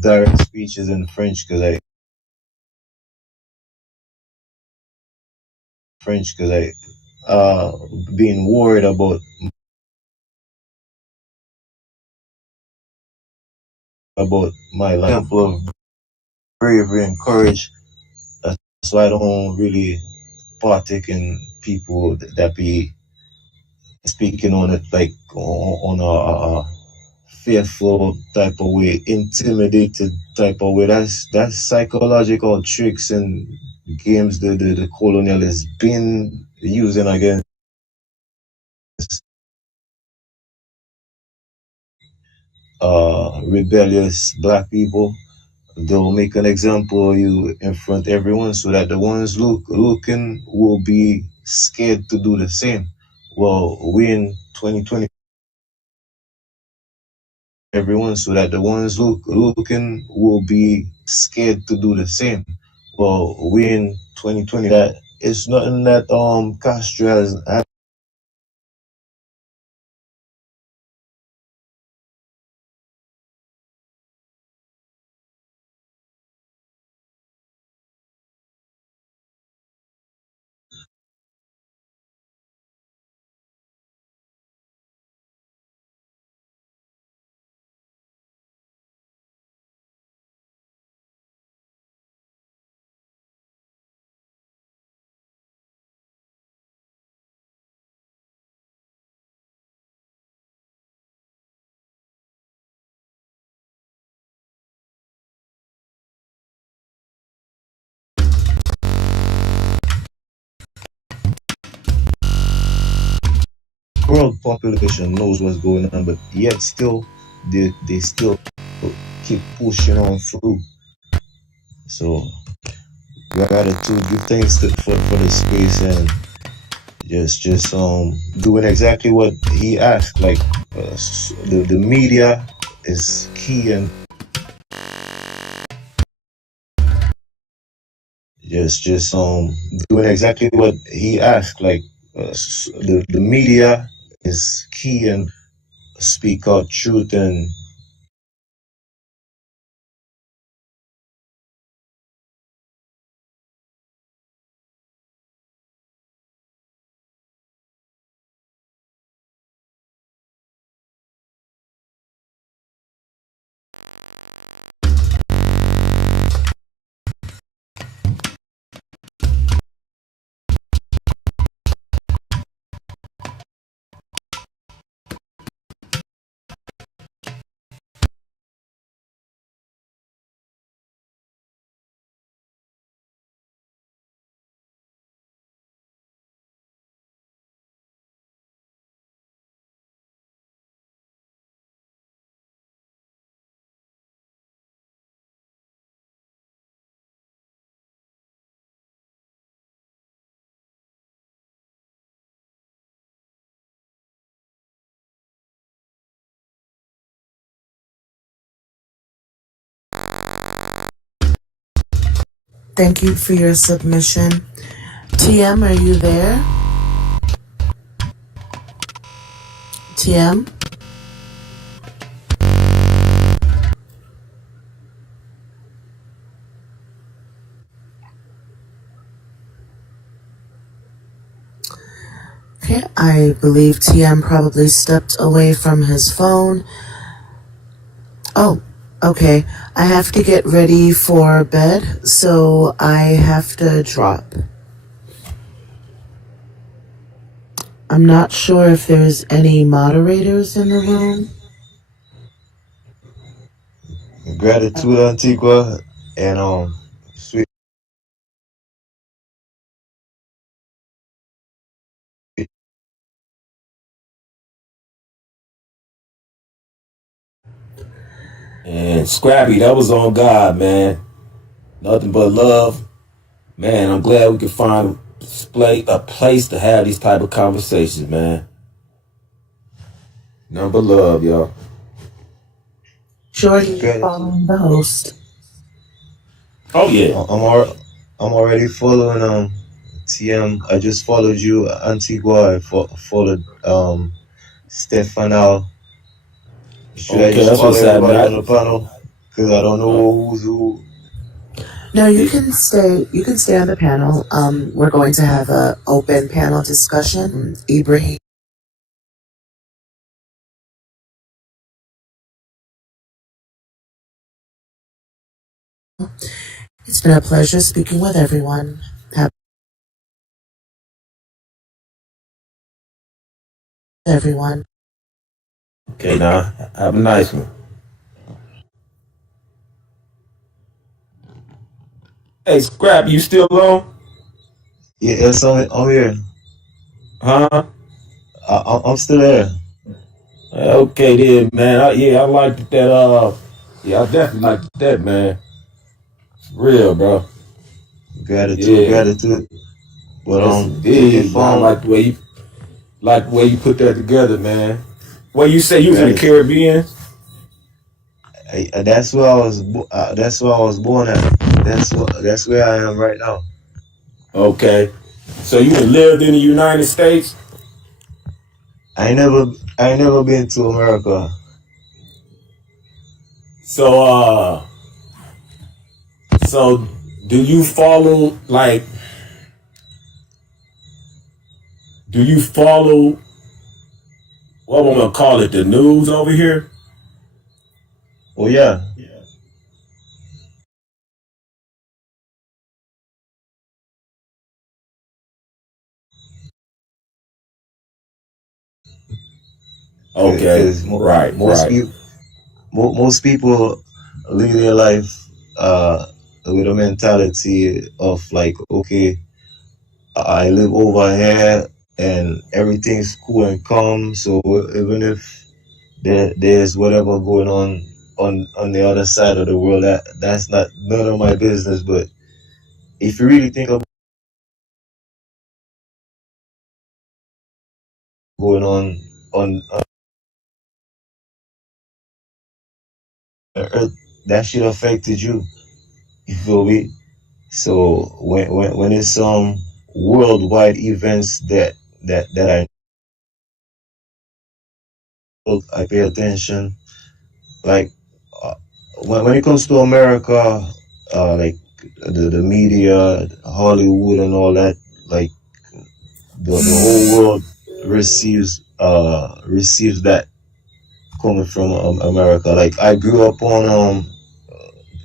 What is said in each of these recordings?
direct speeches in French because I being worried about my life of bravery and courage. So I don't really partake in people that be speaking on it like on a fearful type of way, intimidated type of way. That's psychological tricks and games the colonialists been using against rebellious black people. They'll make an example of you in front of everyone so that the ones looking will be scared to do the same. Well, we in 2020, everyone, so that the ones looking will be scared to do the same. Well, we in 2020, that it's nothing that Castro has world population knows what's going on, but yet still they still keep pushing on through. So gratitude, give thanks for the space and just doing exactly what he asked. Like the media is key and just doing exactly what he asked. Like the media is key and speak out truth and Thank you for your submission. TM, are you there? TM? Okay, I believe TM probably stepped away from his phone. Oh, okay. I have to get ready for bed, so I have to drop. I'm not sure if there's any moderators in the room. gratitude, Antigua, and sweet. And Scrappy, that was on God, man. Nothing but love. Man, I'm glad we could find a place to have these type of conversations, man. Nothing but love, y'all. Jordan, following the host. Oh yeah. I'm already following TM. I just followed you, Antigua. I followed Stefano. Should I Okay, just that's follow what's happening. everybody on the panel? Because I don't know who's who. No, you can stay. You can stay on the panel. We're going to have an open panel discussion. Ibrahim. It's been a pleasure speaking with everyone. Have everyone. Okay, now have a nice one. Hey, Scrap, you still on? Yeah, so I'm here. Huh? I'm still there. Okay then, man. I liked that. Yeah, I definitely liked that, man. Real, bro. Gratitude, Yeah. gratitude. But Yes, if indeed. I like the way you put that together, man. Well, you say you was in the gratitude. Caribbean. That's where I was. That's where I was born at. That's where I am right now. Okay. So you lived in the United States. I never I never been to America. So so do you follow like? Do you follow what I'm gonna call it, the news over here? Oh yeah. Okay. Because Right. most Right. people most people live their life with a mentality of like, okay, I live over here and everything's cool and calm. So even if there's whatever going on the other side of the world, that's not none of my business. But if you really think of going on earth, that shit affected you. You feel me? So when it's some worldwide events that I pay attention. Like uh, when it comes to America, like the media, Hollywood, and all that, like the whole world receives that coming from America. Like I grew up on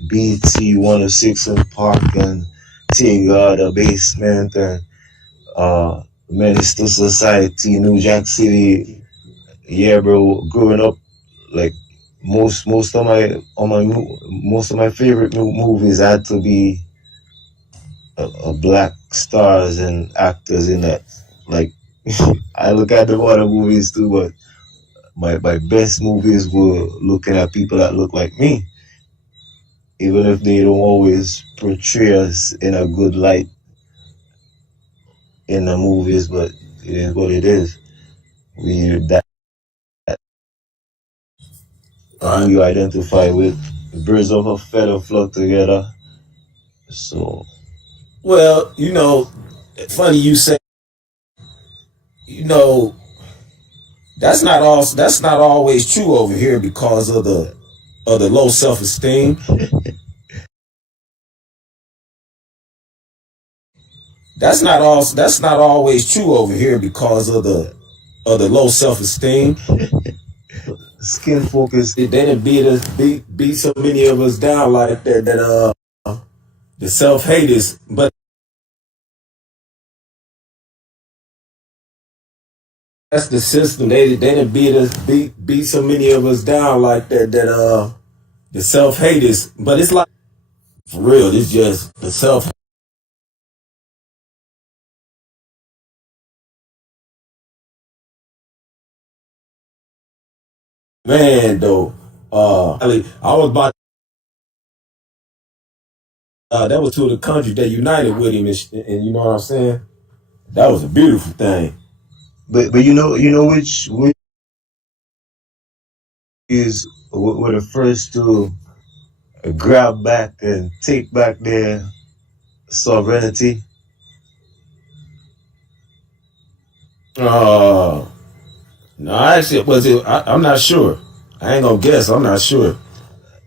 BT 106 in Park and Tiga, the basement, and Menace to Society, New Jack City. Yeah, bro. Growing up, like most of most of my favorite movies had to be a black stars and actors in that. Like I look at the other movies too, but my best movies were looking at people that look like me, even if they don't always portray us in a good light in the movies. But it is what it is. We that who Right. you identify with. Birds of a feather flock together. So Well, funny you say. You know, That's not always true over here because of the low self esteem. That's not always true over here because of the low self esteem. skin focus. They didn't beat so many of us down like that. The self hate is, but that's the system. They didn't beat so many of us down like that. The self hate is, but it's like for real. It's just the self. Man, though, I was about. That was two of the countries that united with him, and you know what I'm saying. That was a beautiful thing. But which is were the first to grab back and take back their sovereignty. Uh, no, actually, was it? I'm not sure. I ain't gonna guess. I'm not sure.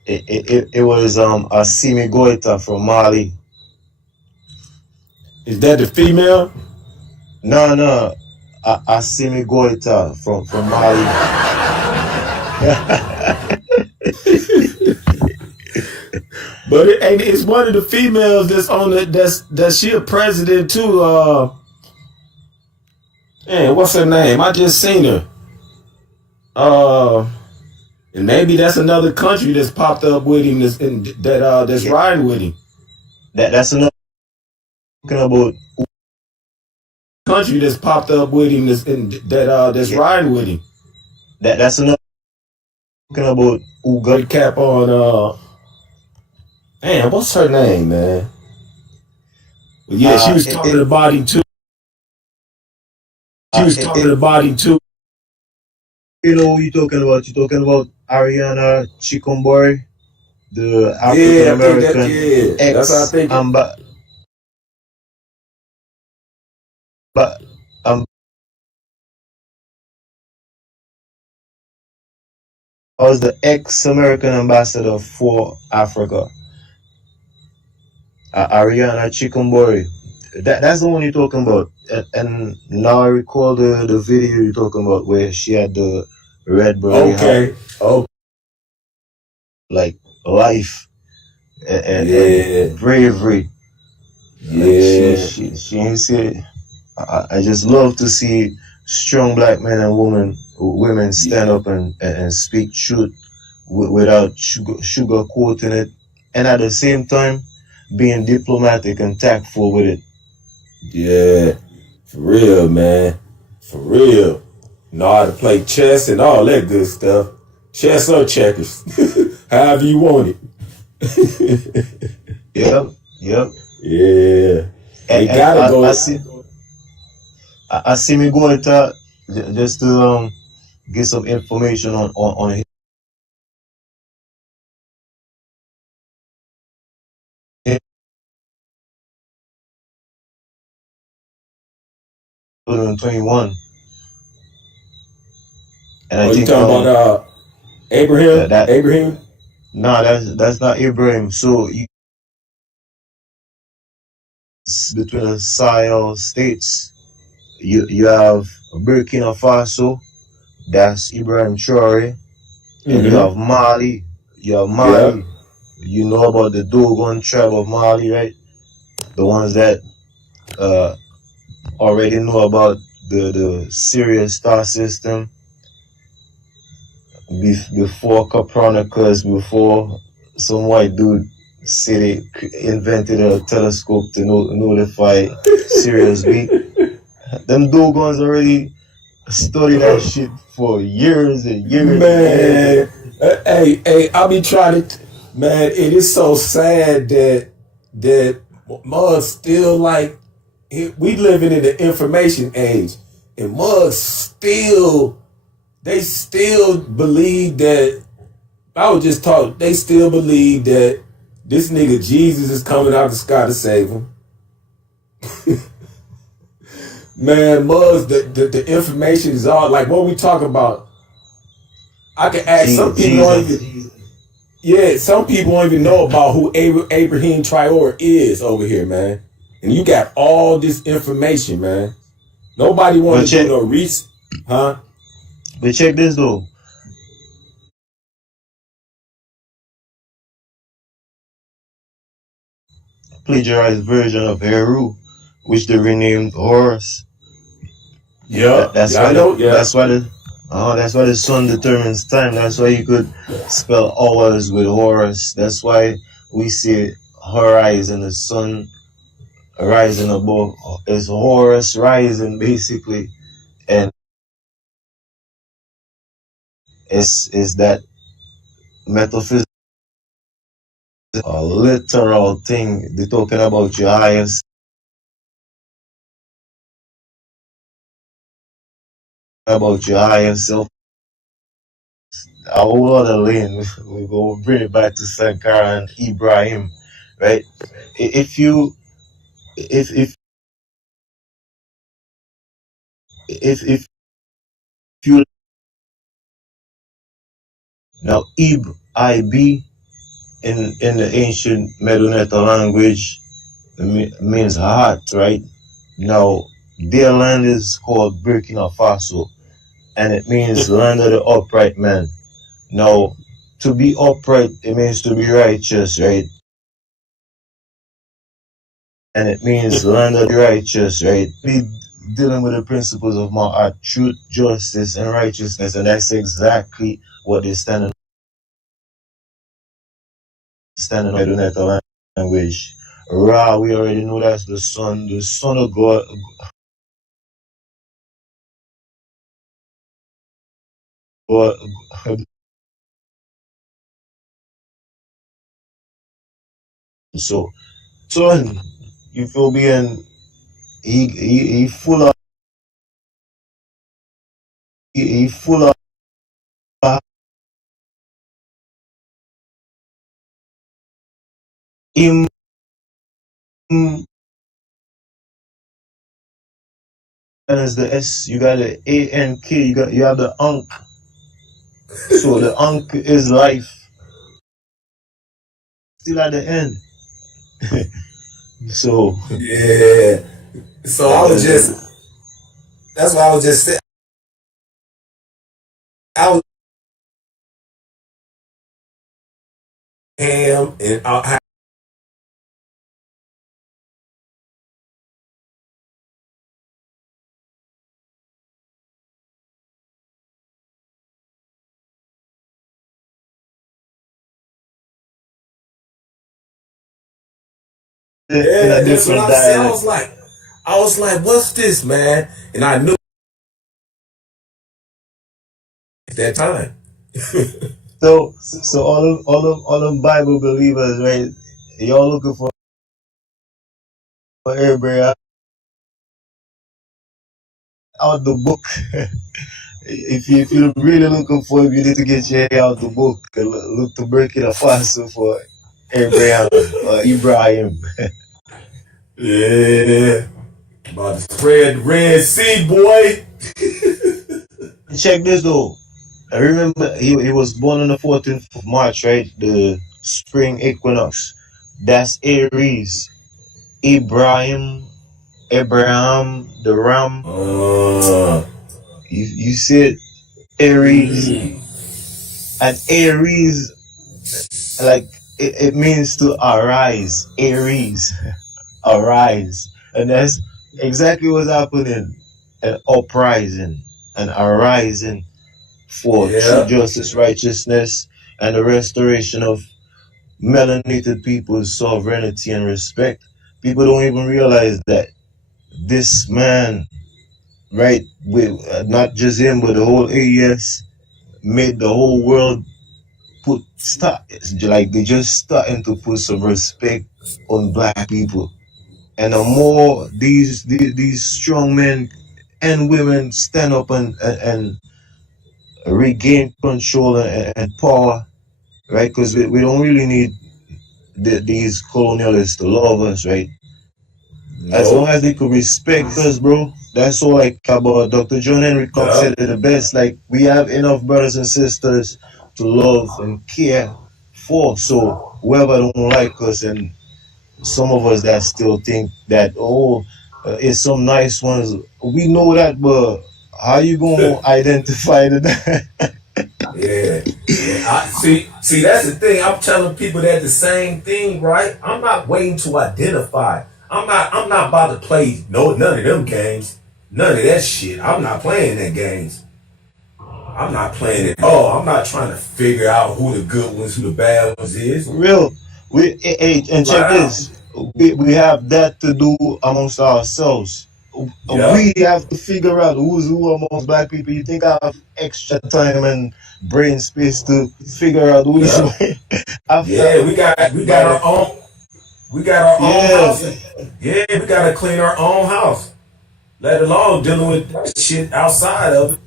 It was Assimi Goita from Mali. Is that the female? No, Assimi Goita from Mali. But it's one of the females that's on the that's she a president too. Man, what's her name? I just seen her. And maybe that's another country that's popped up with him that's Yeah, riding with him. that's another talking about. Country that's popped up with him that's Yeah, riding with him. that's another talking about Uga. With cap on. Man, what's her name, man? But yeah, she was talking about him too. She was talking about him too. You know who you talking about? You talking about Ariana Chikumboy, the African Yeah, I think that. American Yeah, that's how I ex think it. um I was the ex-American ambassador for Africa, Ariana Chikumboy. That's the one you're talking about. And now I recall the video you're talking about where she had the red beret hat, Okay. Oh, like life yeah, and bravery. Like yeah, she ain't say. I just love to see strong black men and women stand yeah, up and speak truth without sugarcoating it, and at the same time being diplomatic and tactful with it. yeah. For real, man. For real. Know how to play chess and all that good stuff. Chess or checkers. However you want it. Yep. Yeah. It And gotta I go. see I see me going to just to get some information on him. 2021, and I Oh, you think talking about Abraham? that Abraham? no, that's not Ibrahim. So between the Sahel states, you have Burkina Faso, that's Ibrahim Traore, and you Mm-hmm. have Mali. You have Yeah. Mali. You know about the Dogon tribe of Mali, right? The ones that uh, already know about the Syrian star system before Copernicus, before some white dude said they invented a telescope to notify Sirius B. Them Dogons already study that shit for years and years and years. Man, hey, I be trying to, man, it is so sad that mugs still like, we living in the information age, and mugs still, they still believe that, I was just talking, they still believe that this nigga Jesus is coming out the sky to save them. Man, mugs, the information is all, like what we talk about, I can ask, some people don't Jesus. even, yeah, some people don't even know about who Abraham Traore is over here, man. And you got all this information, man. Nobody want But to do check, no research, huh? but check this though. Plagiarized version of Heru, which they renamed Horus. Yeah, That's yeah, I why know, yeah. that's why the sun determines time. That's why you could spell hours with Horus. That's why we see horizon, the sun rising above. It's Horus rising basically, and it's that metaphysical, literal thing. They're talking about your highest, about your higher self. A whole other lane. We go bring it back to Sankara and Ibrahim, right? If you if if you now Ib IB in the ancient Meduneta language, it means heart, right? Now, their land is called Burkina Faso, and it means land of the upright man. Now, to be upright, it means to be righteous, right? And it means land of the righteous, right? Be dealing with the principles of my heart, truth, justice, and righteousness, and that's exactly what they standing on Meduneta language. Ra, we already know that's the son of God. God, so son, you feel me? And he full of he full of him. And as the S, you got the A-N-K, you have the Ankh. So the Ankh is life. Still at the end. So Yeah. So I was just, that's what I was just saying. I was ham and I in a that's what different I said. dialect. I was like, what's this, man? And I knew at that time. So all them Bible believers, right? Y'all looking for everybody out the book. If you're really looking for it, you need to get your head out the book. Look to Burkina Faso for Abraham or Ibrahim. Yeah. About to spread the Red Sea, boy. Check this though. I remember he was born on the 14th of March, right? The spring equinox. That's Aries. Abraham, the Ram. You see it? Aries. And Aries, like, it means to arise. Aries. Arise. And that's exactly what's happening. An uprising. An arising for truth, justice, righteousness, and the restoration of melanated people's sovereignty and respect. People don't even realize that this man, right, with not just him, but the whole AES, made the whole world put start, like they just starting to put some respect on black people. And the more these strong men and women stand up and regain control and power, right? Because we don't really need these colonialists to love us, right? As long as they could respect us, bro. That's all like about Dr. John Henry Cox said it the best. Like, we have enough brothers and sisters to love and care for. So whoever don't like us, and some of us that still think that, it's some nice ones. We know that, but how you gonna identify that? Yeah. I see, that's the thing. I'm telling people that the same thing, right? I'm not waiting to identify. I'm not about to play none of them games. None of that shit. I'm not playing that games. I'm not playing it. Oh, I'm not trying to figure out who the good ones, who the bad ones is. Real. And check this. We have that to do amongst ourselves. We have to figure out who's who amongst black people. You think I have extra time and brain space to figure out who's who? Yeah, we got our own. We got our own house. Yeah, we gotta clean our own house. Let alone dealing with that shit outside of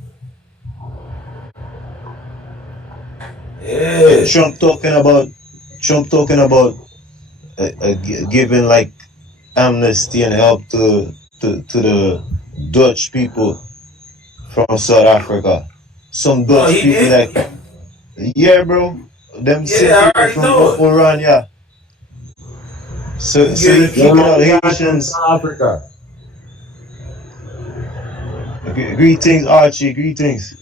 it. Yeah. Trump talking about giving like amnesty and help to the Dutch people from South Africa. Some Dutch people that, yeah, bro. Them same Yeah, I people already from know it. Oran, yeah. So Yeah, they yeah. kicking out Yeah, from Haitians. South Africa. Greetings, Archie. Greetings.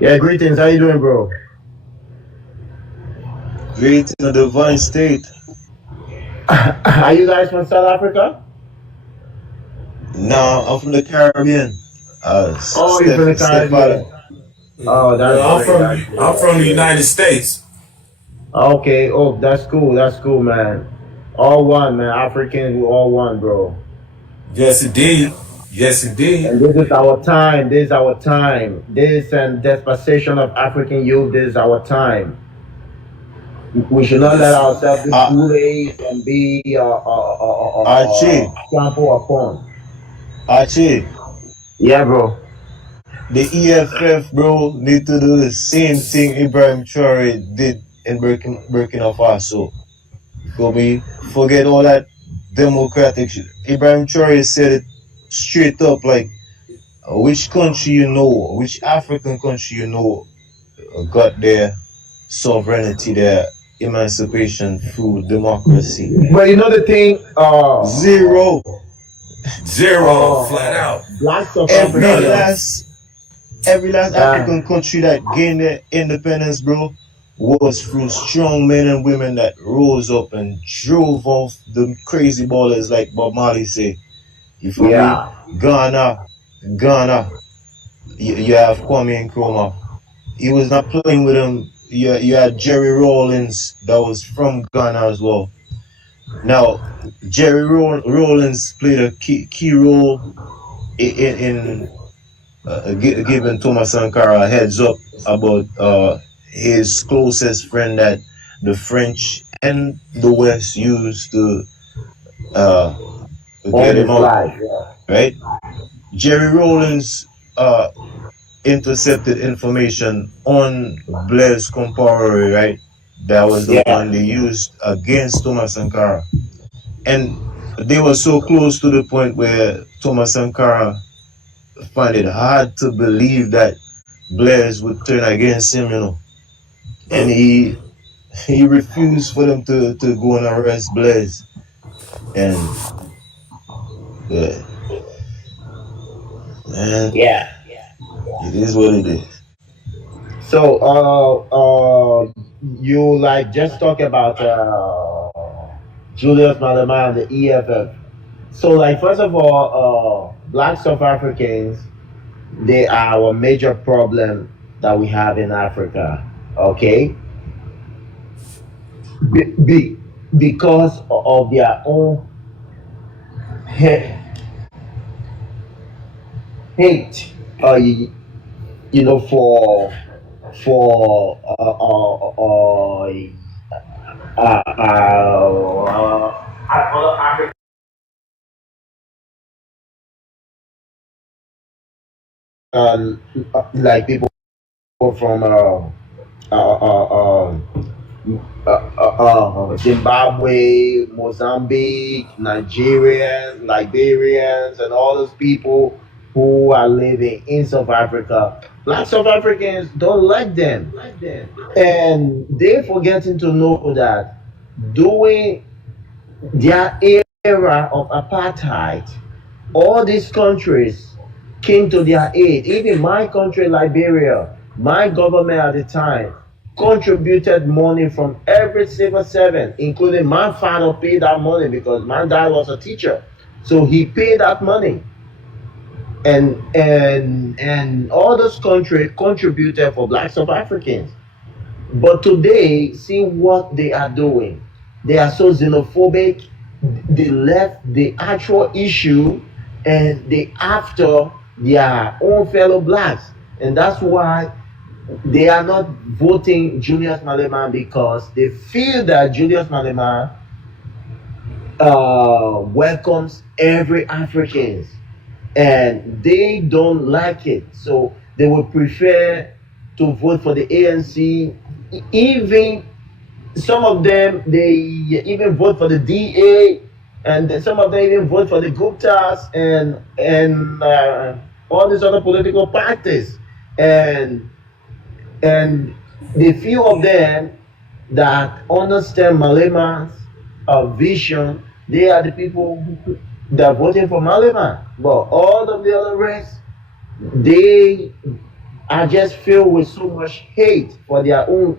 Yeah, greetings. How you doing, bro? Greetings, the divine state. Are you guys from South Africa? No, I'm from the Caribbean. Oh, you're from the Step father. Caribbean. Oh, that's Well, great. That's great. I'm That's from the great. United States. Okay. Oh, that's cool. That's cool, man. All one, man. Africans, we all one, bro. Yes, indeed. Yes, indeed. And this is our time. This is our time. This and dispensation of African youth. This is our time. We should not let Yes. ourselves be fooled and be Archie, trampled upon. Archie, Yeah, bro. the EFF, bro, need to do the same thing Ibrahim Traore did in Burkina Faso. For me, forget all that democratic shit. Ibrahim Traore said it straight up, like, which country you know, which African country you know got their sovereignty, their emancipation through democracy. But you know the thing, Zero. Zero, flat out. blacks of Every None. Africa, every last African country that gained their independence, bro, was through strong men and women that rose up and drove off the crazy ballers, like Bob Marley say. You feel yeah, me? Ghana. You have Kwame Nkrumah. He was not playing with him. You had Jerry Rawlings that was from Ghana as well. Now, Jerry Rawlings played a key role in giving Thomas Sankara a heads up about his closest friend that the French and the West used to get him out, life. Yeah. right? Jerry Rawlings intercepted information on Blaise Compaoré, right? That was the one they used against Thomas Sankara. And they were so close to the point where Thomas Sankara find it hard to believe that Blaise would turn against him, you know. And he refused for them to go and arrest Blaise. And man, it is what it is. So, you like just talk about Julius Malema and the EFF. So, like, first of all, black South Africans, they are our major problem that we have in Africa. Okay, because of their own hate, you know, for other African. Like people from Zimbabwe, Mozambique, Nigerians, Liberians, and all those people who are living in South Africa. Black South Africans don't like them. And they're forgetting to know that during their era of apartheid, all these countries came to their aid. Even my country, Liberia, my government at the time contributed money from every civil servant, including my father paid that money because my dad was a teacher. So he paid that money. And all those countries contributed for black South Africans. But today, see what they are doing. They are so xenophobic. They left the actual issue and they after their own fellow blacks. And that's why they are not voting Julius Malema, because they feel that Julius Malema welcomes every Africans, and they don't like it. So they would prefer to vote for the ANC. Even some of them, they even vote for the DA, and some of them even vote for the Guptas and all these other political parties. And The few of them that understand Malema's vision, they are the people that voted for Malema. But all of the other rest, they are just filled with so much hate for their own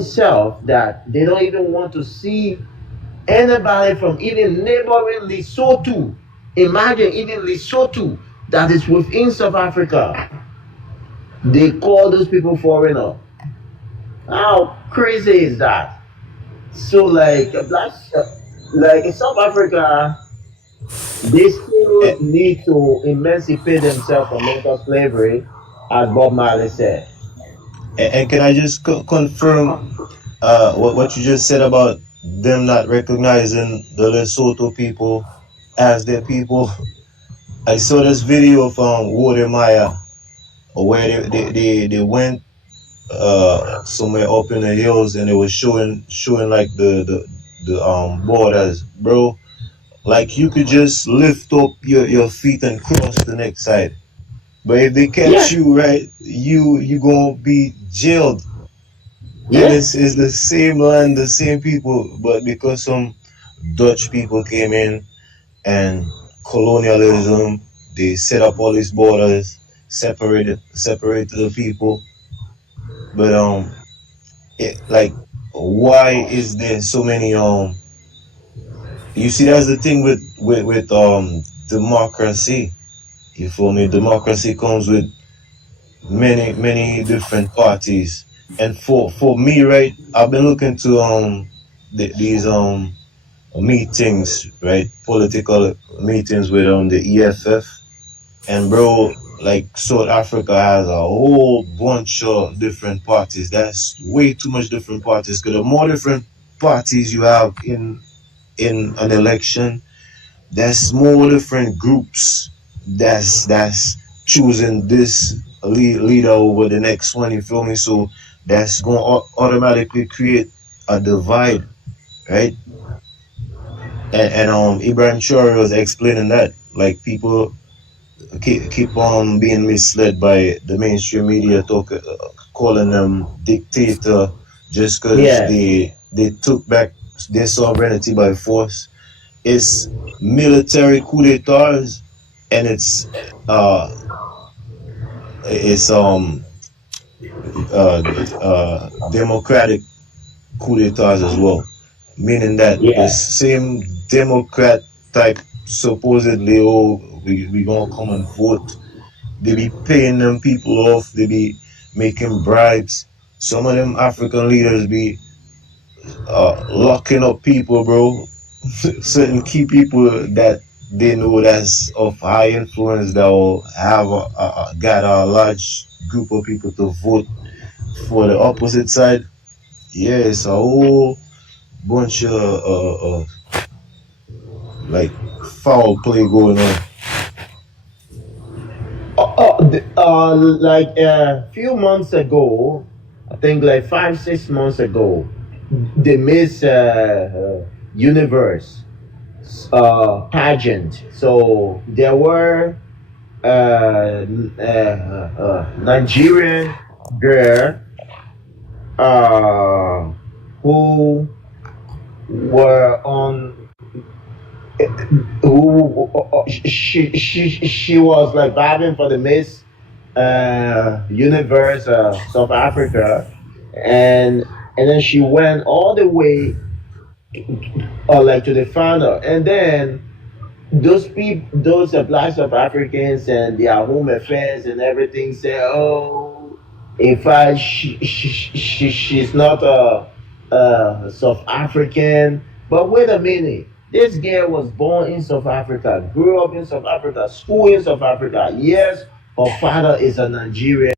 self that they don't even want to see anybody from even neighboring Lesotho. Imagine even Lesotho that is within South Africa. They call those people foreigner. How crazy is that? So like in South Africa, they still And, need to emancipate themselves from mental slavery, as Bob Marley said. and can I just confirm what you just said about them not recognizing the Lesotho people as their people? I saw this video from Woody Maya where they went somewhere up in the hills and it was showing like the borders, bro. Like you could just lift up your feet and cross the next side. But if they catch Yeah, you, right, you gonna be jailed. And yeah, it's the same land, the same people, but because some Dutch people came in and colonialism, they set up all these borders, separated the people. But like why is there so many you see that's the thing with democracy. You feel me? Democracy comes with many different parties. And for me, right, I've been looking to these meetings, right? Political meetings with the EFF. And bro, like South Africa has a whole bunch of different parties. That's way too much different parties. Because the more different parties you have in an election, there's more different groups that's choosing this leader over the next one. You feel me? So that's going to automatically create a divide, right? And Ibrahim Chori was explaining that like people keep on being misled by the mainstream media calling them dictator just because yeah. they took back their sovereignty by force. It's military coup d'etats and uh it's uh democratic coup d'etats as well, meaning that the Yeah. same Democrat type supposedly, oh, we gonna come and vote. They be paying them people off. They be making bribes. Some of them African leaders be locking up people, bro. Certain key people that they know that's of high influence that will have got a large group of people to vote for the opposite side. Yeah, it's a whole bunch of like foul play going on. Like a few months ago, I think like 5 6 months ago, the Miss Universe pageant. So there were Nigerian girl uh, who were on who she was like vibing for the Miss Universe South Africa, and then she went all the way like to the final, and then those people, those Black South Africans and their home affairs and everything say, oh, in fact, she's not a South African. But wait a minute, this girl was born in South Africa, grew up in South Africa, school in South Africa. Yes, her father is a Nigerian.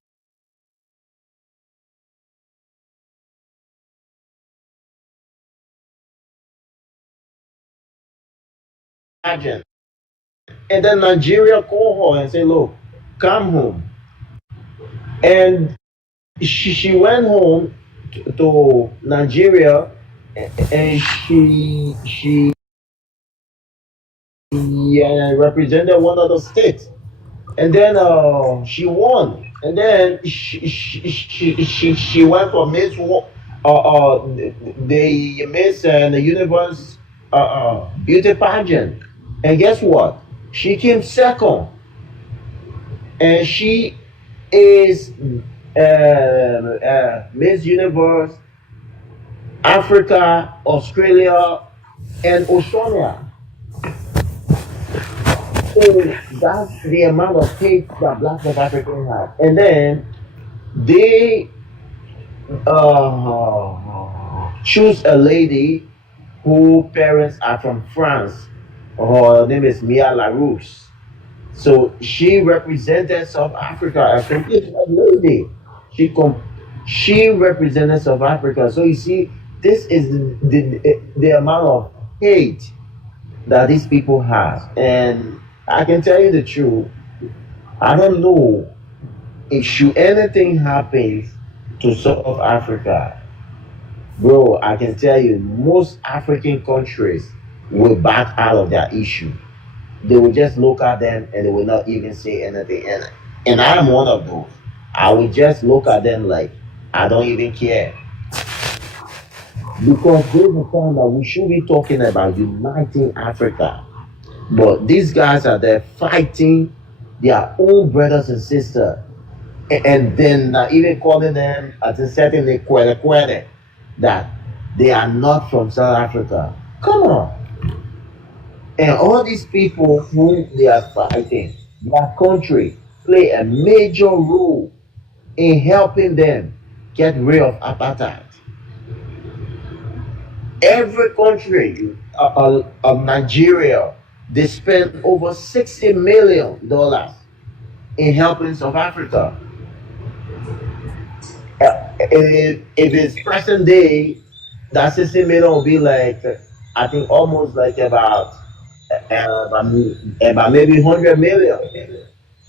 Agent. And then Nigeria called her and say, look, come home. And she went home to Nigeria, and she represented one of the states, and then she won. And then she went for Miss the Miss and the Universe beauty pageant, and guess what? She came second, and she is Miss Universe Africa, Australia, and Oceania. So that's the amount of hate that Black South Africans have. And then they choose a lady who parents are from France. Her name is Mia Larousse. So she represented South Africa, a complete lady. She represented South Africa. So you see, this is the amount of hate that these people have. And I can tell you the truth, I don't know if should anything happen to South Africa, bro, I can tell you most African countries will back out of that issue. They will just look at them and they will not even say anything. And I am one of those. I will just look at them like I don't even care. Because there's a time that we should be talking about uniting Africa. But these guys are there fighting their own brothers and sisters. And then even calling them at a certain kwele that they are not from South Africa. Come on. And all these people who they are fighting, their country play a major role in helping them get rid of apartheid. Every country of Nigeria, they spend over $60 million in helping South Africa. If it's present day, that 60 million will be like, I think almost like about maybe 100 million.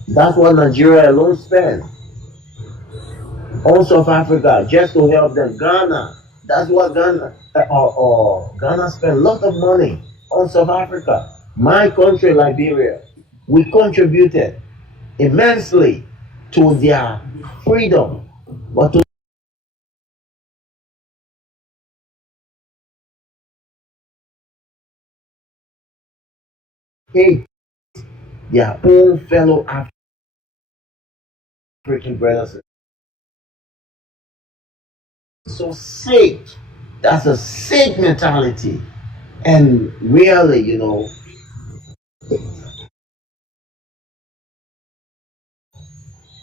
That's what Nigeria alone spend on South Africa just to help them. Ghana, that's what Ghana spend a lot of money on South Africa. My country, Liberia, we contributed immensely to their freedom, but to hate their own fellow African brothers. So sick. That's a sick mentality. And really,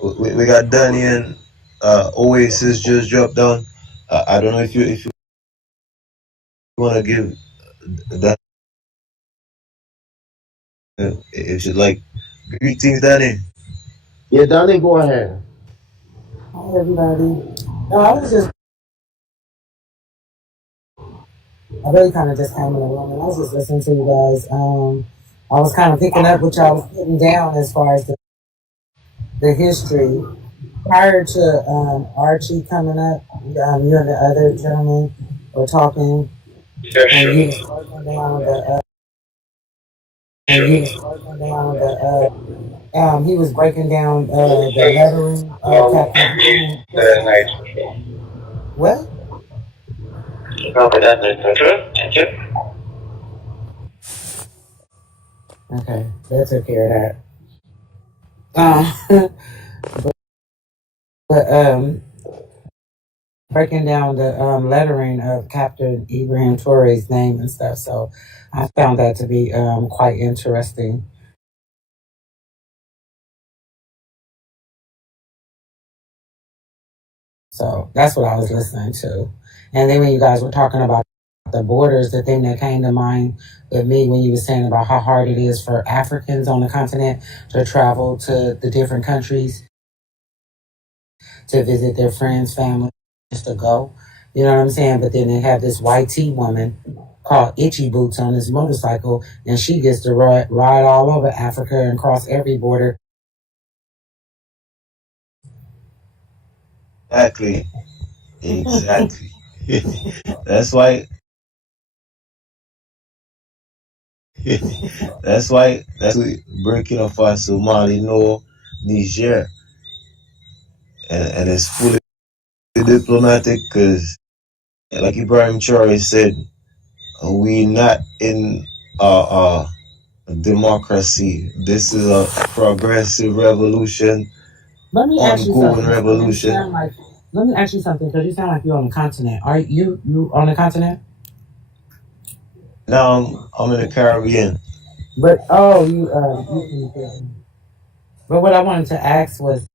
we got Danny and Oasis just dropped down. I don't know if you want to give that if you like greetings, Danny. yeah, Danny, go ahead. Hi, everybody. No, I was just, I really kind of just came in the room and I was just listening to you guys. I was kind of picking up what y'all was putting down as far as the history. Prior to Archie coming up, you and the other gentleman were talking, and you was breaking down he was breaking down the lettering of Captain. What? Okay, that took care of that. But breaking down the lettering of Captain Ibrahim Touré's name and stuff. So I found that to be quite interesting. So that's what I was listening to. And then when you guys were talking about the borders, the thing that came to mind with me when you were saying about how hard it is for Africans on the continent to travel to the different countries to visit their friends, family, just to go. You know what I'm saying? But then they have this YT woman called Itchy Boots on this motorcycle, and she gets to ride all over Africa and cross every border. Exactly. That's why. That's Burkina Faso, Mali, no Niger. and it's fully diplomatic because, like Ibrahim Traore said, we not in democracy. This is a progressive revolution, Let me ask you ongoing something. So you revolution. sound like. Let me ask you something because you sound like you're on the continent. Are you on the continent? Now I'm in the Caribbean. But but what I wanted to ask was,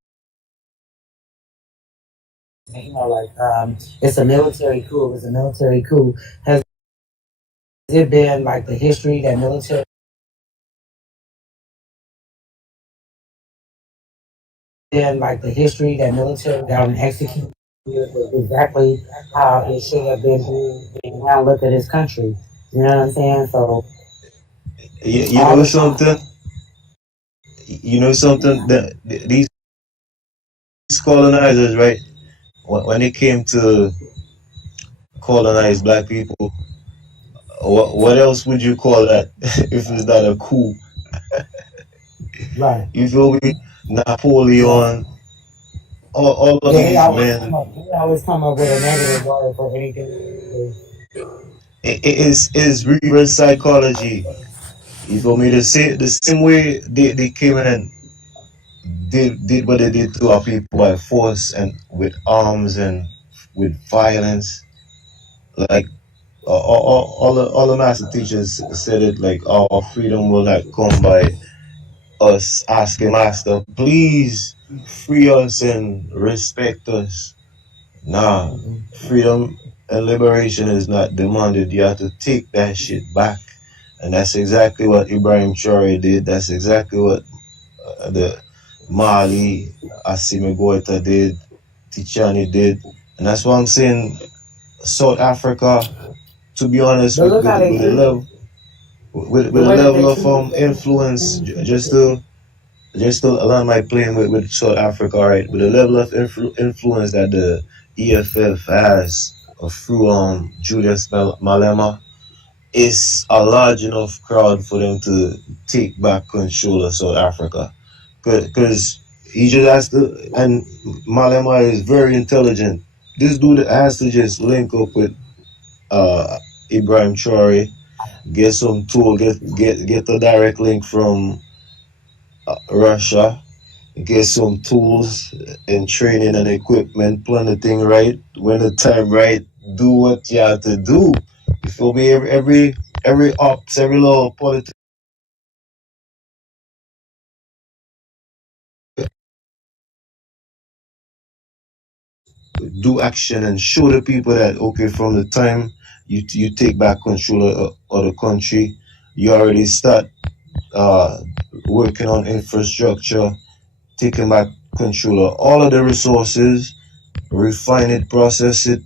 it's a military coup. It's a military coup. Has it been like the history that military down and execute exactly how it should have been? And now look at this country. You know what I'm saying? So You all know the time. something? You know something? These colonizers, right? When they came to colonize black people, what else would you call that if it's not a coup? Right. You feel me? Right. Napoleon, all of Yeah, these men. they always come up with a negative word for anything. It is reverse psychology. You feel me? The same way they came and did what they did to our people by force and with arms and with violence. Like all the master teachers said it, like our freedom will not come by us asking master, please free us and respect us. Nah, freedom and liberation is not demanded. You have to take that shit back. And that's exactly what Ibrahim Traore did. That's exactly what the Mali, Assimi Goita did, Tichani did. And that's why I'm saying South Africa, to be honest, But with, look with, how they with a treat it. level with The a way that level they of treat influence, it. just to align my plane with South Africa, right? With the level of influence that the EFF has through Julius Malema, it's a large enough crowd for them to take back control of South Africa. Because he just has to, and Malema is very intelligent. This dude has to just link up with Ibrahim Traore, get some tool, get a direct link from Russia, get some tools and training and equipment, plan the thing right, when the time right, do what you have to do. You feel me? Every ops, every little politics, do action and show the people that okay, from the time you take back control of the country, you already start uh, working on infrastructure, taking back control of all of the resources, refine it, process it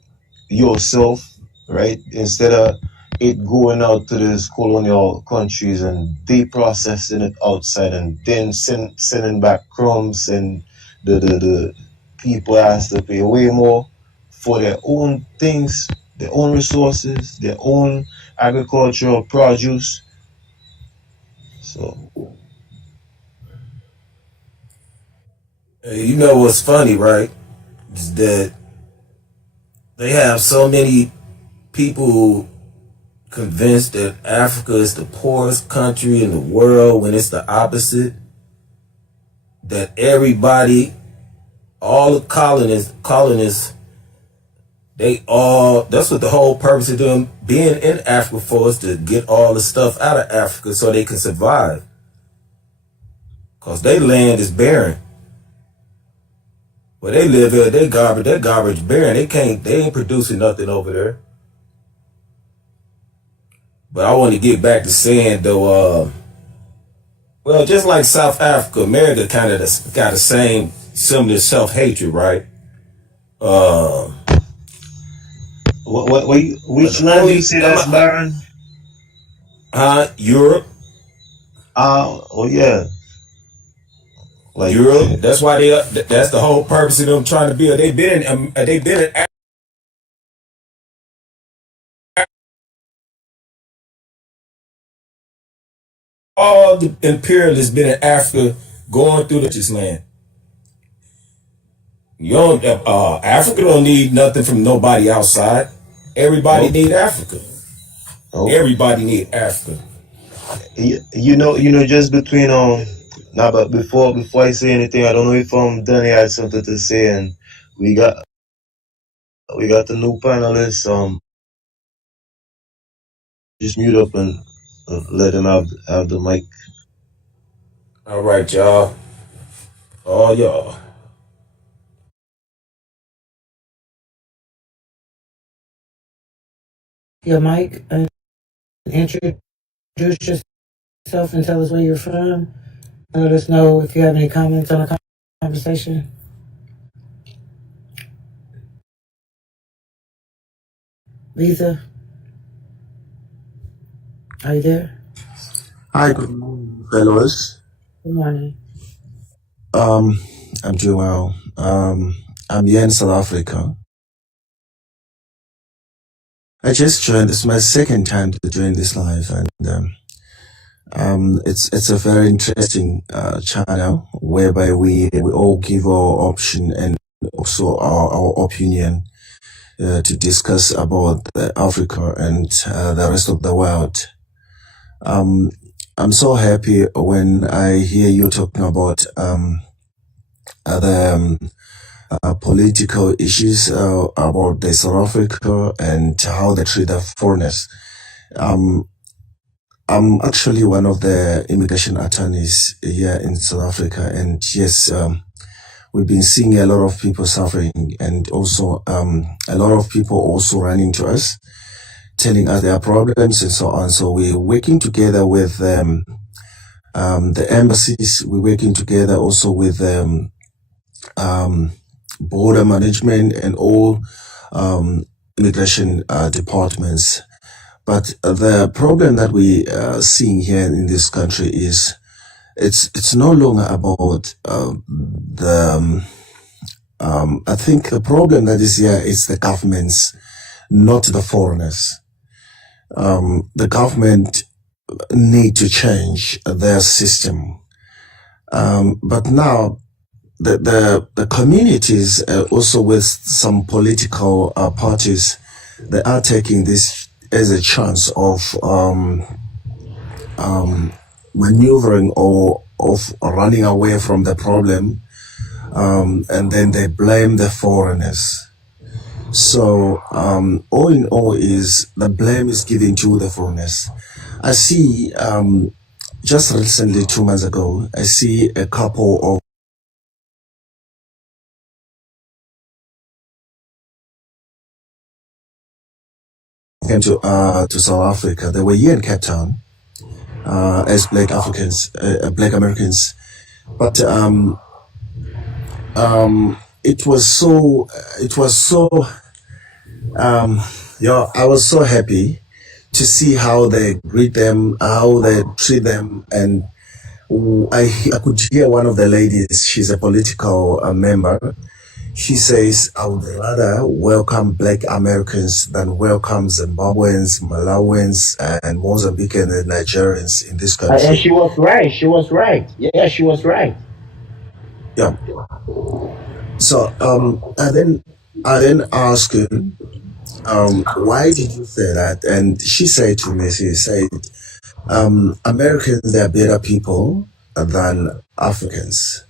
yourself, right? Instead of it going out to these colonial countries and they processing it outside and then sending back crumbs, and the people has to pay way more for their own things, their own resources, their own agricultural produce. So You know what's funny, right? Is that they have so many people convinced that Africa is the poorest country in the world when it's the opposite. That everybody, all the colonists, they all, that's what the whole purpose of them being in Africa for, is to get all the stuff out of Africa so they can survive. Because their land is barren. Where they live at, their garbage barren. They ain't producing nothing over there. But I want to get back to saying though, well, just like South Africa, America kind of got the same similar self-hatred, right? Uh, which land do you say that's barren? Europe. Oh yeah, like Europe. That's why that's the whole purpose of them trying to build. They've been in all the imperialists been in Africa going through this land. You don't, Africa don't need nothing from nobody outside. Everybody Nope. need Africa. Nope. Everybody need Africa. Just between now, but before I say anything, I don't know if Danny had something to say, and we got the new panelists. Just mute up and let him have the mic. All right, y'all. All y'all. Your mic, introduce yourself and tell us where you're from. Let us know if you have any comments on the conversation. Lisa, are you there? Hi, good morning, fellows. Good morning. I'm doing well. I'm here in South Africa. I just joined. It's my second time to join this live, and it's a very interesting channel whereby we all give our option and also our opinion to discuss about Africa and the rest of the world. I'm so happy when I hear you talking about the political issues about the South Africa and how they treat the foreigners. I'm actually one of the immigration attorneys here in South Africa, and yes, we've been seeing a lot of people suffering, and also a lot of people also running to us, telling us their problems and so on. So we're working together with the embassies. We're working together also with border management and all immigration departments. But the problem that we are seeing here in this country is it's no longer about I think the problem that is here is the governments, not the foreigners. The government need to change their system. But now the communities, also with some political parties, they are taking this as a chance of maneuvering or of running away from the problem, and then they blame the foreigners. So all in all, is the blame is given to the foreigners. I see just recently, 2 months ago, I see a couple of came to South Africa. They were here in Cape Town as Black Africans, Black Americans, but it was so I was so happy to see how they greet them, how they treat them, and I could hear one of the ladies. She's a political member. She says, I would rather welcome Black Americans than welcome Zimbabweans, Malawians, and Mozambican and Nigerians in this country. And she was right. She was right. Yeah, she was right. Yeah. So I then asked her, why did you say that? And she said to me, she said, Americans, they're better people than Africans.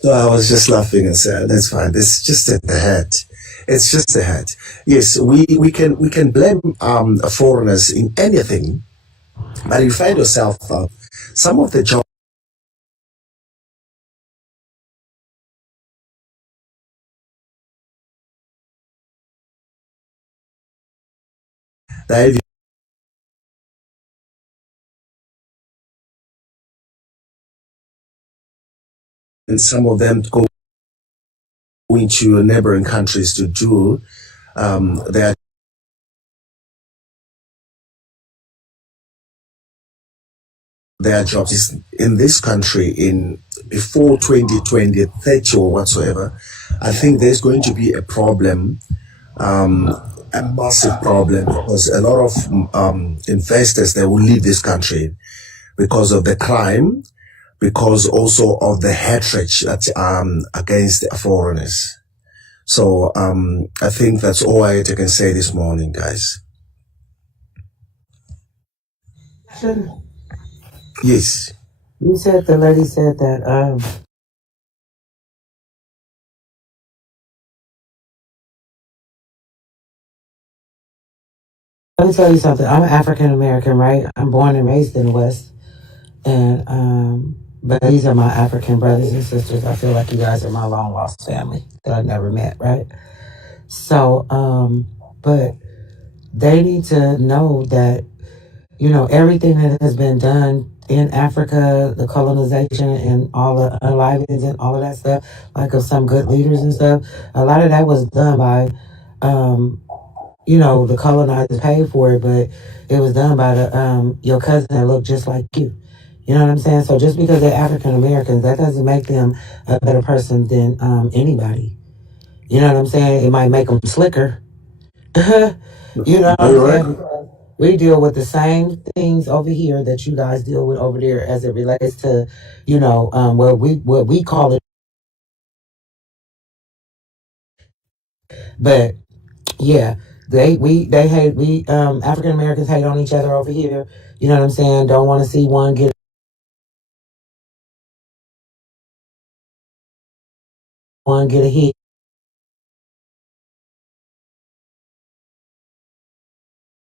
So I was just laughing and said, that's fine. It's just a head. It's just a head. Yes, we can blame foreigners in anything, but you find yourself some of the jobs that and some of them go into neighboring countries to do their jobs in this country in before 2020, 30 or whatsoever. I think there's going to be a problem, a massive problem, because a lot of investors, they will leave this country because of the crime, because also of the hatred that against the foreigners. So I think that's all I can say this morning, guys. Yes. You said the lady said that let me tell you something. I'm African American, right? I'm born and raised in the West. And but these are my African brothers and sisters. I feel like you guys are my long lost family that I never met, right? So but they need to know that, you know, everything that has been done in Africa, the colonization and all the unalivings and all of that stuff, like of some good leaders and stuff, a lot of that was done by, you know, the colonizers paid for it, but it was done by the your cousin that looked just like you. You know what I'm saying? So just because they're African Americans, that doesn't make them a better person than anybody. You know what I'm saying? It might make them slicker. You know what I'm saying? Because we deal with the same things over here that you guys deal with over there as it relates to, you know, what we call it. But yeah, they hate, we African Americans hate on each other over here. You know what I'm saying? Don't want to see one get a hit.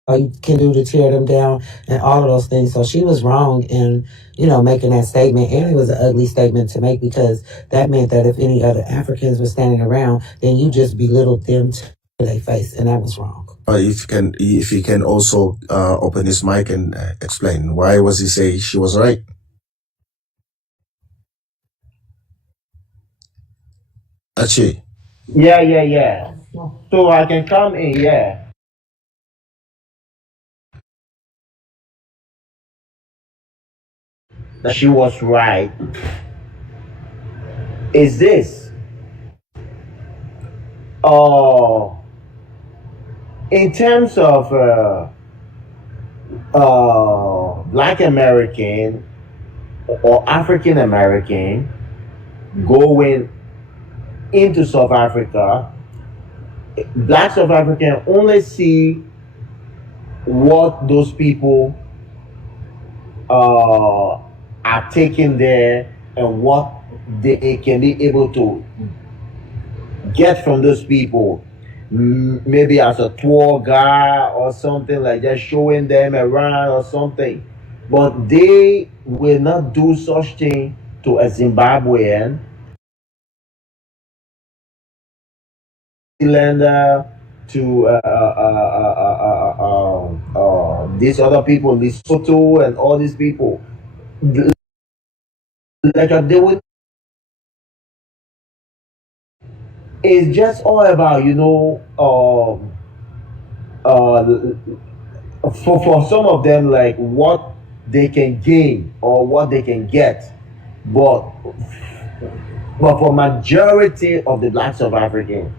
All you can do to tear them down and all of those things. So she was wrong in, you know, making that statement. And it was an ugly statement to make, because that meant that if any other Africans were standing around, then you just belittled them to their face. And that was wrong. If he can also open his mic and explain why was he say she was right? Actually. Yeah. So I can come in, yeah. That she was right. Is this in terms of Black American or African American going into South Africa, Black South African only see what those people are taking there and what they can be able to get from those people, maybe as a tour guide or something, like just showing them around or something. But they will not do such thing to a Zimbabwean, to these other people, Lesotho and all these people. Like they would. It's just all about, you know, for some of them, like what they can gain or what they can get, but for majority of the Black South African,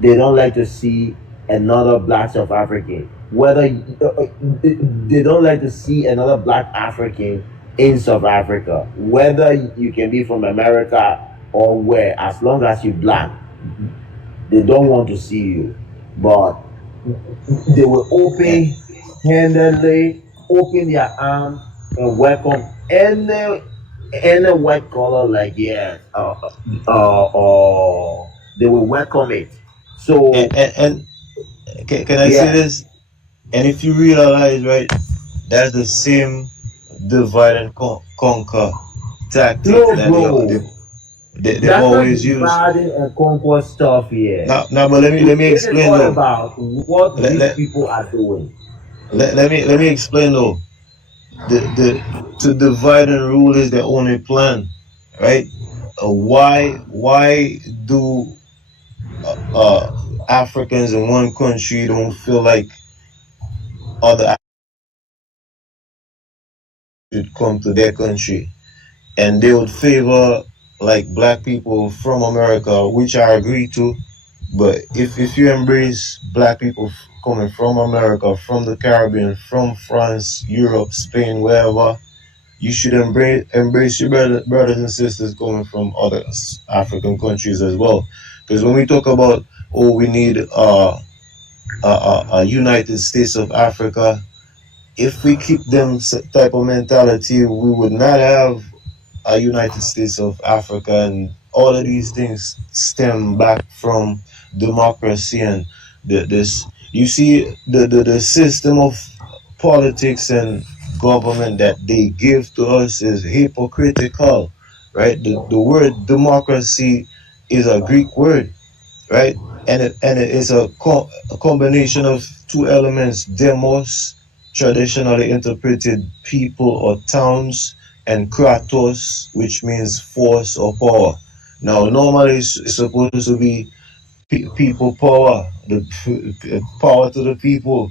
they don't like to see another Black South African. Whether they don't like to see another Black African in South Africa, whether you can be from America or where, as long as you're Black, they don't want to see you. But they will open-handedly open their arms and welcome any white color, like they will welcome it. So And can I say this? And if you realize, right, that's the same divide and conquer tactic that they always use. Dividing and conquer stuff here. Now, but let me explain though. About what these people are doing. Let me explain though. To divide and rule is the only plan, right? Why do Africans in one country don't feel like other should come to their country, and they would favor like Black people from America, which I agree to. But if you embrace Black people coming from America, from the Caribbean, from France, Europe, Spain, wherever, you should embrace your brothers and sisters coming from other African countries as well. Because when we talk about, oh, we need a United States of Africa, if we keep them type of mentality, we would not have a United States of Africa, and all of these things stem back from democracy and this. You see, the system of politics and government that they give to us is hypocritical, right? The word democracy is a Greek word, right? And it is a combination of two elements: demos, traditionally interpreted people or towns, and kratos, which means force or power. Now, normally it's supposed to be people power, the power to the people,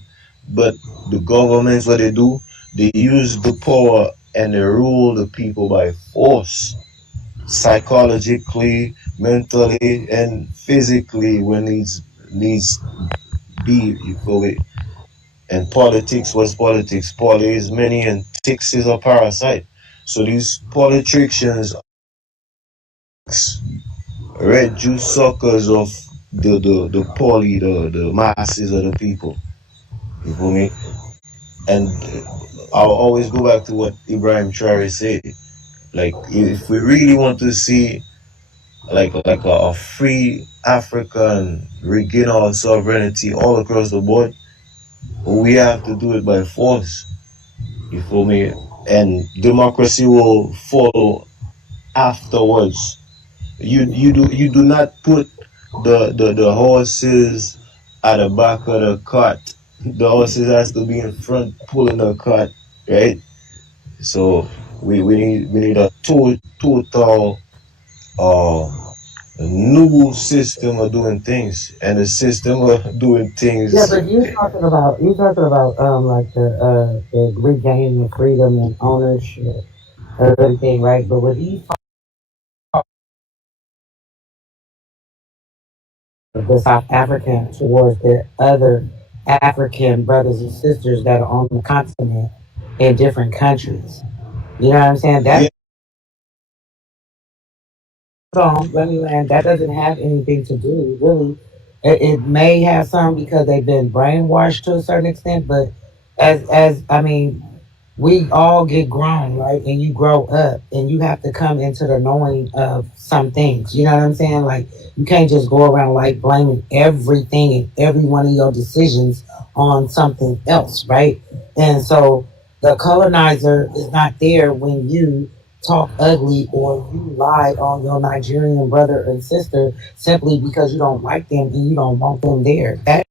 but the governments, what they do, they use the power and they rule the people by force, psychologically, mentally, and physically when needs be. You feel it? And politics was politics. Poly is many and ticks is a parasite. So these politicians, red juice suckers of the poly, the masses of the people. You feel me? And I'll always go back to what Ibrahim Traore said. Like, if we really want to see like a free Africa and regain our sovereignty all across the board, we have to do it by force. You feel me? And democracy will follow afterwards. You do not put the horses at the back of the cart. The horses has to be in front pulling the cart, right? So we need a total new system of doing things, and the system of doing things. Yeah, but you talking about like the regaining of freedom and ownership of everything, right? But what he's the South African towards the other African brothers and sisters that are on the continent in different countries. You know what I'm saying? That let me land. That doesn't have anything to do, really. It may have some because they've been brainwashed to a certain extent, but as I mean, we all get grown, right? And you grow up and you have to come into the knowing of some things. You know what I'm saying? Like, you can't just go around like blaming everything and every one of your decisions on something else, right? And so the colonizer is not there when you talk ugly or you lie on your Nigerian brother and sister simply because you don't like them and you don't want them there. That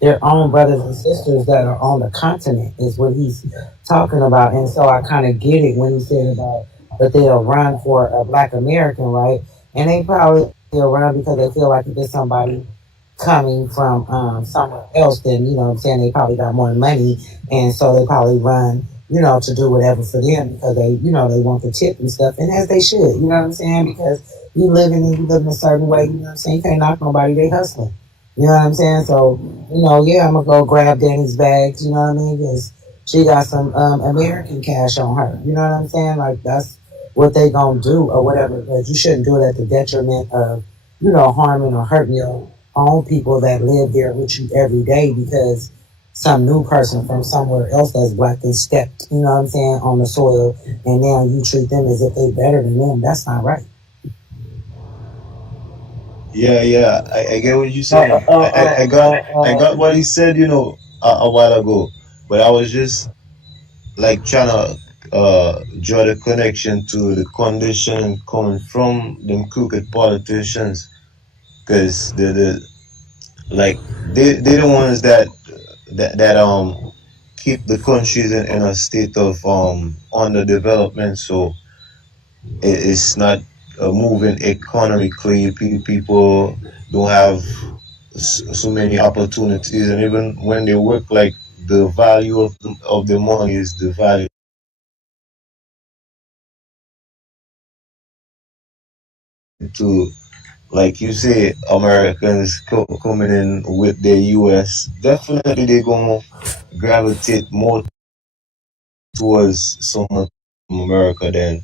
their own brothers and sisters that are on the continent is what he's talking about. And so I kind of get it when he said about that they'll run for a black American, right? And they probably will run because they feel like if it's somebody coming from somewhere else, then, you know what I'm saying, they probably got more money. And so they probably run, you know, to do whatever for them because they, you know, they want the tip and stuff. And as they should, you know what I'm saying? Because you live in a certain way, you know what I'm saying? You can't knock nobody, they hustling. You know what I'm saying? So, you know, yeah, I'm going to go grab Danny's bags, you know what I mean? Because she got some American cash on her. You know what I'm saying? Like, that's what they going to do or whatever. But you shouldn't do it at the detriment of, you know, harming or hurting your own people that live there with you every day because some new person from somewhere else that's black and stepped, you know what I'm saying, on the soil, and now you treat them as if they better than them. That's not right. Yeah, I get what you're saying. I got what he said, you know, a while ago, but I was just like trying to draw the connection to the condition coming from them crooked politicians, because they're the ones that keep the countries in a state of underdevelopment. So it's not moving economically. People don't have so many opportunities, and even when they work, like the value of the money is the value to, like you say, Americans coming in with their US. Definitely they're gonna gravitate more towards someone from America than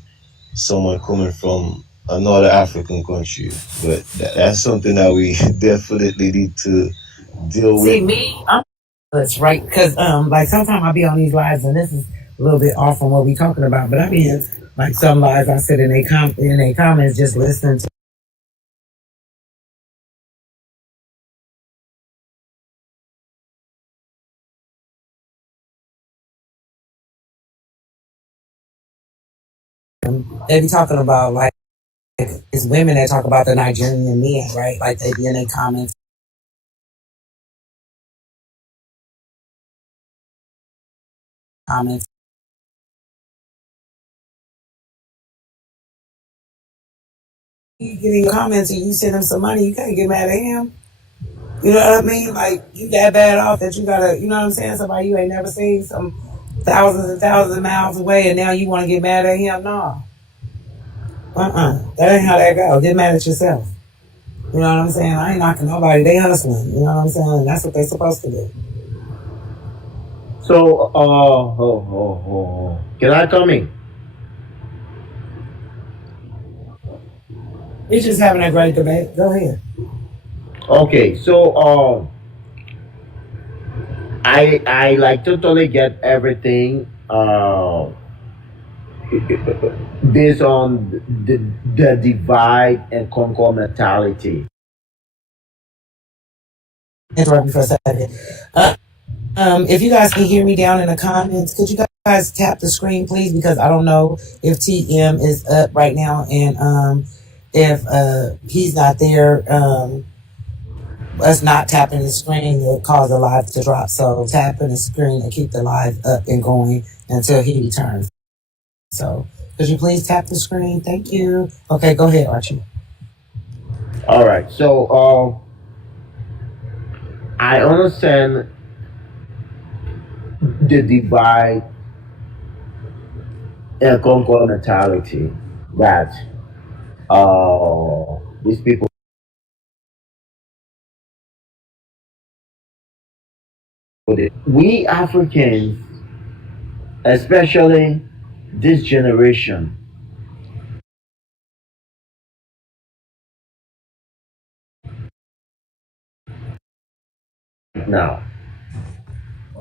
someone coming from another African country. But that's something that we definitely need to deal with. See, me, that's right. Because, like, sometimes I'll be on these lives, and this is a little bit off from what we're talking about, but I be in, like, some lives I sit in they comments just listening to. They be talking about, like, it's women that talk about the Nigerian men, right? Like, they be in their comments. You get in your comments and you send him some money, you can't get mad at him. You know what I mean? Like, you that bad off that you gotta, you know what I'm saying? Somebody you ain't never seen, some thousands and thousands of miles away, and now you want to get mad at him? No. That ain't how that go. Get mad at yourself. You know what I'm saying? I ain't knocking nobody. They hustling. You know what I'm saying? That's what they supposed to do. So, can I come in? We just having a great debate. Go ahead. Okay, so I like totally get everything based on the divide and conquer mentality. Interrupt me for a second. If you guys can hear me down in the comments, could you guys tap the screen, please? Because I don't know if TM is up right now, and if he's not there, us not tapping the screen will cause the live to drop. So tapping the screen to keep the live up and going until he returns. So could you please tap the screen? Thank you. Okay, go ahead, Archie. All right, so I understand the divide and conquer mentality that these people. We Africans, especially this generation, now,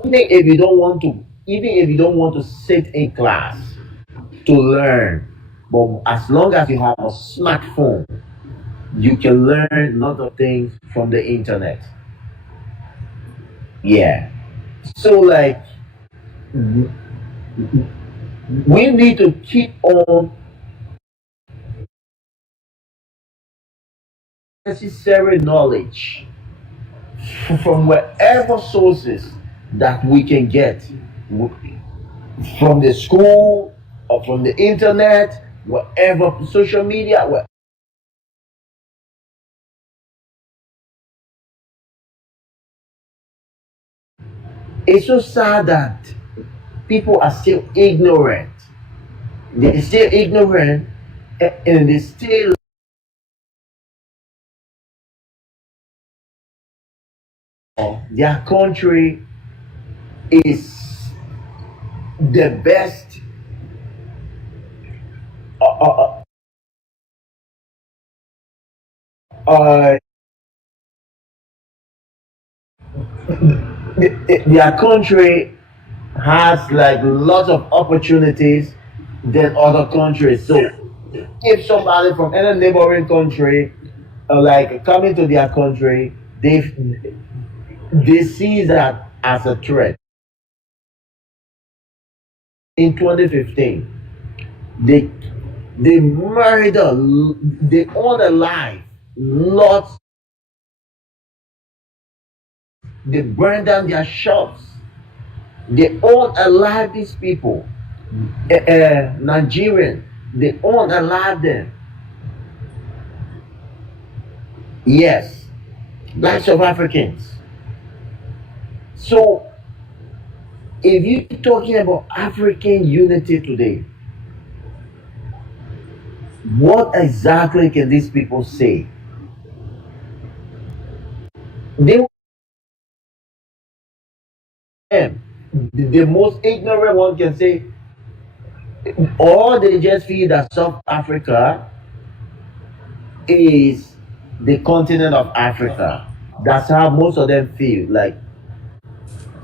even if you don't want to sit in class to learn, but as long as you have a smartphone, you can learn a lot of things from the internet. Yeah. So like we need to keep on necessary knowledge from wherever sources that we can get, from the school or from the internet, wherever, social media. It's so sad that people are still ignorant. They're still ignorant, and they still their country is the best uh, uh, uh, their country has like lots of opportunities than other countries. So if somebody from any neighboring country like coming to their country, they see that as a threat. In 2015, they murder, they unalive lots, they burn down their shops, they unalive these people. Nigerian, they unalive them. Yes, lots of Africans. So if you're talking about African unity today, what exactly can these people say? They, the most ignorant one can say, Or they just feel that South Africa is the continent of Africa. That's how most of them feel. Like,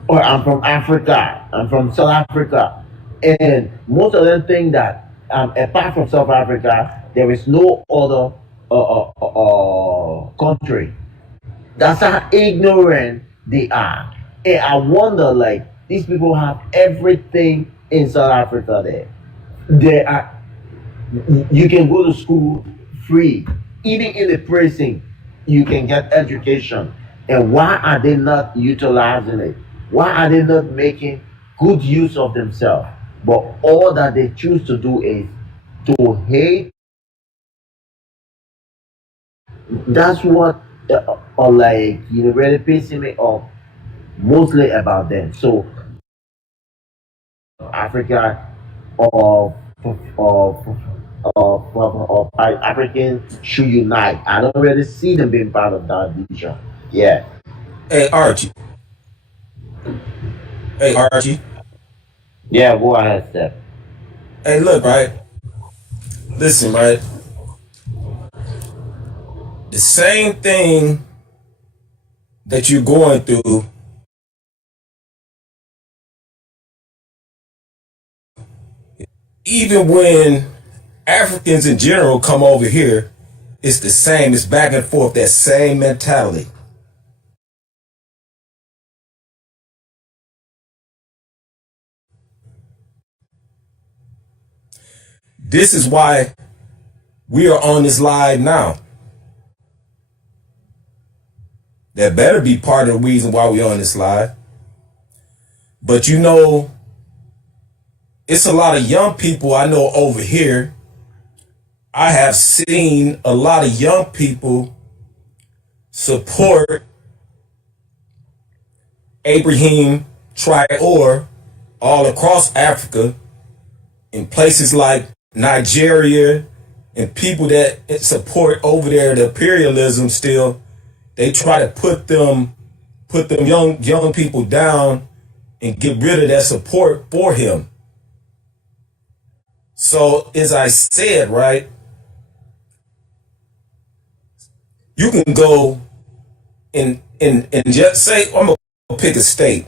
or I'm from Africa, I'm from South Africa. And most of them think that apart from South Africa, there is no other country. That's how ignorant they are. And I wonder, like, these people have everything in South Africa there. They are, you can go to school free. Even in the prison, you can get education. And why are they not utilizing it? Why are they not making good use of themselves? But all that they choose to do is to hate. That's what, like, really pissing me off mostly about them. So Africa or Africans should unite. I don't really see them being part of that vision. Yeah. Hey Archie. Hey Archie. Yeah, go ahead, Steph. Hey, look, right? Listen, right? The same thing that you're going through, even when Africans in general come over here, it's the same. It's back and forth, that same mentality. This is why we are on this live now. That better be part of the reason why we're on this live. But you know, it's a lot of young people I know over here. I have seen a lot of young people support Abraham Traore all across Africa, in places like Nigeria, and people that support over there the imperialism still. They try to put them young people down and get rid of that support for him. So as I said, right, you can go and just say, I'm gonna pick a state,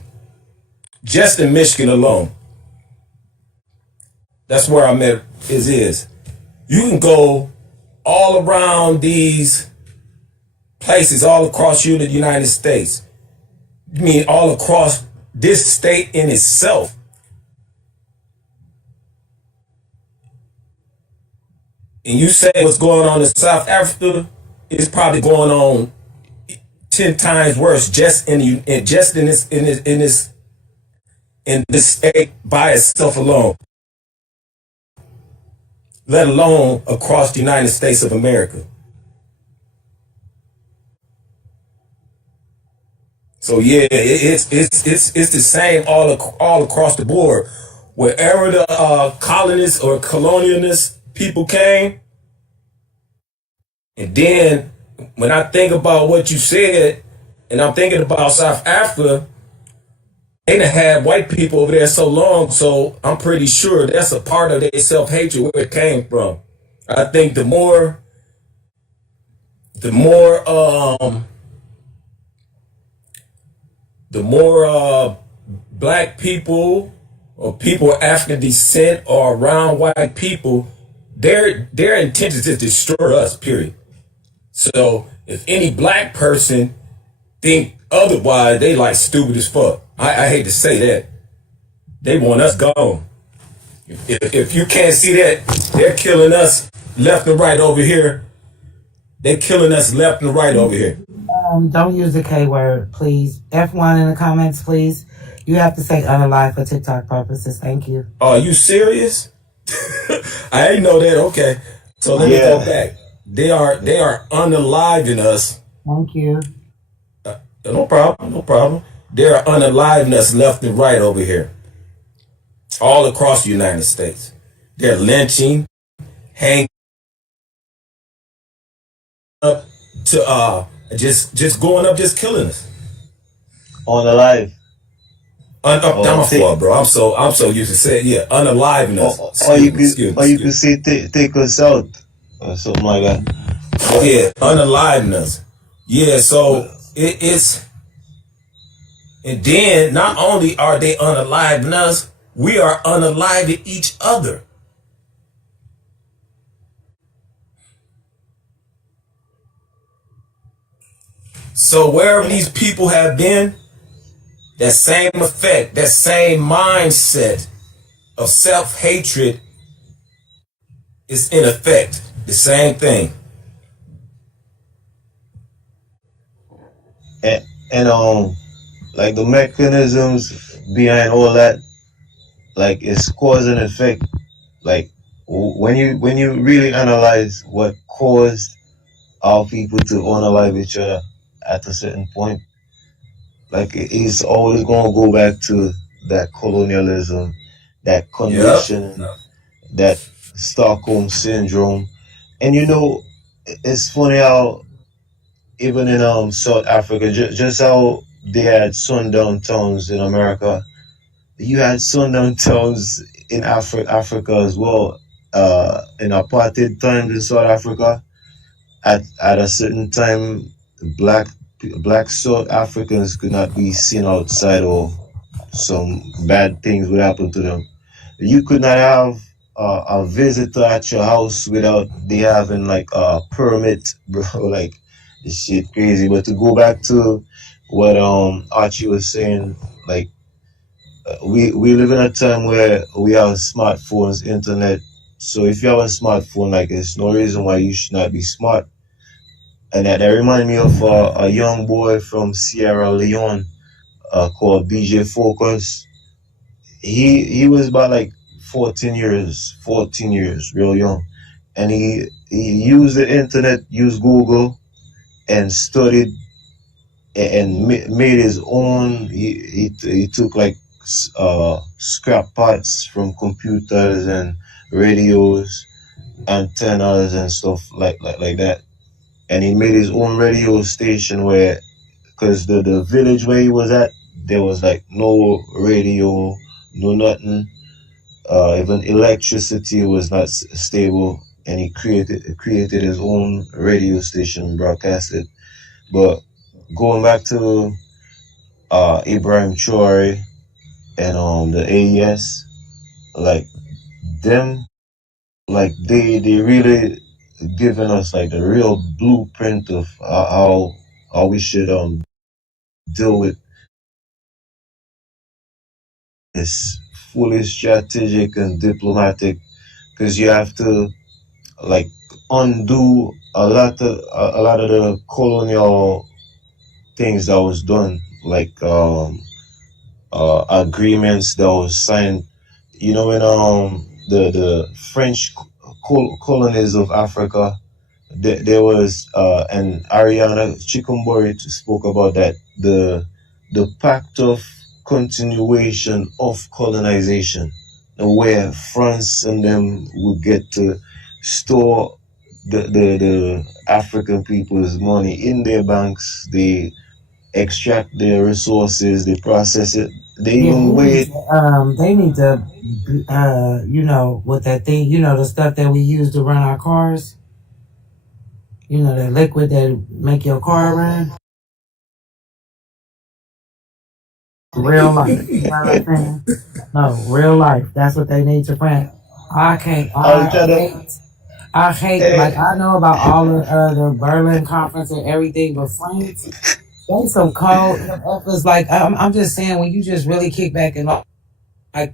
just in Michigan alone. That's where I'm at. Is you can go all around these places, all across the United States. You mean all across this state in itself. And you say what's going on in South Africa is probably going on 10 times worse just in this state by itself alone, let alone across the United States of America. So yeah, it's the same all across the board. Wherever the colonists or colonialist people came, and then when I think about what you said, and I'm thinking about South Africa, they done had white people over there so long, so I'm pretty sure that's a part of their self-hatred where it came from. I think the more black people or people of African descent are around white people, their intention is to destroy us, period. So if any black person think otherwise, they like stupid as fuck. I hate to say that. They want us gone. If you can't see that, they're killing us left and right over here. They're killing us left and right over here. Don't use the K word, please. F1 in the comments, please. You have to say unalive for TikTok purposes. Thank you. Are you serious? I didn't know that. Okay. So let me go back. They are unaliving us. Thank you. No problem. They're unaliving us left and right over here. All across the United States. They're lynching, hanging up to just going up, just killing us. On the live. I'm a take, fault, bro. I'm so used to saying, yeah, unaliveness. or you Excuse could me. say take us out or something like that. Yeah, unaliveness. Yeah, But so it's, and then not only are they unaliving us, we are unaliving each other. So wherever these people have been, that same effect, that same mindset of self-hatred is in effect. The same thing. and like the mechanisms behind all that, like it's cause and effect. Like when you really analyze what caused our people to unalive each other at a certain point, like it's always gonna go back to that colonialism, that Yep. conditioning, that Stockholm syndrome. And you know, it's funny how even in South Africa, just how they had sundown towns in America, you had sundown towns in Africa as well. In apartheid times in South Africa, at a certain time, black black South Africans could not be seen outside, or some bad things would happen to them. You could not have a visitor at your house without they having like a permit, bro. Like this shit crazy. But to go back to what Archie was saying, like we live in a time where we have smartphones, internet. So if you have a smartphone, like there's no reason why you should not be smart. And that reminded me of a young boy from Sierra Leone called BJ Focus. He was about like 14 years, real young, and he used the internet, used Google, and studied and made his own. He took like scrap parts from computers and radios, antennas and stuff like that, and he made his own radio station where, because the village where he was at, there was like no radio, no nothing. Even electricity was not stable, and he created his own radio station, broadcasted. But going back to Ibrahim Traore and the AES, like them, like they really giving us like the real blueprint of how we should deal with this fully strategic and diplomatic, because you have to like undo a lot of the colonial things that was done, like agreements that was signed. You know, when the French colonies of Africa, there was and Ariana Chikumbori spoke about that, the pact of continuation of colonization, where France and them would get to store the African people's money in their banks. They extract their resources, they process it, they Yeah, even wait. they need to, you know, with that thing, you know, the stuff that we use to run our cars, you know, the liquid that make your car run, real life. You know what I'm saying? No, real life. That's what they need to print. I can't. I was trying to, I hate. Like eh, I know about all the Berlin conference and everything, but France, they some cold efforts. Like I'm just saying, when you just really kick back and like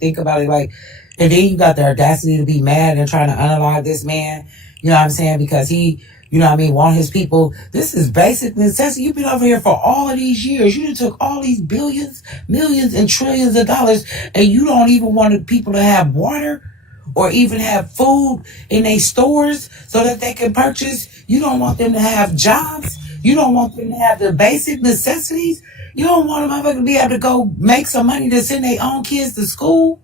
think about it, like, and then you got the audacity to be mad and trying to unalive this man. You know what I'm saying? Because he, you know what I mean, want his people. This is basic necessity. You've been over here for all of these years. You took all these billions, millions, and trillions of dollars, and you don't even want the people to have water or even have food in their stores so that they can purchase. You don't want them to have jobs. You don't want them to have the basic necessities. You don't want a motherfucker to be able to go make some money to send their own kids to school.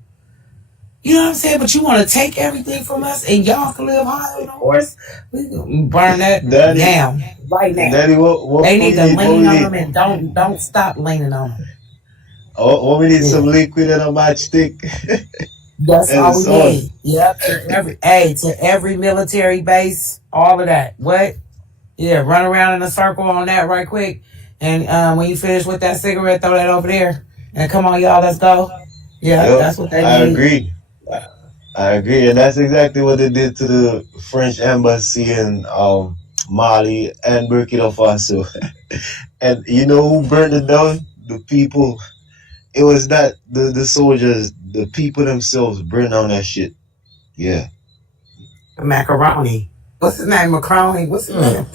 You know what I'm saying? But you want to take everything from us and y'all can live high on the horse? We can burn that Daddy, down right now. Daddy, what They we need to need, what we lean on need. them and don't stop leaning on them. Oh, we need Yeah. some liquid and a matchstick That's and a all we sword. need. Yep. To every military base, all of that. What? Yeah, run around in a circle on that right quick. And when you finish with that cigarette, throw that over there. And come on, y'all, let's go. Yeah, Yep, that's what they I need. agree. I agree, and that's exactly what they did to the French embassy in Mali and Burkina Faso. And you know who burned it down? The people. It was not the soldiers, the people themselves burned down that shit. Yeah. Macaroni. What's his name? Macaroni. What's his name?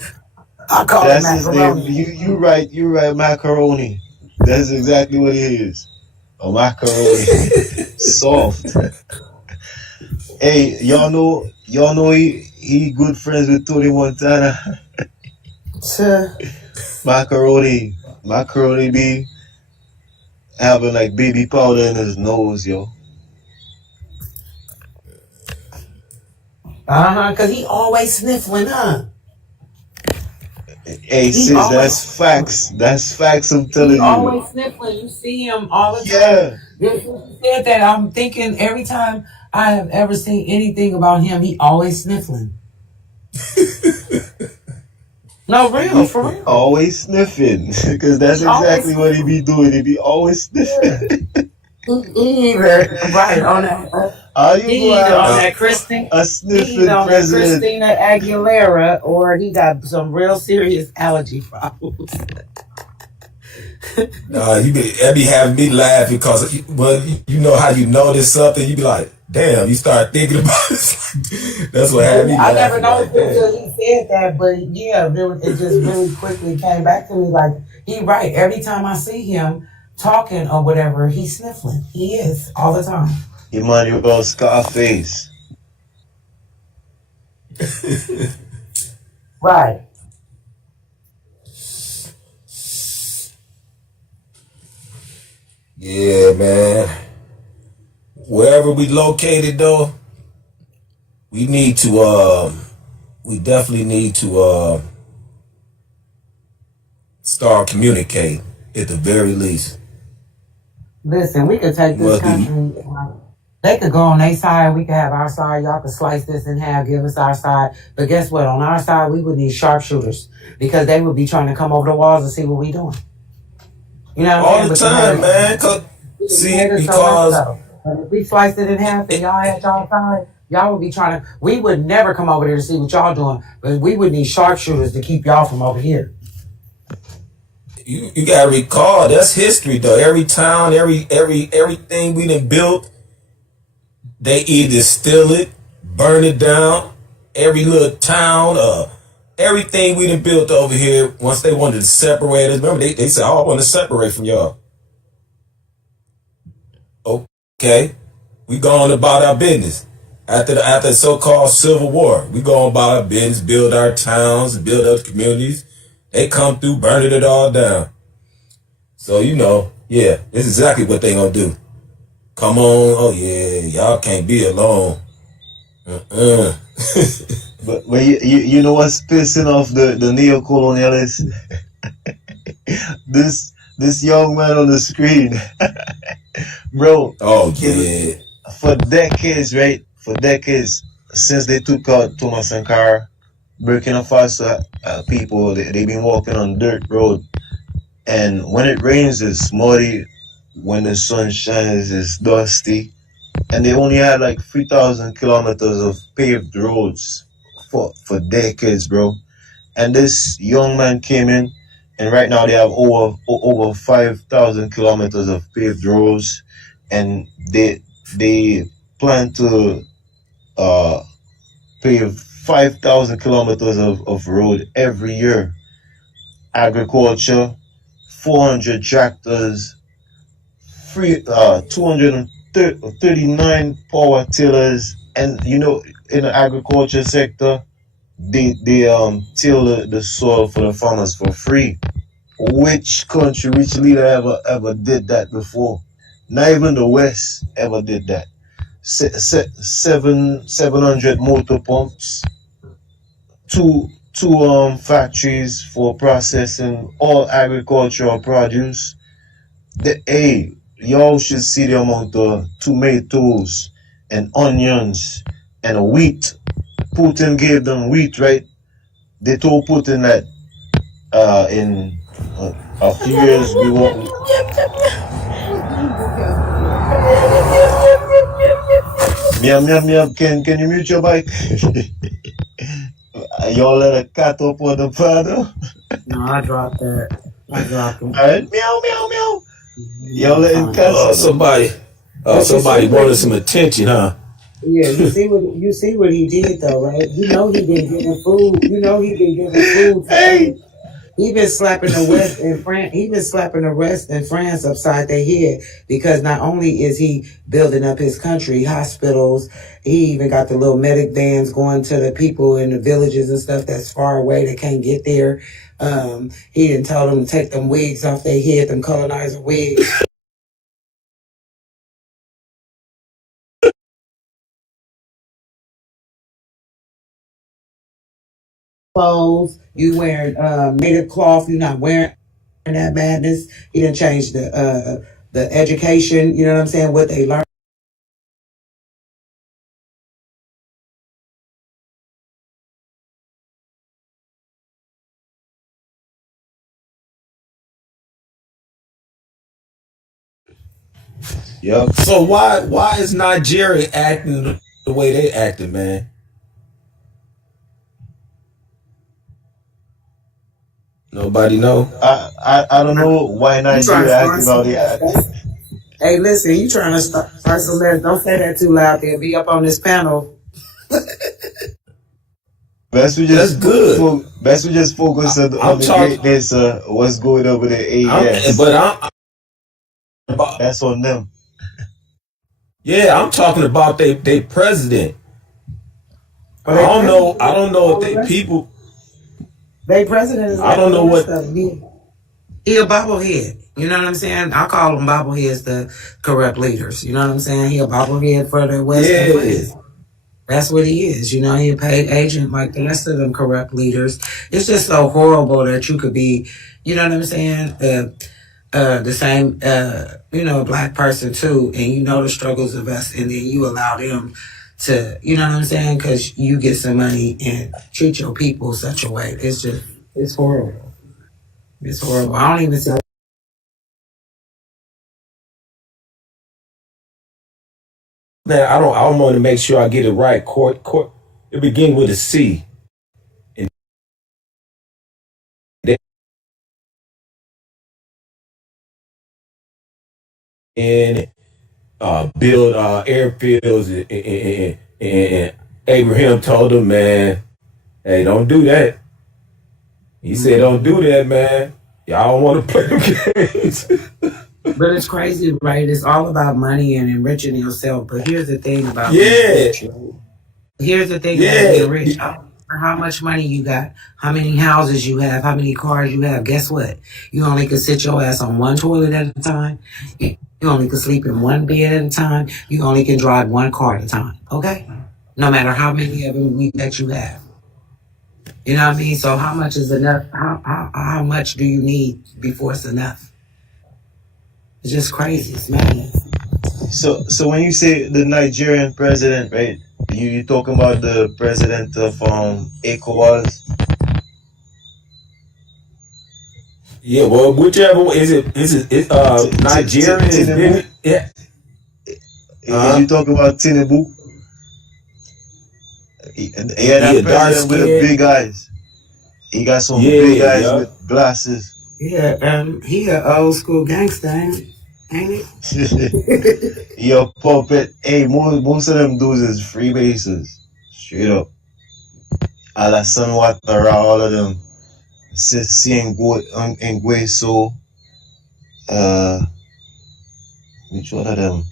I call him That's his name. macaroni. You right, macaroni. That's exactly what it is. A macaroni. Soft. Hey, y'all know he good friends with Tony Montana. Macaroni be having like baby powder in his nose, yo. Cause he always sniffling, huh? Hey He sis, always that's facts. That's facts, I'm he telling you. always sniffling. You see him all the time. Yeah. You said that. I'm thinking every time I have ever seen anything about him, he always sniffling. No, He real, be for real. always sniffing. Because that's He always exactly what he be doing. He be always sniffing. yeah. He either right on that. How you He gonna either on have that Christine. a He either sniffing on that president? Christina Aguilera, or he got some real serious allergy problems. That be having me laugh because you know how you notice something, you be like, damn, you start thinking about it. That's what had me I never laughing. Like, noticed it damn. until he said that, but yeah, it just really quickly came back to me. Like he right. Every time I see him talking or whatever, he's sniffling. He is all the time. Emmanuel Scarface. Right. Yeah, man. Wherever we located though, we definitely need to start communicating at the very least. Listen, we could take this country. They could go on their side. We could have our side. Y'all could slice this in half, give us our side. But guess what? On our side, we would need sharpshooters because they would be trying to come over the walls and see what we doing. You know what All the time, man. Because but if we sliced it in half and y'all had y'all side, y'all would be trying to. We would never come over there to see what y'all doing, but we would need sharpshooters to keep y'all from over here. you gotta recall that's history though. Every town, everything we done built, they either steal it, burn it down. Every little town, everything we done built over here. Once they wanted to separate us, remember they said, "Oh, I want to separate from y'all." Okay, we going about our business. After the so-called Civil War, we go about our business, build our towns, build our communities. They come through, burning it all down. So yeah, it's exactly what they gonna do. Come on, oh yeah, y'all can't be alone. But you know what's pissing off the neo-colonialists? this young man on the screen. Bro. Oh yeah. For decades, right? For decades, since they took out Thomas Sankara, Burkina Faso people, they been walking on dirt road. And when it rains, it's muddy. When the sun shines, it's dusty. And they only had like 3,000 kilometers of paved roads for decades, bro. And this young man came in, and right now they have over 5,000 kilometers of paved roads, and they plan to pave 5,000 kilometers of road every year. Agriculture, 400 tractors, 239 power tillers, and in the agriculture sector, they till the soil for the farmers for free. Which country, which leader ever did that before? Not even the West ever did that. 700 motor pumps, two factories for processing all agricultural produce. y'all should see the amount of tomatoes and onions and wheat. Putin gave them wheat, right? They told Putin that in a few years we won't. Meow meow meow. Can you mute your mic? Y'all let a cat up on the panel. No, I dropped that. I dropped them. All right, meow meow meow. Y'all letting cats. Somebody wanted some attention, huh? Yeah, you see what he did though, right? You know he been giving food. You know he been giving food. Hey. He been slapping the West and France. He been slapping the West and France upside their head because not only is he building up his country, hospitals, he even got the little medic vans going to the people in the villages and stuff that's far away that can't get there. He didn't tell them to take them wigs off their head, them colonizer wigs. Clothes, you wearing native cloth, you're not wearing that madness. He didn't change the education, you know what I'm saying, what they learn. Yep. So why is Nigeria acting the way they acting, man? Nobody know. I don't know why Nigeria acting how they act. Hey, listen, you trying to start some mess. Don't say that too loud. They'll be up on this panel. Best we just focus on the talking, greatness of what's going on with the AES. That's on them. Yeah, I'm talking about they president. I don't know if they people. They president is. I don't know what. He a bobblehead. You know what I'm saying? I call them bobbleheads, the corrupt leaders. You know what I'm saying? He a bobblehead for the West. Yeah. That's what he is. You know, he a paid agent like the rest of them corrupt leaders. It's just so horrible that you could be, you know what I'm saying? The same, black person too, and you know the struggles of us, and then you allow them to, you know what I'm saying? Because you get some money and treat your people such a way. It's horrible. It's horrible. I don't even see. Man, I want to make sure I get it right. Court. It begins with a C. And build airfields, and Abraham told him, man, hey, don't do that. He said, don't do that, man. Y'all don't want to play the games. But it's crazy, right? It's all about money and enriching yourself. But here's the thing about being rich. Here's the thing about being rich. I don't care how much money you got, how many houses you have, how many cars you have. Guess what? You only can sit your ass on one toilet at a time. You only can sleep in one bed at a time. You only can drive one car at a time. Okay? No matter how many of them that you have. You know what I mean? So how much is enough? How much do you need before it's enough? It's just crazy. It's madness. So when you say the Nigerian president, right? You talking about the president of ECOWAS? Yeah, well, whichever one is it Nigerian? Yeah. You talking about Tinubu? Yeah, that president with the big eyes. He got some big eyes with glasses. Yeah, he an old school gangster, ain't it? Your puppet. Hey, most of them dudes is freebasers. Straight up. A la San Watara, all of them. Ngueso. Which one of them?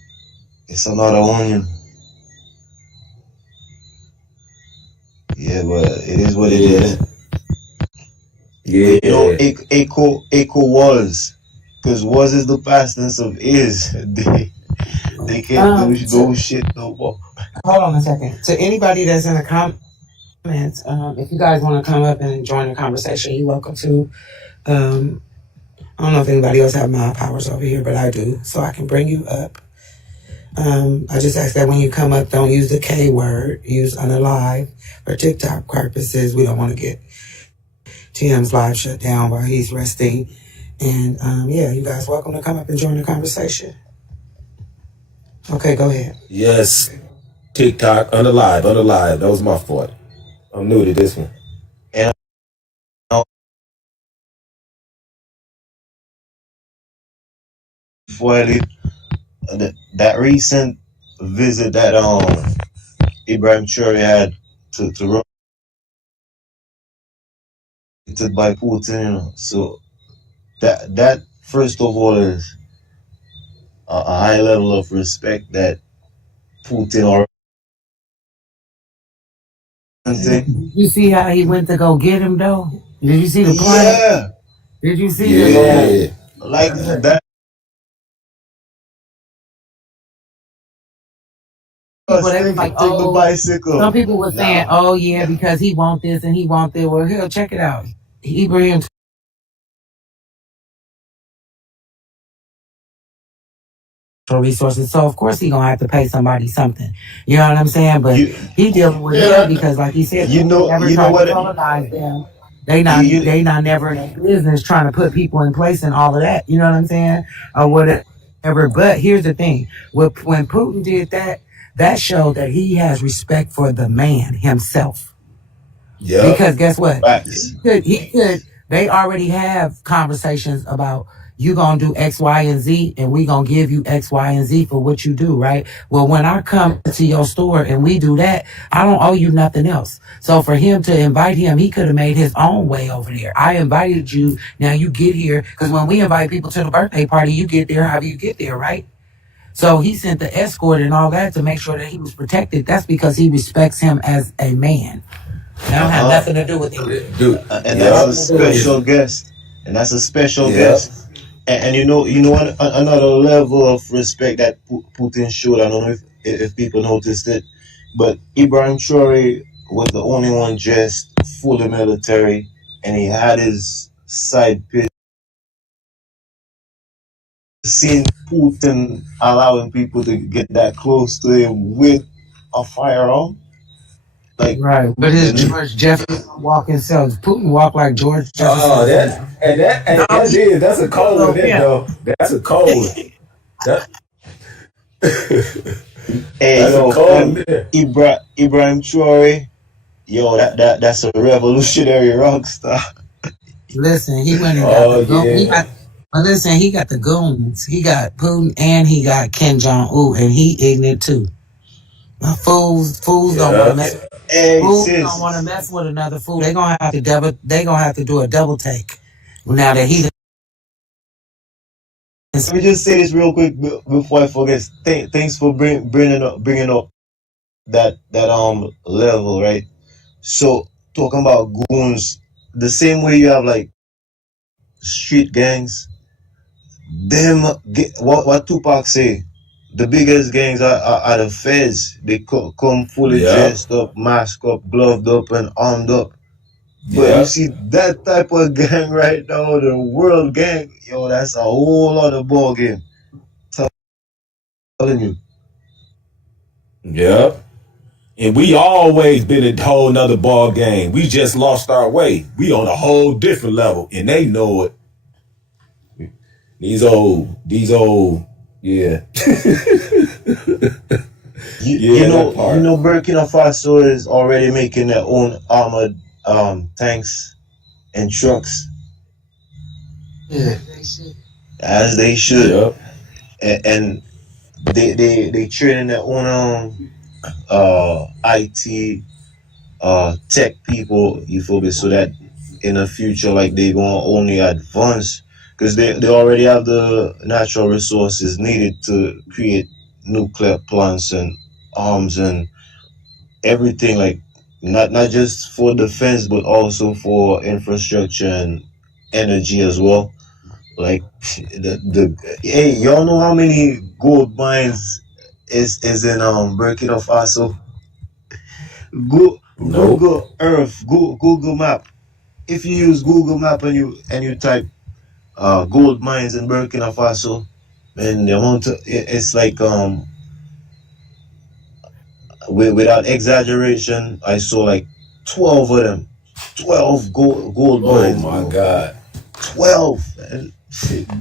It's another one. Yeah, but it is what it is. Yeah. You know, echo was. Because was is the past tense of is. They can't do shit no more. Hold on a second. To anybody that's in the comments, if you guys want to come up and join the conversation, you're welcome to. I don't know if anybody else have my powers over here, but I do, so I can bring you up. I just ask that when you come up, don't use the K word. Use unalive for TikTok purposes. We don't want to get TM's live shut down while he's resting. And yeah, you guys welcome to come up and join the conversation. Okay, go ahead. Yes, TikTok, unalive. That was my fault. I'm new to this one. And before I leave, that recent visit that Ibrahim Traore had to by Putin, you know. So that first of all is a high level of respect that Putin or You see how he went to go get him though? Did you see the plane? yeah. Did you see Yeah. Like that. People, they was like, Take the bicycle. some people were saying, oh yeah, because he want this and he want that. Well, hell, check it out. Ibrahim resources, so of course he gonna have to pay somebody something. You know what I'm saying? But he dealing with them because, like he said, you know what? Colonize them. They not never in business trying to put people in place and all of that. You know what I'm saying? Or whatever. But here's the thing: when Putin did that, that showed that he has respect for the man himself. Yeah. Because guess what? Facts. He could. They already have conversations about you gonna do X, Y, and Z, and we gonna give you X, Y, and Z for what you do, right? Well, when I come to your store and we do that, I don't owe you nothing else. So for him to invite him, he could have made his own way over there. I invited you. Now you get here, because when we invite people to the birthday party, you get there however you get there, right? So he sent the escort and all that to make sure that he was protected. That's because he respects him as a man. That don't have nothing to do with it. Dude. And that's a special guest. And that's a special guest. And you know another level of respect that Putin showed. I don't know if people noticed it, but Ibrahim Traore was the only one dressed fully military, and he had his side pistol. Seeing Putin allowing people to get that close to him with a firearm, like right. But his George Jefferson walk himself. Putin walk like George Jefferson. Oh, that's a cold one, though. That's a cold one. Hey, yo, Ibrahim Traore, yo, that's a revolutionary rock star. Listen, he went and got the goons. But listen, he got the goons. He got Putin and he got Kim Jong-un, and he ignorant too. Fools don't want to mess. Fools don't want to mess with another fool. They gonna have to do a double take. Now that he. Let me just say this real quick before I forget. Thanks for bringing up that level, right? So talking about goons, the same way you have like street gangs, them what Tupac say, the biggest gangs are the feds. They come fully dressed up, masked up, gloved up, and armed up. But you see that type of gang right now, the world gang, yo, that's a whole other ball game. Telling you. Yep. And we always been a whole nother ball game. We just lost our way. We on a whole different level, and they know it. These old, yeah. you know, Burkina Faso is already making their own armored tanks and trucks. Yeah. As they should. Yep. And they training their own IT tech people, you feel me, so that in the future, like, they gonna only advance, because they already have the natural resources needed to create nuclear plants and arms and everything, like not just for defense but also for infrastructure and energy as well. Like hey, y'all know how many gold mines is in Burkina Faso? Google Earth, Google Map. If you use Google Map and you type gold mines in Burkina Faso, and the amount it's like without exaggeration, I saw like 12 of them, 12 gold Oh mines, my bro. God. 12. And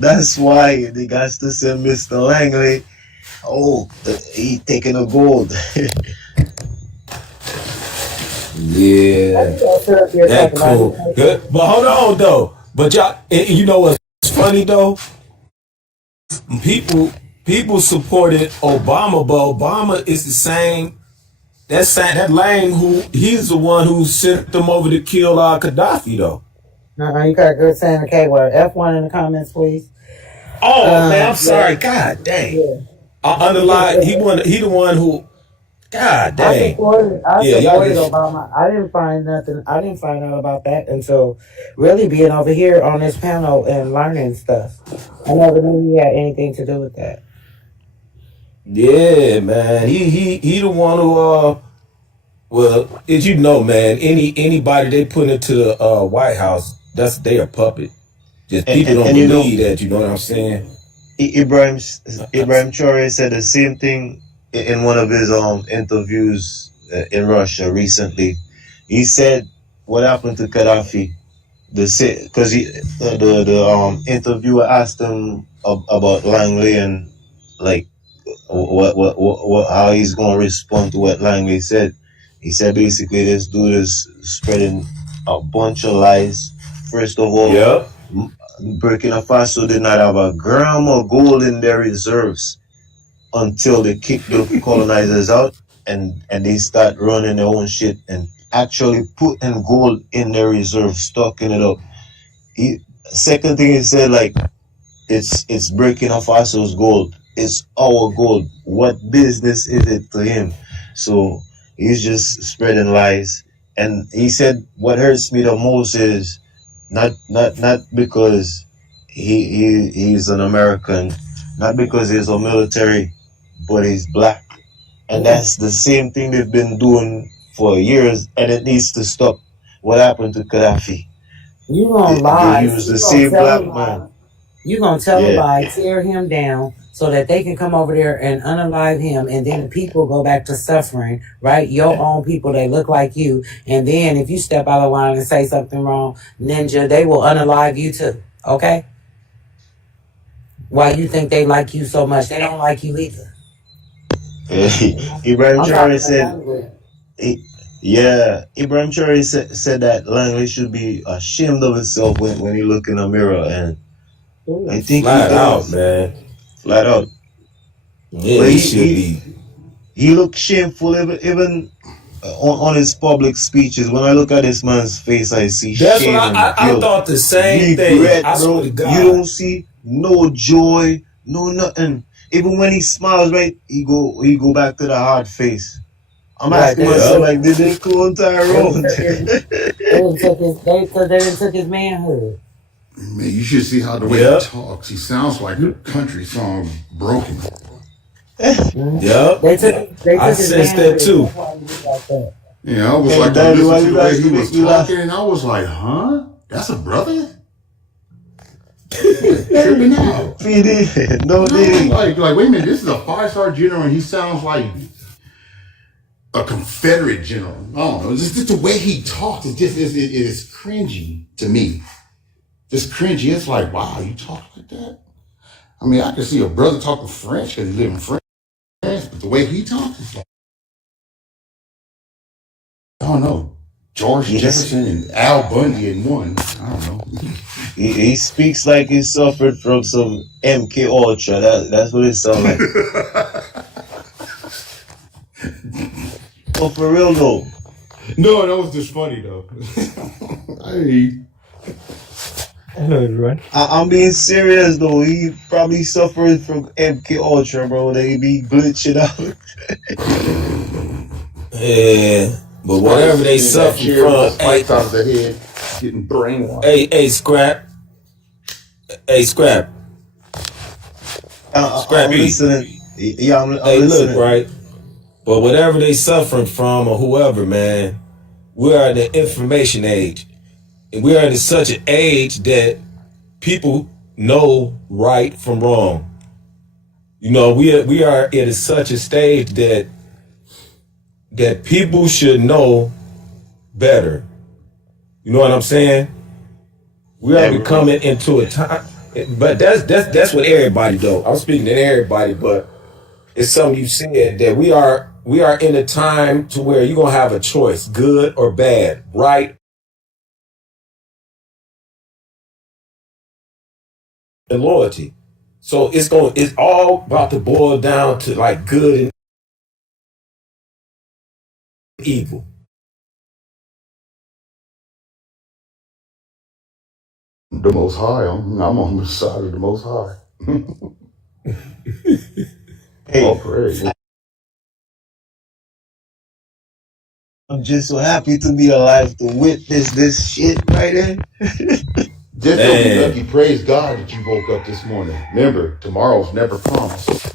that's why they got to send Mr. Langley. Oh, he taking the gold. Yeah, that cool. Good. But hold on though. But y'all, you know what's funny though? People supported Obama, but Obama is the same. That lame who he's the one who sent them over to kill Gaddafi though. You got a good saying, okay, well, F1 in the comments, please. Oh man, I'm sorry. God dang. Yeah. I underlined. He the one who. God dang. I supported Obama. I didn't find nothing. I didn't find out about that until really being over here on this panel and learning stuff. I never knew he had anything to do with that. Yeah, man. He the one who well, as you know, man, anybody they put into the White House, they a puppet. Just people don't believe that, you know what I'm saying? Ibrahim Traore said the same thing in one of his interviews in Russia recently. He said what happened to Gaddafi. Because the interviewer asked him about Langley and like what how he's gonna respond to what Langley said. He said basically this dude is spreading a bunch of lies. First of all, Yep. Burkina Faso did not have a gram of gold in their reserves until they kicked the colonizers out and they start running their own shit and actually putting gold in their reserves, stocking it up. Second thing he said, like, it's Burkina Faso's gold. It's our gold. What business is it to him? So he's just spreading lies. And he said what hurts me the most is not because he's an American, not because he's a military, but he's black. And that's the same thing they've been doing for years, and it needs to stop. What happened to Gaddafi? You gonna lie. They use the same black man. You gonna tell a lie, tear him down, so that they can come over there and unalive him, and then the people go back to suffering, right? Your own people, they look like you, and then if you step out of line and say something wrong, ninja, they will unalive you too, okay? Why you think they like you so much? They don't like you either. Ibrahim Traore said, Ibrahim Traore said that Langley should be ashamed of himself when he look in the mirror, and I think flat out, man. Flat out. Yeah, he should be. He looks shameful even on his public speeches. When I look at this man's face, I see That's shame what I thought the same thing. I swear to God. You don't see no joy, no nothing. Even when he smiles, right, he go back to the hard face. I'm asking myself, like, did they clone Tyrone? They didn't took his manhood. Man, you should see how the way he talks. He sounds like a country song broken. Yep. They took I sensed that too. Yeah, I was like, listening to the way he was talking, and I was like, huh? That's a brother? Tripping out. Like, wait a minute, this is a 5-star general, and he sounds like a Confederate general. I don't know. It's just the way he talks. It is cringy to me. Just cringy. It's like, wow, you talk like that? I mean, I can see a brother talking French because he live in France, but the way he talks is like, I don't know, George Jefferson and Al Bundy in one. I don't know. He speaks like he suffered from some MK Ultra. That's what it sounds like. Oh, for real though. No, that was just funny though. Hello everyone. I'm being serious though. He probably suffered from MK Ultra, bro. They be glitching out. Yeah, but whatever they suffer from, spikes out of the head, getting brainwashed. Hey, Scrap. Hey, Scrap. I'm listening. Yeah, I'm hey, listening. Look, right. But whatever they suffering from or whoever, man, we are in the information age. And we are in such an age that people know right from wrong. You know, we are at such a stage that people should know better. You know what I'm saying? We are becoming into a time, but that's what everybody though. I'm speaking to everybody, but it's something you said that we are in a time to where you're gonna have a choice, good or bad, right and loyalty. So it's all about to boil down to like good and evil. The Most High. I'm on the side of the Most High. Hey, All praise. I'm just so happy to be alive to witness this shit right there. Just don't be lucky. Praise God that you woke up this morning. Remember, tomorrow's never promised.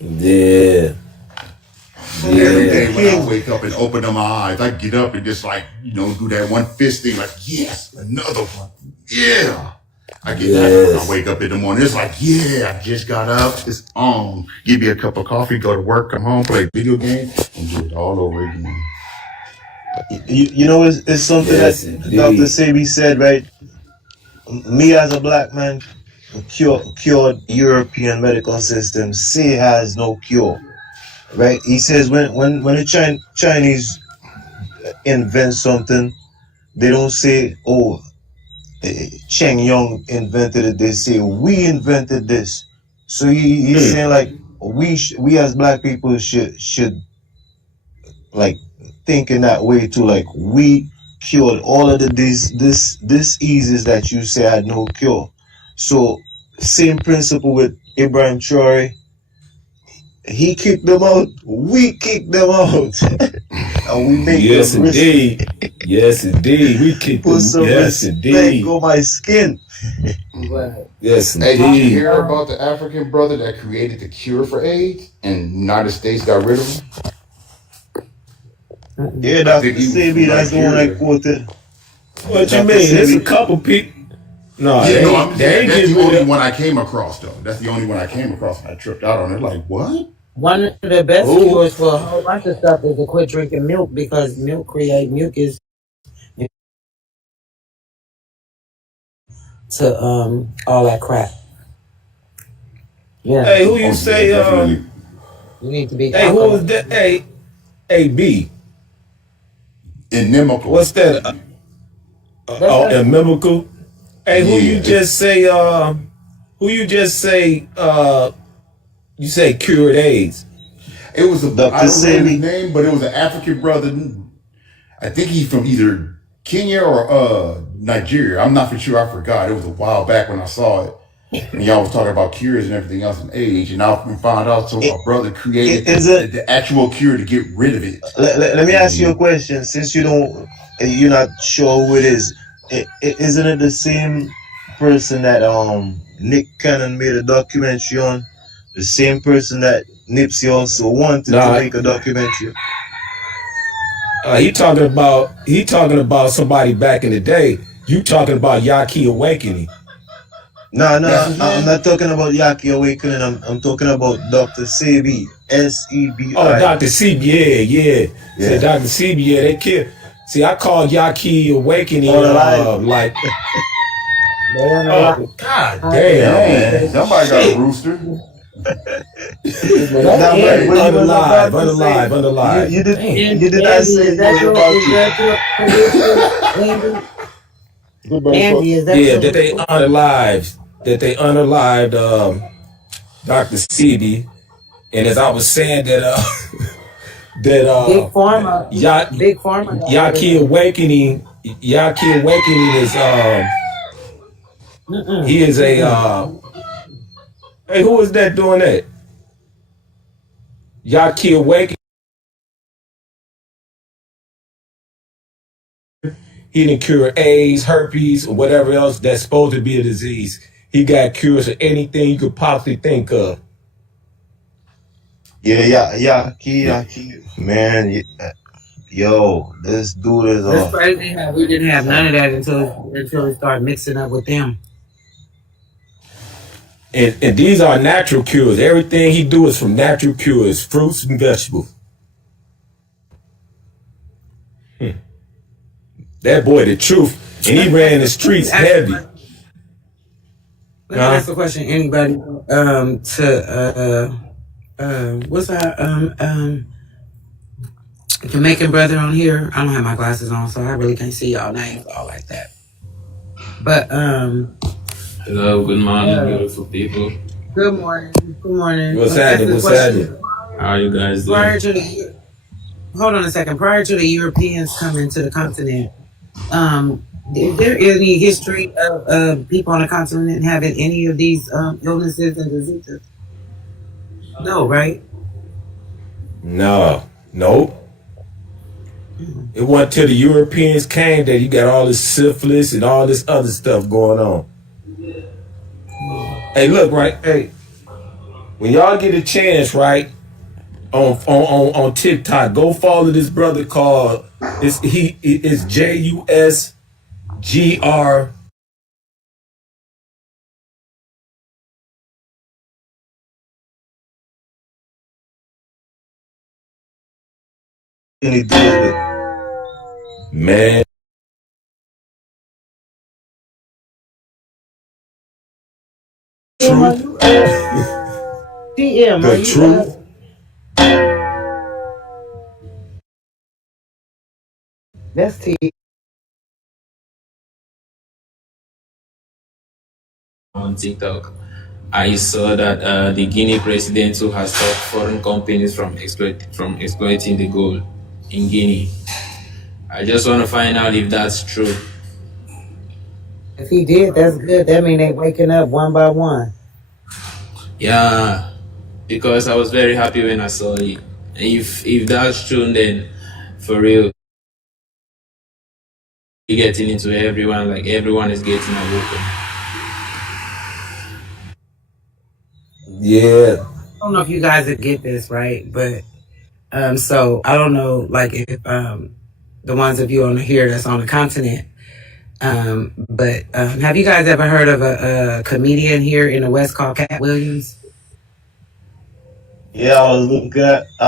Yeah. Every day when I wake up and open my eyes, I get up and just like, do that one fist thing, like, yes, another one. Yeah. I get that when I wake up in the morning. It's like, yeah, I just got up. It's on. Give me a cup of coffee, go to work, come home, play video game, and do it all over again. You know, it's something that Dr. Sebi said, right? Me as a black man, cured European medical system say has no cure, right? He says when the Chinese invent something, they don't say, oh, Cheng Yong invented it. They say we invented this. So he's saying like we as black people should like think in that way too. Like we cured all of the diseases that you say had no cure. So same principle with Ibrahim Traore. He kicked them out. We kicked them out. And we make yes, them indeed. Yes, indeed. We kicked them. Yes, indeed. On my skin. Yes, indeed. Hey, did you hear about the African brother that created the cure for AIDS and the United States got rid of him? Yeah, Dr. Sebi, that's the one I quoted. What you mean? There's a couple people. No, that's the only one I came across, though. That's the only one I came across. I tripped out on it. Like, what? One of the best cures for a whole bunch of stuff is to quit drinking milk because milk creates mucus to all that crap. Yeah. Hey, who you say? You need to be. Hey, who was that? Hey, B. Inimical. What's that? Inimical. Hey, who you just say? Who you just say? You say cured AIDS. It was I don't know his name, but it was an African brother. I think he's from either Kenya or Nigeria. I'm not for sure. I forgot. It was a while back when I saw it. And y'all was talking about cures and everything else in age, and I found out so my brother created the actual cure to get rid of it. Let me ask you a question. Since you're not sure who it is, isn't it the same person that Nick Cannon made a documentary on? The same person that Nipsey also wanted to make a documentary. He talking about somebody back in the day. You talking about Yaki Awakening? No, I'm not talking about Yaki Awakening. I'm talking about Dr. Sebi, Sebi. Oh, Dr. Sebi, yeah. See, Dr. Sebi, yeah, they killed. See, I call Yaki Awakening like. God damn, man. Somebody got a rooster. Unalive. You did not say that about Andy, is that that they unalived Dr. Sebi, and as I was saying that Big Pharma Yaki Awakening is he is a hey, who is that doing that? Yaki Awakening. He didn't cure AIDS, herpes, or whatever else that's supposed to be a disease. He got cures for anything you could possibly think of. Yaki, man. Yo, this dude is It's crazy how we didn't have none of that until we started mixing up with them. And these are natural cures. Everything he do is from natural cures, fruits and vegetables. That boy, the truth, and he ran the streets heavy. Let me ask a question. Anybody what's that Jamaican brother on here? I don't have my glasses on, so I really can't see y'all names all like that. But hello, good morning, beautiful people. Good morning. Good morning. What's happening? What's happening? How are you guys doing? Hold on a second. Prior to the Europeans coming to the continent, is there any history of people on the continent having any of these illnesses and diseases? No, right? No. It wasn't till the Europeans came that you got all this syphilis and all this other stuff going on. Hey, look, right? Hey, when y'all get a chance, right, on TikTok, go follow this brother called it's JUSGR. And he deals with. Man. Truth. DM, the truth. That's T. On TikTok, I saw that the Guinea president who has stopped foreign companies from exploiting the gold in Guinea. I just want to find out if that's true. If he did, that's good. That means they waking up one by one. Yeah, because I was very happy when I saw it. If that's true, then for real, getting into everyone, like everyone is getting awoken. Yeah. I don't know if you guys would get this, right? But so I don't know, like if the ones of you on here that's on the continent. But have you guys ever heard of a comedian here in the West called Cat Williams? Yeah, I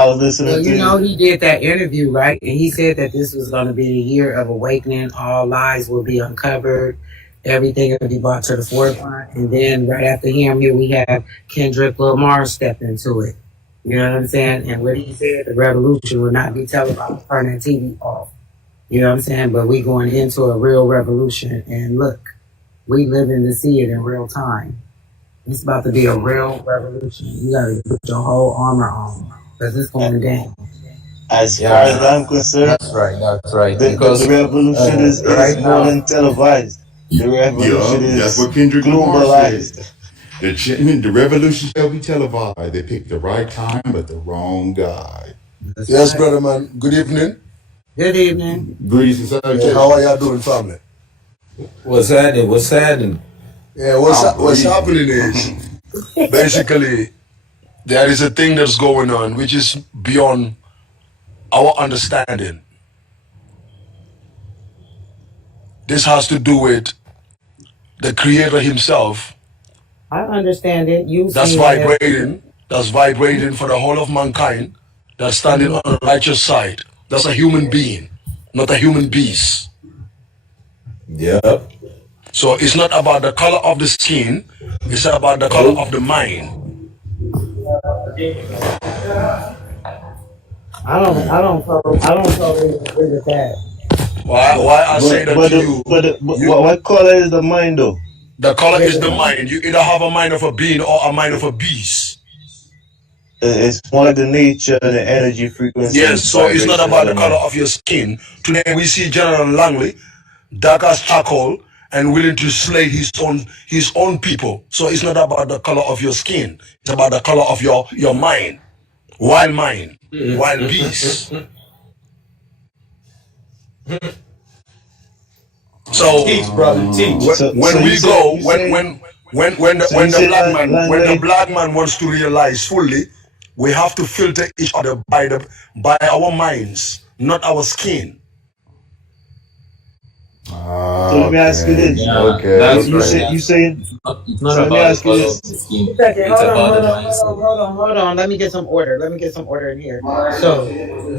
was listening well, to you know, he did that interview, right? And he said that this was going to be a year of awakening. All lies will be uncovered. Everything will be brought to the forefront. And then right after him, here we have Kendrick Lamar step into it. You know what I'm saying? And what he said, the revolution will not be televised. Turn that TV off. You know what I'm saying? But we going into a real revolution. And look, we living to see it in real time. It's about to be a real revolution. You got to put your whole armor on because it's going down. As far as I'm concerned, that's right. The revolution is more than televised. The revolution is that's what Kendrick globalized. The revolution shall be televised. They picked the right time, but the wrong guy. Yes, brother man. Good evening. Good evening. Greetings and salutations. How are y'all doing, family? What's happening? Yeah, what's happening is basically there is a thing that's going on which is beyond our understanding. This has to do with the Creator Himself. I understand it. That's vibrating. That's vibrating for the whole of mankind. That's standing on the righteous side. That's a human being, not a human beast. Yep. So it's not about the color of the skin, it's about the color of the mind. I don't totally agree with that. Why I say that to you? But what color is the mind though? The color is the mind. You either have a mind of a being or a mind of a beast. It's more the nature, the energy frequency. Yes, so it's not about the color of your skin. Today we see General Langley, dark as charcoal, and willing to slay his own people. So it's not about the color of your skin. It's about the color of your mind. Wild mind. Wild beast. So teach, brother, teach. When the black man wants to realize fully, we have to filter each other by our minds, not our skin. So let me ask you this. Yeah, You, that's you right. say you saying It's not so let me about the ask you color of this. the skin. Second, It's about the mindset. hold on. Let me get some order. In here. So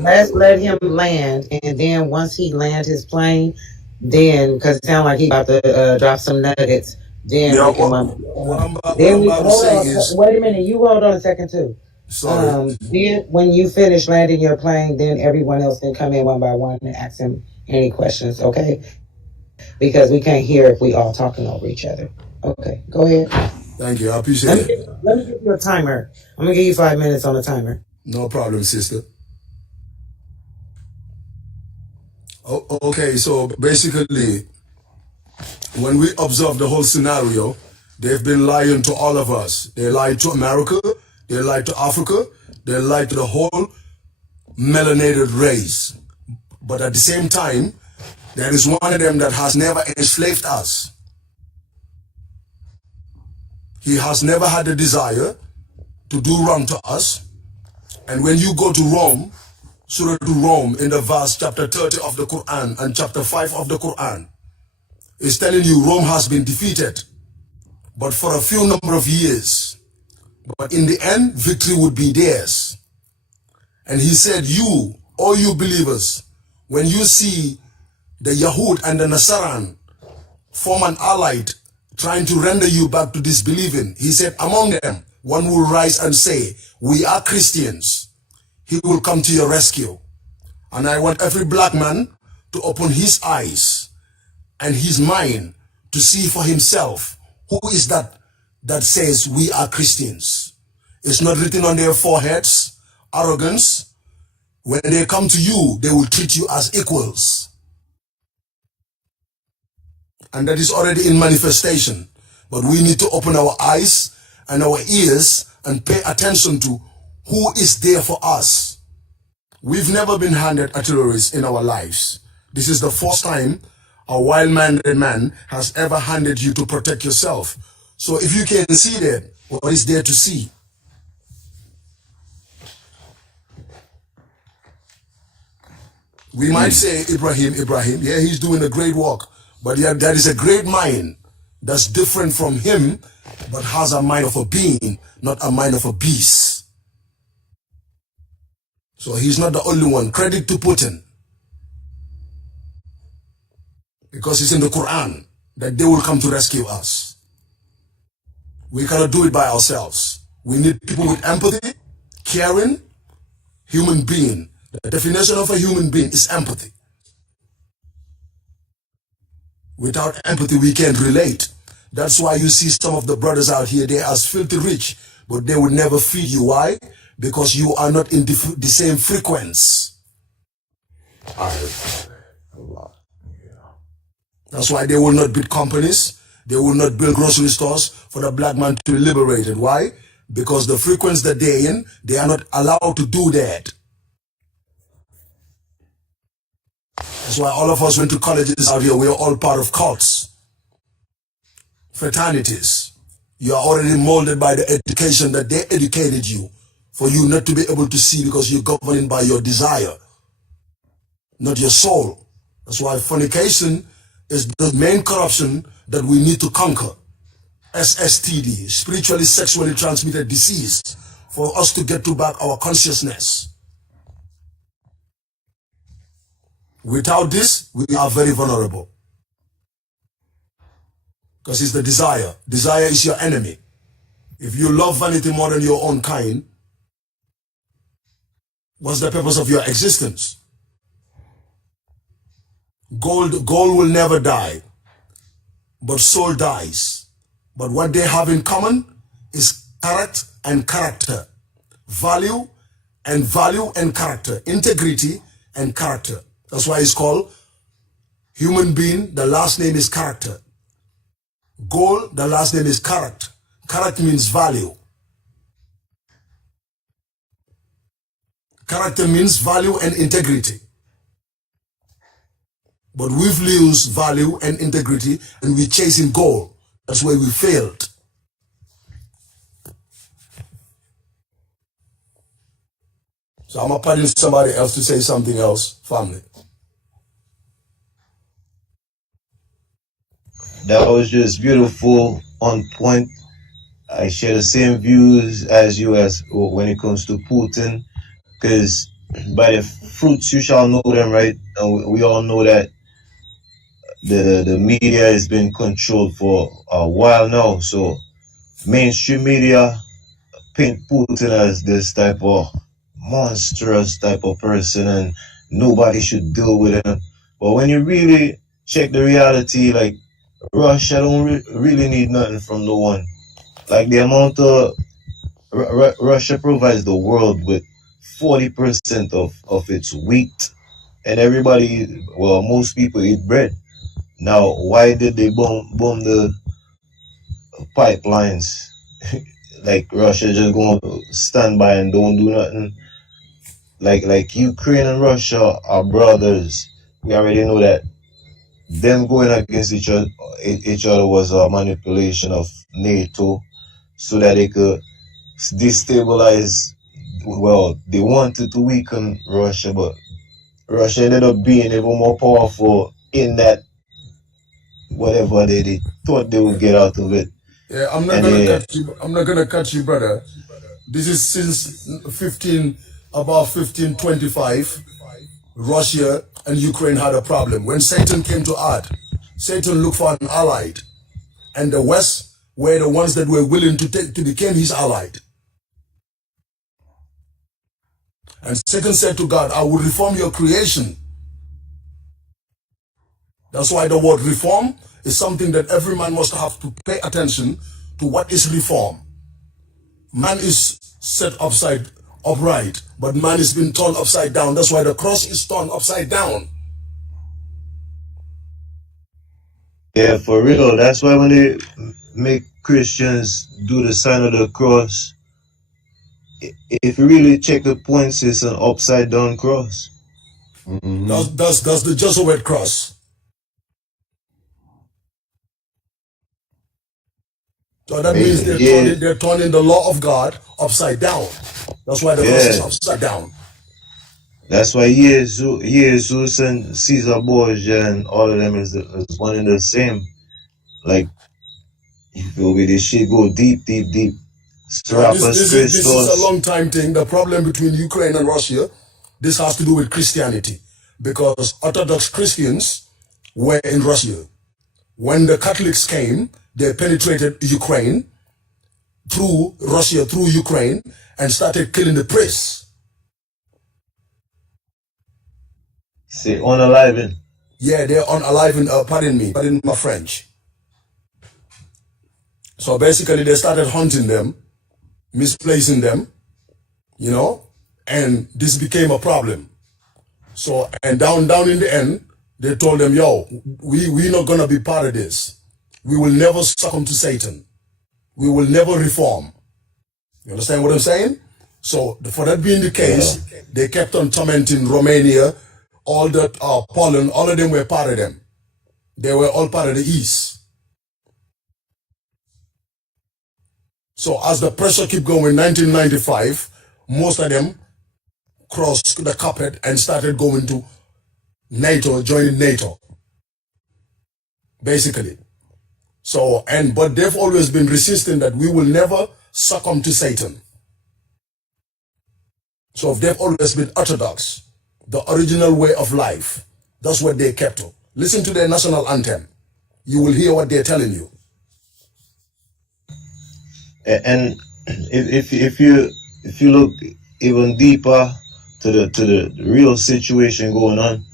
let's let him land, and then once he land his plane, then because it sounds like he about to drop some nuggets, then Yeah, we can what then I'm we about to hold say on. is, Wait a minute, you hold on a second too. sorry. Then when you finish landing your plane, then everyone else can come in one by one and ask him any questions, okay? Because we can't hear if we all talking over each other. Okay, go ahead. Thank you. I appreciate it. Let me give you a timer. I'm gonna give you 5 minutes on the timer. No problem, sister. Okay, so basically, when we observe the whole scenario, they've been lying to all of us. They lied to America, they lied to Africa, they lied to the whole melanated race. But at the same time, there is one of them that has never enslaved us. He has never had the desire to do wrong to us. And when you go to Rome, Surah to Rome in the verse chapter 30 of the Quran and chapter 5 of the Quran, it's telling you Rome has been defeated, but for a few number of years. But in the end, victory would be theirs. And he said, you, all you believers, when you see the Yahud and the Nasaran form an allied trying to render you back to disbelieving, he said, among them, one will rise and say, we are Christians. He will come to your rescue. And I want every black man to open his eyes and his mind to see for himself who is that says we are Christians. It's not written on their foreheads, arrogance. When they come to you, they will treat you as equals. And that is already in manifestation. But we need to open our eyes and our ears and pay attention to who is there for us. We've never been handed artilleries in our lives. This is the first time a wild-minded man has ever handed you to protect yourself. So if you can see that, what is there to see? We might say, Ibrahim, yeah, he's doing a great work, but yeah, there is a great mind that's different from him, but has a mind of a being, not a mind of a beast. So he's not the only one. Credit to Putin. Because it's in the Quran that they will come to rescue us. We cannot do it by ourselves. We need people with empathy, caring, human being. The definition of a human being is empathy. Without empathy, we can't relate. That's why you see some of the brothers out here, they are filthy rich, but they will never feed you. Why? Because you are not in the same frequency. That's why they will not build companies. They will not build grocery stores for the black man to be liberated. Why? Because the frequency that they're in, they are not allowed to do that. That's why all of us went to colleges out here. We are all part of cults, fraternities. You are already molded by the education that they educated you for you not to be able to see because you're governed by your desire, not your soul. That's why fornication is the main corruption that we need to conquer. SSTD, spiritually sexually transmitted disease, for us to get to back our consciousness. Without this, we are very vulnerable. Because it's the desire. Desire is your enemy. If you love vanity more than your own kind, what's the purpose of your existence? Gold will never die, but soul dies. But what they have in common is character and character, value and character, integrity and character. That's why it's called human being. The last name is character. Gold, the last name is character. Character means value. Character means value and integrity. But we've lost value and integrity and we're chasing gold. That's where we failed. So I'm going to pardon somebody else to say something else, family. That was just beautiful, on point. I share the same views as you as when it comes to Putin, because by the fruits you shall know them, right? And we all know that the media has been controlled for a while now. So mainstream media paint Putin as this type of monstrous type of person and nobody should deal with him. But when you really check the reality, like Russia don't really need nothing from no one. Like the amount of Russia provides the world with 40% of its wheat, and everybody, well, most people eat bread. Now, why did they bomb the pipelines? Like Russia just gonna stand by and don't do nothing? Like Ukraine and Russia are brothers. We already know that them going against each other was a manipulation of NATO so that they could destabilize. Well, they wanted to weaken Russia, but Russia ended up being even more powerful in that whatever they thought they would get out of it. Yeah, I'm not gonna cut you. I'm not gonna cut you, brother. This is since about 1525, Russia and Ukraine had a problem. When Satan came to earth, Satan looked for an allied, and the West were the ones that were willing to become his allied. And Satan said to God, I will reform your creation. That's why the word reform is something that every man must have to pay attention to. What is reform? Man is set upright, but man is being turned upside down. That's why the cross is turned upside down. Yeah, for real. That's why when they make Christians do the sign of the cross, if you really check the points, it's an upside down cross. That's the Jesuit cross. So that means they're turning the law of God upside down. That's why the cross is upside down. That's why Jesus and Caesar Borgia and all of them is one and the same. Like, you feel me? This shit go deep. This is a long time thing. The problem between Ukraine and Russia, this has to do with Christianity, because Orthodox Christians were in Russia. When the Catholics came, they penetrated Ukraine through Russia, through Ukraine, and started killing the priests. Say unaliving. Yeah, they're unaliving, pardon my French. So basically they started hunting them, misplacing them, you know, and this became a problem. So, and down in the end, they told them, yo, we're not gonna be part of this. We will never succumb to Satan. We will never reform. You understand what I'm saying? So for that being the case, they kept on tormenting Romania, all that Poland, all of them were part of them. They were all part of the East. So as the pressure kept going, 1995, most of them crossed the carpet and started going to NATO, joining NATO, basically. So, but they've always been resisting that we will never succumb to Satan. So they've always been orthodox, the original way of life. That's what they kept to. Listen to their national anthem. You will hear what they're telling you. And if you look even deeper to the real situation going on,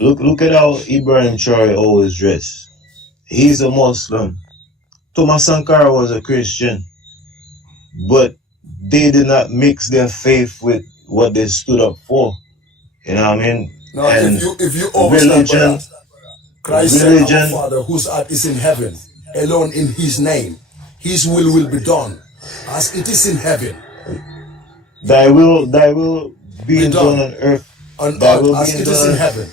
look at how Ibrahim Traore always dressed. He's a Muslim. Thomas Sankara was a Christian, but they did not mix their faith with what they stood up for. You know what I mean? Now, if you overstand, Christ said, our Father whose art is in heaven, alone in his name, his will be done, as it is in heaven. Thy will be done on earth, as it is in heaven.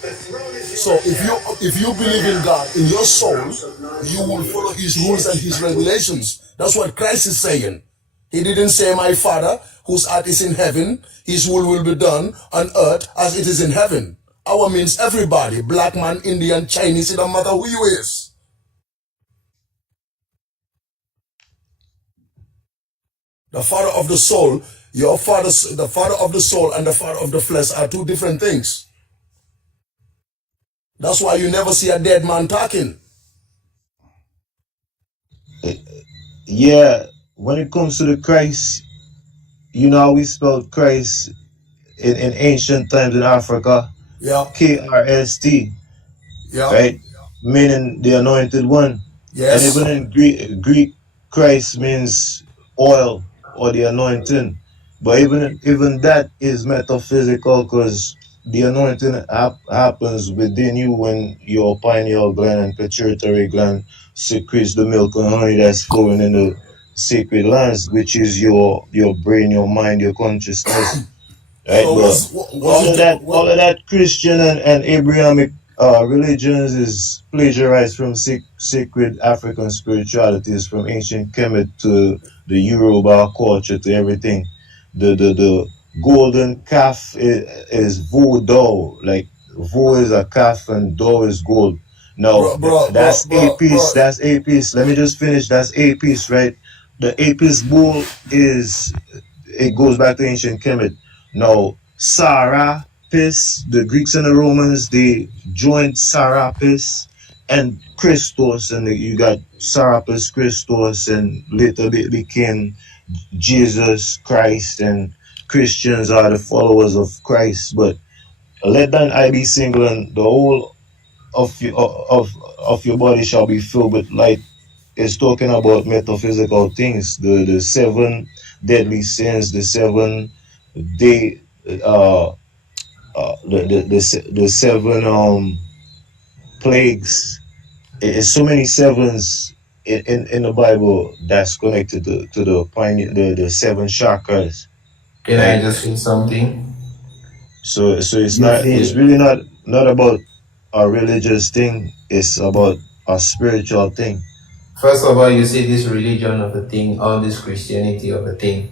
So if you believe in God in your soul, you will follow his rules and his regulations. That's what Christ is saying. He didn't say, my Father whose art is in heaven, his will be done on earth as it is in heaven. Our means everybody, black man, Indian, Chinese, it don't matter who you is. The father of the soul, your father, the father of the soul and the father of the flesh are two different things. That's why you never see a dead man talking. Yeah, when it comes to the Christ, you know how we spelled Christ in ancient times in Africa? Yeah. KRST, Yeah. right? Meaning the anointed one. Yes. And even in Greek, Christ means oil or the anointing. But even that is metaphysical, because the anointing happens within you when your pineal gland and pituitary gland secretes the milk and honey that's flowing in the sacred lands, which is your brain, your mind, your consciousness. Right? So But all of that Christian and Abrahamic religions is plagiarized from sacred African spiritualities, from ancient Kemet to the Yoruba culture to everything. The golden calf is voodoo. Like vo is a calf and do is gold. No, that's a piece. That's a piece. Let me just finish. That's a piece, right? The Apis bull is, it goes back to ancient Kemet. Now, Serapis, the Greeks and the Romans, they joined Serapis and Christos, and you got Serapis, Christos, and later it became Jesus Christ, and Christians are the followers of Christ. But let thine eye be single, and the whole of your body shall be filled with light. Is talking about metaphysical things, the seven deadly sins, the seven day the seven plagues. It's so many sevens in the Bible that's connected to the seven chakras. Can I just say something? So it's really not about a religious thing, it's about a spiritual thing. First of all, you say this religion of a thing, all this Christianity of a thing.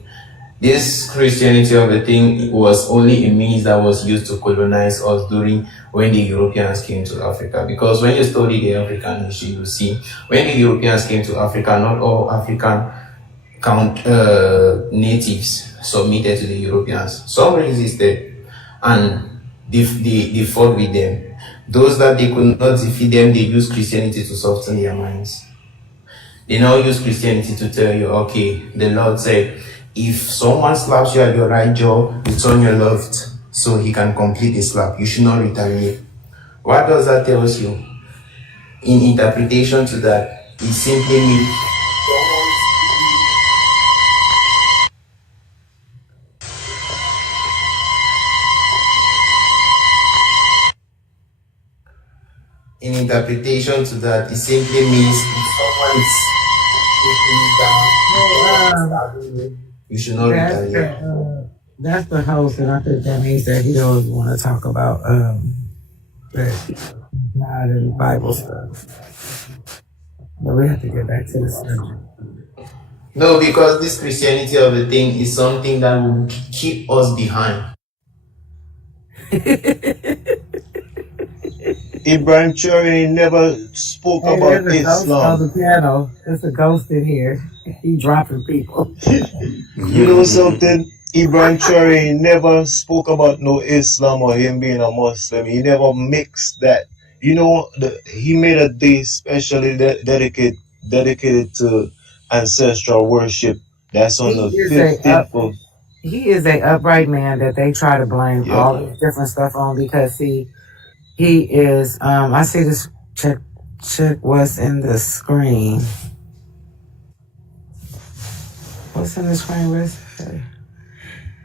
This Christianity of a thing was only a means that was used to colonize us during when the Europeans came to Africa. Because when you study the African history, you see when the Europeans came to Africa, not all African natives submitted to the Europeans. Some resisted and they fought with them. Those that they could not defeat them, they used Christianity to soften their minds. They now use Christianity to tell you, okay, the Lord said, if someone slaps you at your right jaw, you turn your left so he can complete the slap. You should not retaliate. What does that tell you? In interpretation to that, it simply means if someone is you should not retaliate. That's the host, and I think that means that he doesn't want to talk about God and Bible stuff. But we have to get back to the subject. No, because this Christianity of the thing is something that will keep us behind. Ibrahim Chori never spoke about Islam. On the piano, there's a ghost in here. He dropping people. You know something? Ibrahim Chori never spoke about no Islam or him being a Muslim. He never mixed that. You know, he made a day specially dedicated to ancestral worship. That's on the 15th of... He is a upright man that they try to blame all this different stuff on, because he is, I see this, check what's in the screen. What's in the screen? What is it?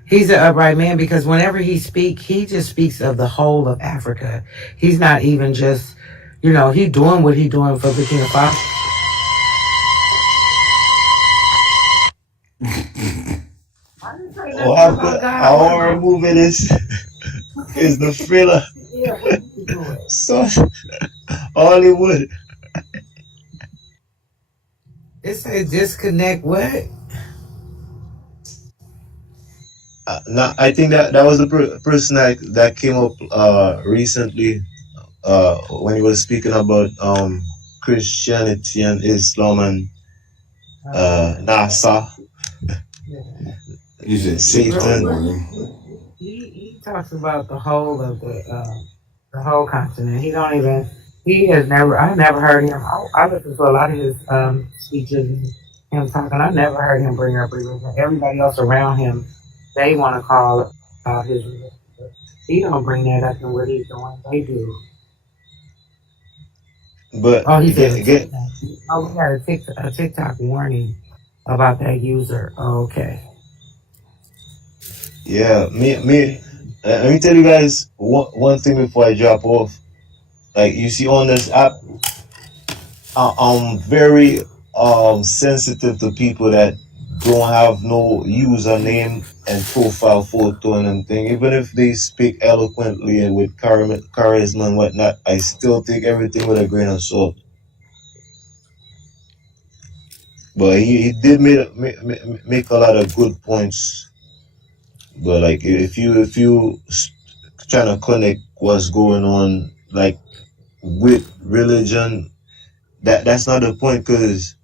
He's an upright man because whenever he speaks, he just speaks of the whole of Africa. He's not even just, he doing what he doing for Burkina Faso. Our movie is the thriller. So Hollywood. It says disconnect what? I think that was the person that came up recently when he was speaking about Christianity and Islam and NASA. He's in Satan. He talks about the whole of the whole continent. He don't even. He has never. I never heard him. I listened to a lot of his speeches and him talking. I never heard him bring up religion. Everybody else around him, they want to call out his religion. He don't bring that up in what he's doing. They do. But he said we got a TikTok warning about that user. Oh, okay. yeah, let me tell you guys one thing before I drop off. Like you see on this app, I'm very sensitive to people that don't have no username and profile photo and them thing. Even if they speak eloquently and with charisma and whatnot, I still take everything with a grain of salt. But he did make a lot of good points. But like if you trying to connect what's going on like with religion, that's not the point, because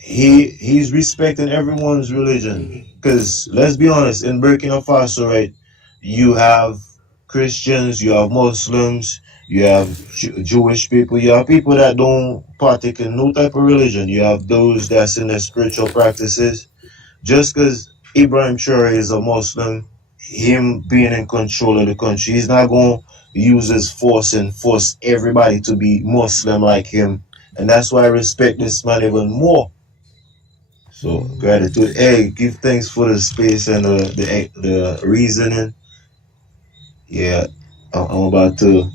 he's respecting everyone's religion. Because let's be honest, in Burkina Faso, right, you have Christians, you have Muslims, you have Jewish people, you have people that don't partake in no type of religion. You have those that's in their spiritual practices. Just because Ibrahim Traore is a Muslim, him being in control of the country, he's not going to use his force and force everybody to be Muslim like him. And that's why I respect this man even more. So gratitude. Hey, give thanks for the space and the reasoning. Yeah, I'm about to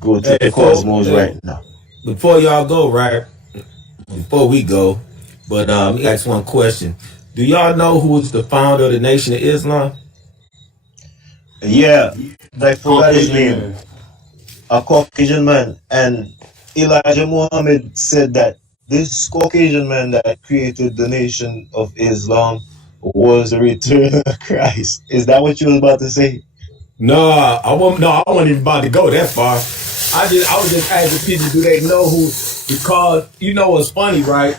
go to the cosmos right now. Before y'all go, right? Before we go, but let me ask one question. Do y'all know who is the founder of the Nation of Islam? Yeah, I forgot his name. A Caucasian man. And Elijah Muhammad said that this Caucasian man that created the Nation of Islam was the return of Christ. Is that what you was about to say? No, I wasn't even about to go that far. I was just asking people, do they know who? Because you know what's funny, right?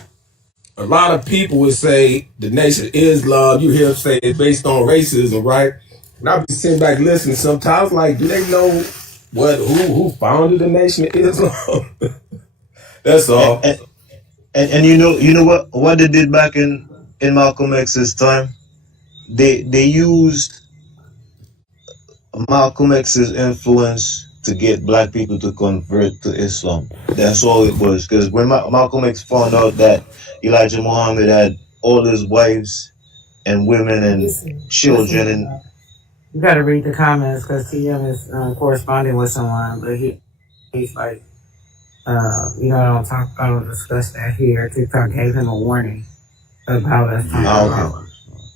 A lot of people would say the Nation of Islam. You hear them say it's based on racism, right? And I'll be sitting back listening sometimes, like, do they know who founded the Nation of Islam? That's all. And you know what they did back in Malcolm X's time? They used Malcolm X's influence to get black people to convert to Islam. That's all it was. Because when Malcolm X found out that Elijah Muhammad had all his wives and women and children, and you got to read the comments, because TM is corresponding with someone, but he's like, I don't discuss that here. TikTok gave him a warning about us talking about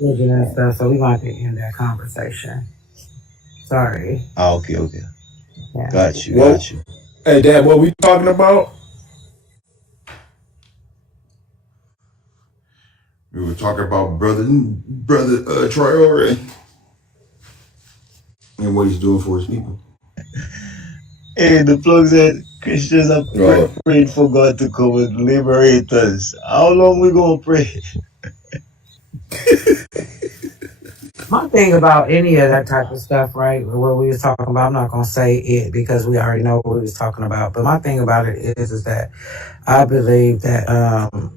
religion and stuff, so we want to end that conversation. Sorry. Okay. Yeah. Got you. Hey, Dad, what we talking about? We were talking about brother Traore and what he's doing for his people. Hey, the plug said Christians are praying for God to come and liberate us. How long we gonna pray? My thing about any of that type of stuff, right, what we was talking about, I'm not going to say it because we already know what we was talking about, but my thing about it is that I believe that, and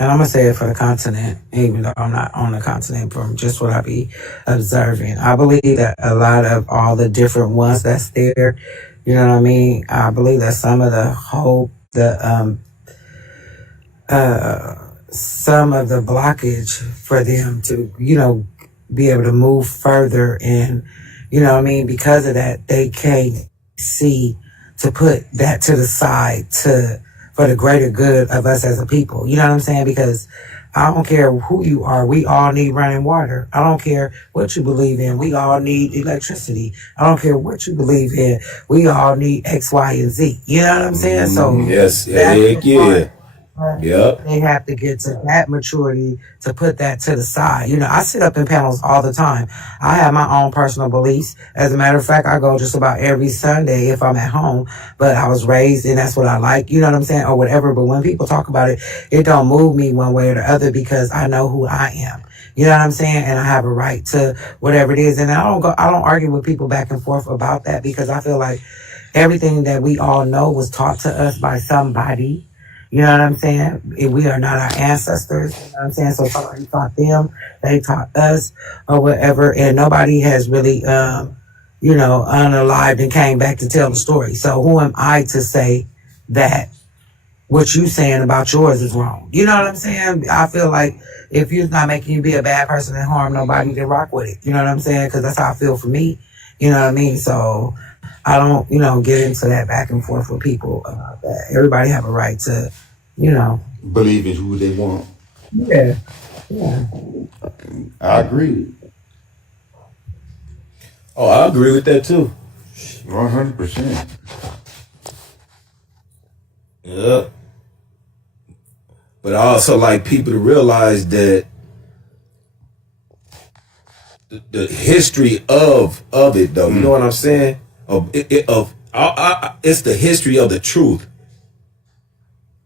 I'm going to say it for the continent, even though I'm not on the continent, from just what I be observing. I believe that a lot of all the different ones that's there, you know what I mean? I believe that some of the hope, some of the blockage for them to, be able to move further, and because of that, they can't see to put that to the side for the greater good of us as a people. You know what I'm saying? Because I don't care who you are, we all need running water. I don't care what you believe in, we all need electricity. I don't care what you believe in, we all need X, Y, and Z. You know what I'm saying? So yes, yeah. Yep. They have to get to that maturity to put that to the side. You know, I sit up in panels all the time. I have my own personal beliefs. As a matter of fact, I go just about every Sunday if I'm at home, but I was raised and that's what I like, you know what I'm saying, or whatever. But when people talk about it, it don't move me one way or the other because I know who I am. You know what I'm saying? And I have a right to whatever it is. And I don't argue with people back and forth about that because I feel like everything that we all know was taught to us by somebody. You know what I'm saying? We are not our ancestors. You know what I'm saying? So somebody taught them, they taught us, or whatever. And nobody has really, you know, unalived and came back to tell the story. So who am I to say that what you saying about yours is wrong? You know what I'm saying? I feel like if you're not making you be a bad person and harm nobody, then rock with it. You know what I'm saying? Because that's how I feel for me. You know what I mean? So I don't, you know, get into that back and forth with people about that. Everybody have a right to, you know, believe in who they want. Yeah. Yeah. I agree. Oh, I agree with that too. 100%. Yeah. But I also like people to realize that the history of it though, you know what I'm saying? It's the history of the truth.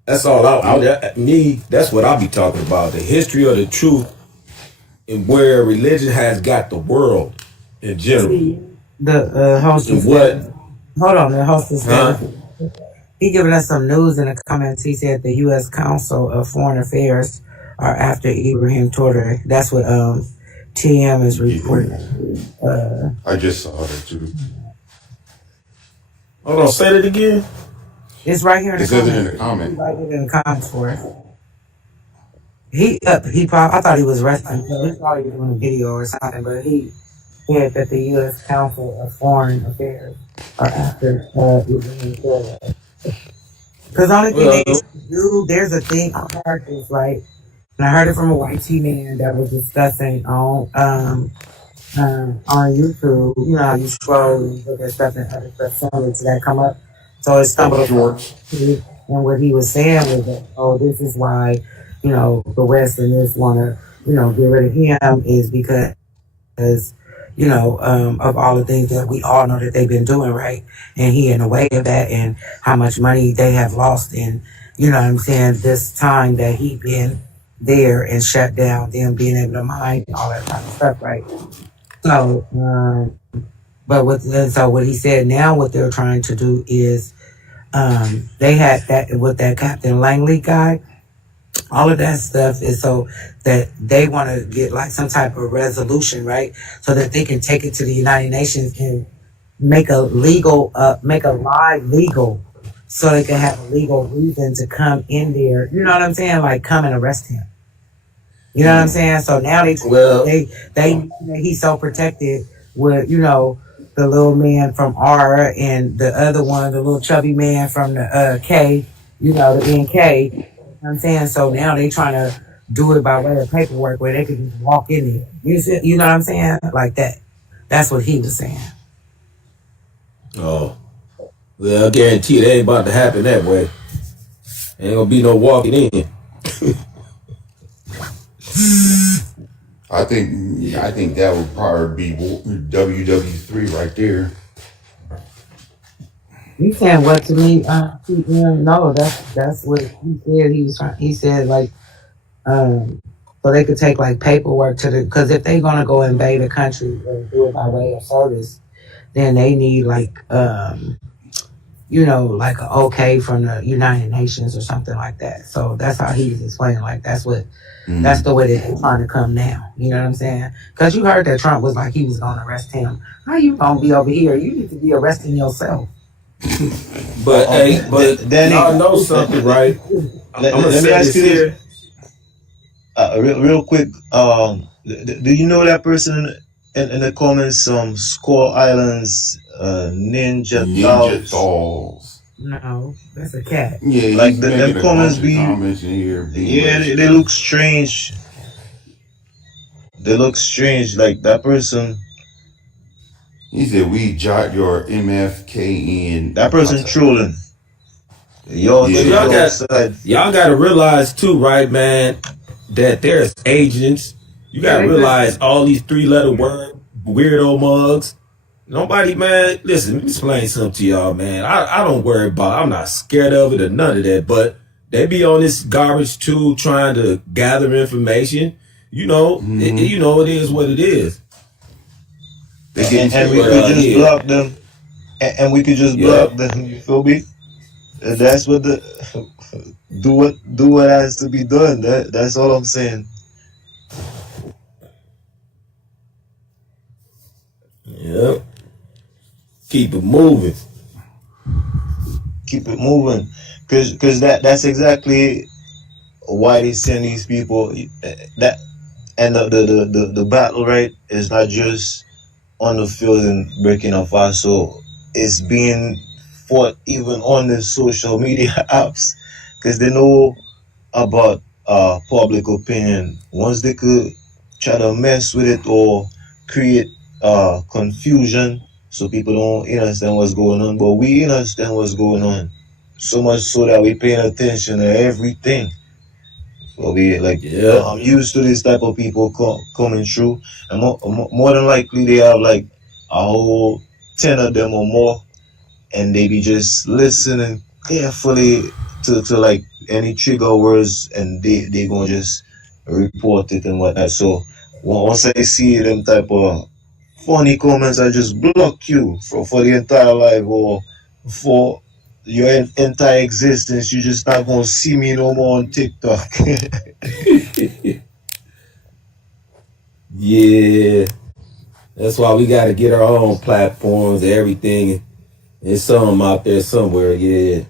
That's all that's what I'll be talking about. The history of the truth and where religion has got the world in general. The hostess. What? Hold on, the hostess. Huh? He giving us some news in the comments. He said the U.S. Council of Foreign Affairs are after Ibrahim Traoré. That's what TM is reporting. I just saw that too. Hold on, say it again. It's right here in the comments. It says it in the comment. He write it in the comments for us. I thought he was resting. He's probably doing a video or something, but he said that the U.S. Council of Foreign Affairs are after Ibrahim Traoré. Because the only thing they do, there's a thing, I heard this, right? And I heard it from a white man that was discussing on YouTube. You know how you scroll and look at stuff and other stuff similar to that come up. So it's stumbled shorts. And what he was saying was that, oh, this is why, you know, the West and this want to, you know, get rid of him is because, you know, of all the things that we all know that they've been doing, right? And he in the way of that and how much money they have lost in, you know what I'm saying, this time that he been there and shut down, them being able to mine, all that kind of stuff, right? So, so what he said now, what they're trying to do is, they had that with that Captain Langley guy. All of that stuff is so that they want to get like some type of resolution, right? So that they can take it to the United Nations and make a live legal, so they can have a legal reason to come in there. You know what I'm saying? Like come and arrest him. You know what I'm saying? So now he's so protected with, you know, the little man from R and the other one, the little chubby man from the K, you know, the NK. You know what I'm saying? So now they trying to do it by way of paperwork where they could just walk in there. You know what I'm saying? Like that. That's what he was saying. Oh. Well, I guarantee it ain't about to happen that way. Ain't gonna be no walking in. I think that would probably be WW3 right there. You saying what to me? No, that's what he said. He said like, so they could take like paperwork because if they're gonna go invade a country and do it by way of service, then they need like, you know, like an okay from the United Nations or something like that. So that's how he was explaining. Like that's the way that they're trying to come now. You know what I'm saying? Because you heard that Trump was like he was gonna arrest him. How you gonna be over here? You need to be arresting yourself. But then y'all know something, right? Let me ask you this. Real quick, do you know that person in the comments? Skull Islands, Ninja Dolls. No, that's a cat. Yeah, like them comments comments in here. Yeah, they look strange. They look strange. Like that person. He said, "We jot your MFK in." That person trolling. Y'all But take y'all your got side. y'all got to realize too, right, man, that there's agents. You got to realize all these 3-letter word weirdo mugs. Nobody, man. Listen, let me explain something to y'all, man. I don't worry about. I'm not scared of it or none of that. But they be on this garbage too, trying to gather information. You know, you know, it is what it is. And we could just block them. And we could just block them. You feel me? And that's what the do what has to be done. That's all I'm saying. Yep. Keep it moving. Keep it moving, cause that's exactly why they send these people. That and the battle, right, is not just on the field in Burkina Faso. It's being fought even on the social media apps, cause they know about public opinion. Once they could try to mess with it or create confusion so people don't understand what's going on, but we understand what's going on. So much so that we paying attention to everything. So we like I'm used to this type of people coming through, and more than likely they have like a whole 10 of them or more, and they be just listening carefully to like any trigger words, and they gonna just report it and whatnot. So once I see them type of funny comments, I just block you for the entire life or for your entire existence. You just not gonna see me no more on TikTok. Yeah. That's why we got to get our own platforms, everything. There's some out there somewhere, yeah.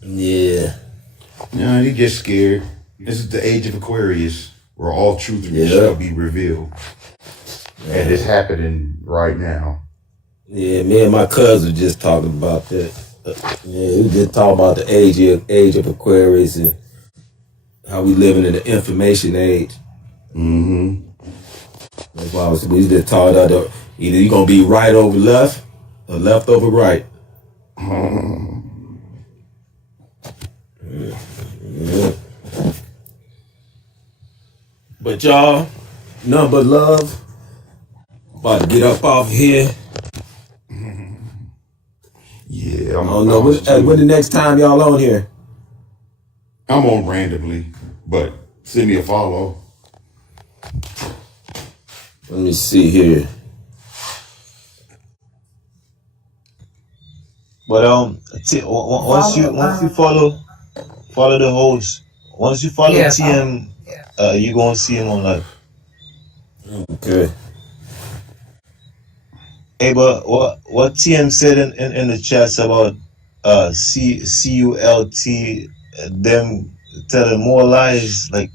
Yeah. Yeah, you get scared. This is the age of Aquarius, where all truth shall be revealed. And it's happening right now. Yeah, me and my cousin just talking about that. Yeah, we just talking about the age of Aquarius and how we living in the information age. Mm-hmm. That's why we just talking about either you gonna be right over left or left over right. Yeah. But y'all, nothing but love. About to get up off here. Yeah, I don't know. When the next time y'all on here? I'm on randomly, but send me a follow. Let me see here. But once you follow the host, once you follow TM, you gonna see him on live. Okay. Hey, but what TM said in the chats about CULT, them telling more lies, like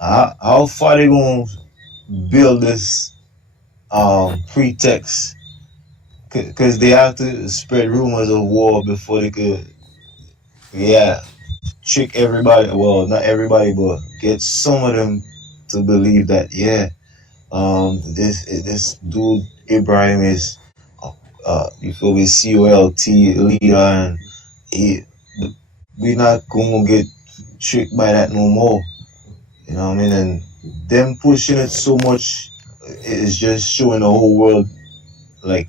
how far they gonna build this pretext? Because they have to spread rumors of war before they could, trick everybody. Well, not everybody, but get some of them to believe that, this dude Ibrahim is, you feel me, COLT leader, and we not gonna get tricked by that no more. You know what I mean? And them pushing it so much is just showing the whole world, like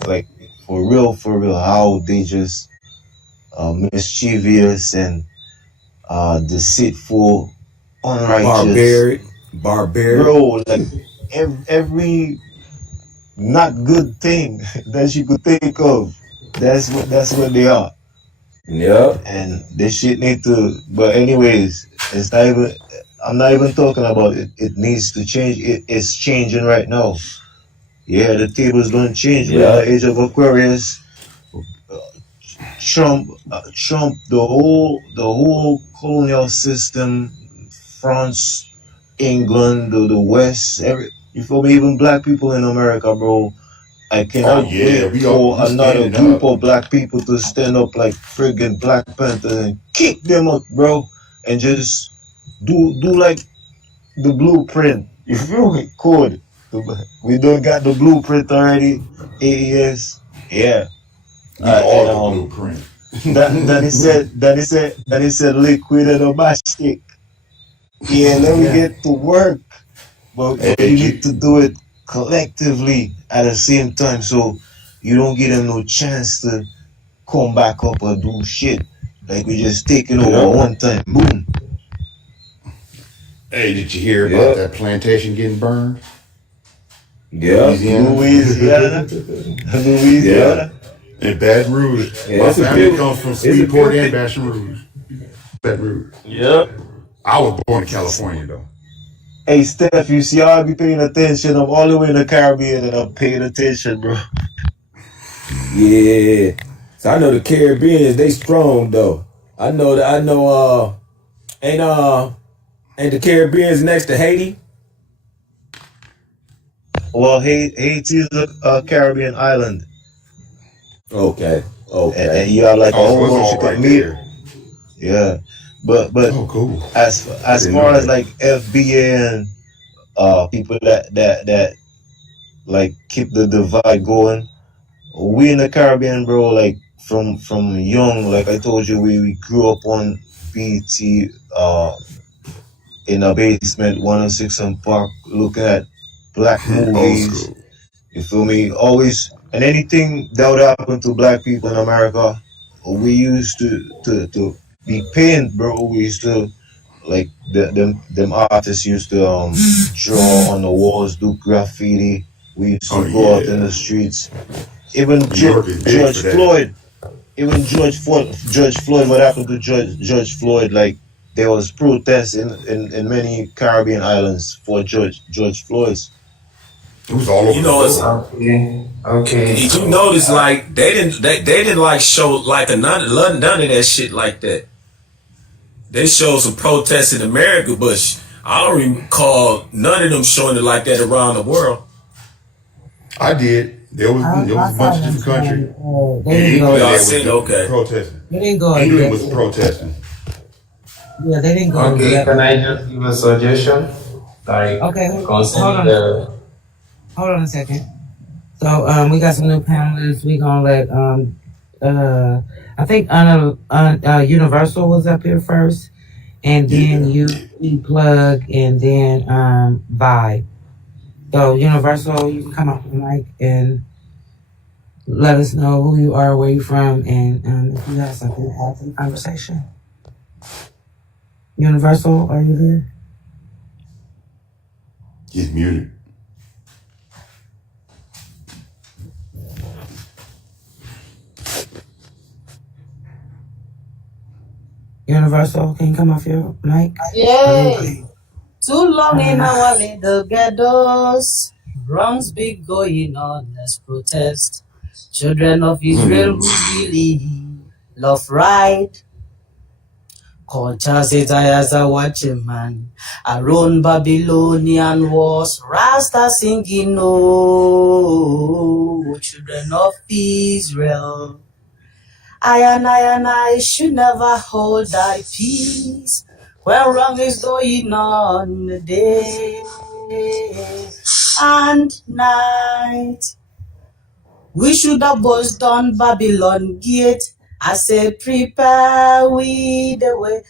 for real, how they just mischievous and deceitful, unrighteous, barbaric, bro. Like every not good thing that you could think of, that's what they are. Yeah. And this shit need to. But anyways, it's not even. I'm not even talking about it. It needs to change. It's changing right now. Yeah, the tables don't change. We're in the age of Aquarius. Trump, the whole colonial system, France, England, the West, you feel me? Even black people in America, bro. I cannot wait for another group of black people to stand up like friggin' Black Panther and kick them up, bro, and just do like the blueprint. You feel me? Code. We don't got the blueprint already. AES. Yeah. We are the blueprint. Then he said liquid and a matchstick. Yeah, let me get to work. But you need to do it collectively at the same time, so you don't give them no chance to come back up or do shit. Like we just taking over one time. Boom. Hey, did you hear about that plantation getting burned? Yeah. Louisiana. Yeah. In Baton Rouge. My family comes from Sweetport and Baton Rouge. Baton Rouge. Yep. I was born in California though. Hey Steph, you see I be paying attention. I'm all the way in the Caribbean and I'm paying attention, bro. Yeah. So I know the Caribbeans, they strong though. Ain't the Caribbeans next to Haiti? Well, Haiti is a Caribbean island. Okay. And you have like a whole bunch of right there. Yeah. But cool. as far as like FBA and people that like keep the divide going, we in the Caribbean, bro, like from young, like I told you, we grew up on BT in a basement, 106 and Park, looking at black movies. You feel me? Always, and anything that would happen to black people in America, we used to be pained, bro. We used to like them artists used to draw on the walls, do graffiti. We used to go out in the streets. Even George Floyd, what happened to George Floyd? Like there was protests in many Caribbean islands for George Floyd's. It was all over. Okay. Did you notice like they didn't like show like none of that shit like that. They showed some protests in America, but I don't recall none of them showing it like that around the world. I did. There was a bunch of different countries. Okay. Protesting. They didn't go. England was protesting. Yeah, they didn't go. Okay, can I just give a suggestion? Like, okay, hold on a second. So we got some new panelists. We gonna let I think Universal was up here first, and then you plug, and then Vibe. So Universal, you can come up the mic and let us know who you are, where you're from, and if you have something to add to the conversation. Universal, are you there? He's muted. Universal, can you come off your mic? Yay! Too long in our little ghettos. Wrongs be going on, let's protest. Children of Israel who believe, love right. Culture says I as a watching man. Around Babylonian wars, Rasta singing no. Children of Israel. I and I should never hold thy peace when wrong is going on day and night. We should have bust on Babylon gate. I said, prepare we the way.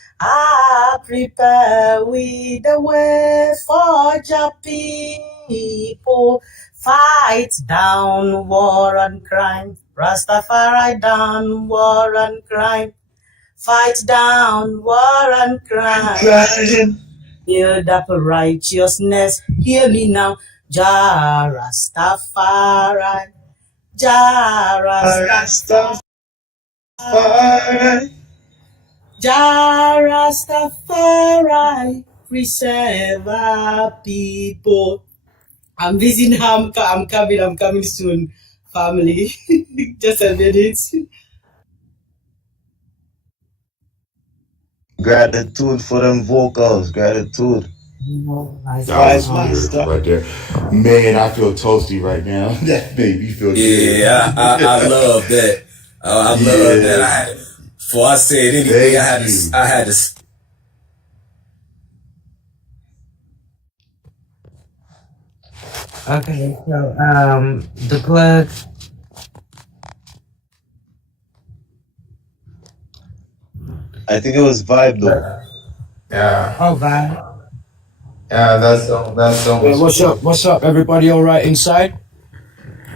Prepare we the way for your people. Fight down war and crime. Rastafari down war and crime. Fight down war and crime. Build up righteousness. Hear me now. Jah Rastafari. Jah Rastafari. Jah Rastafari. Preserve our people. I'm busy now. I'm coming soon, family. Just a minute. Gratitude for them vocals. Gratitude. That was right there. Man, I feel toasty right now. That made me feel good. Yeah, I love that. I love that. Before I said anything, I had to. Okay, so the plug. I think it was Vibe though. Yeah. Oh, Vine. Yeah, that song Yeah, was what's cool. up? What's up? Everybody all right inside?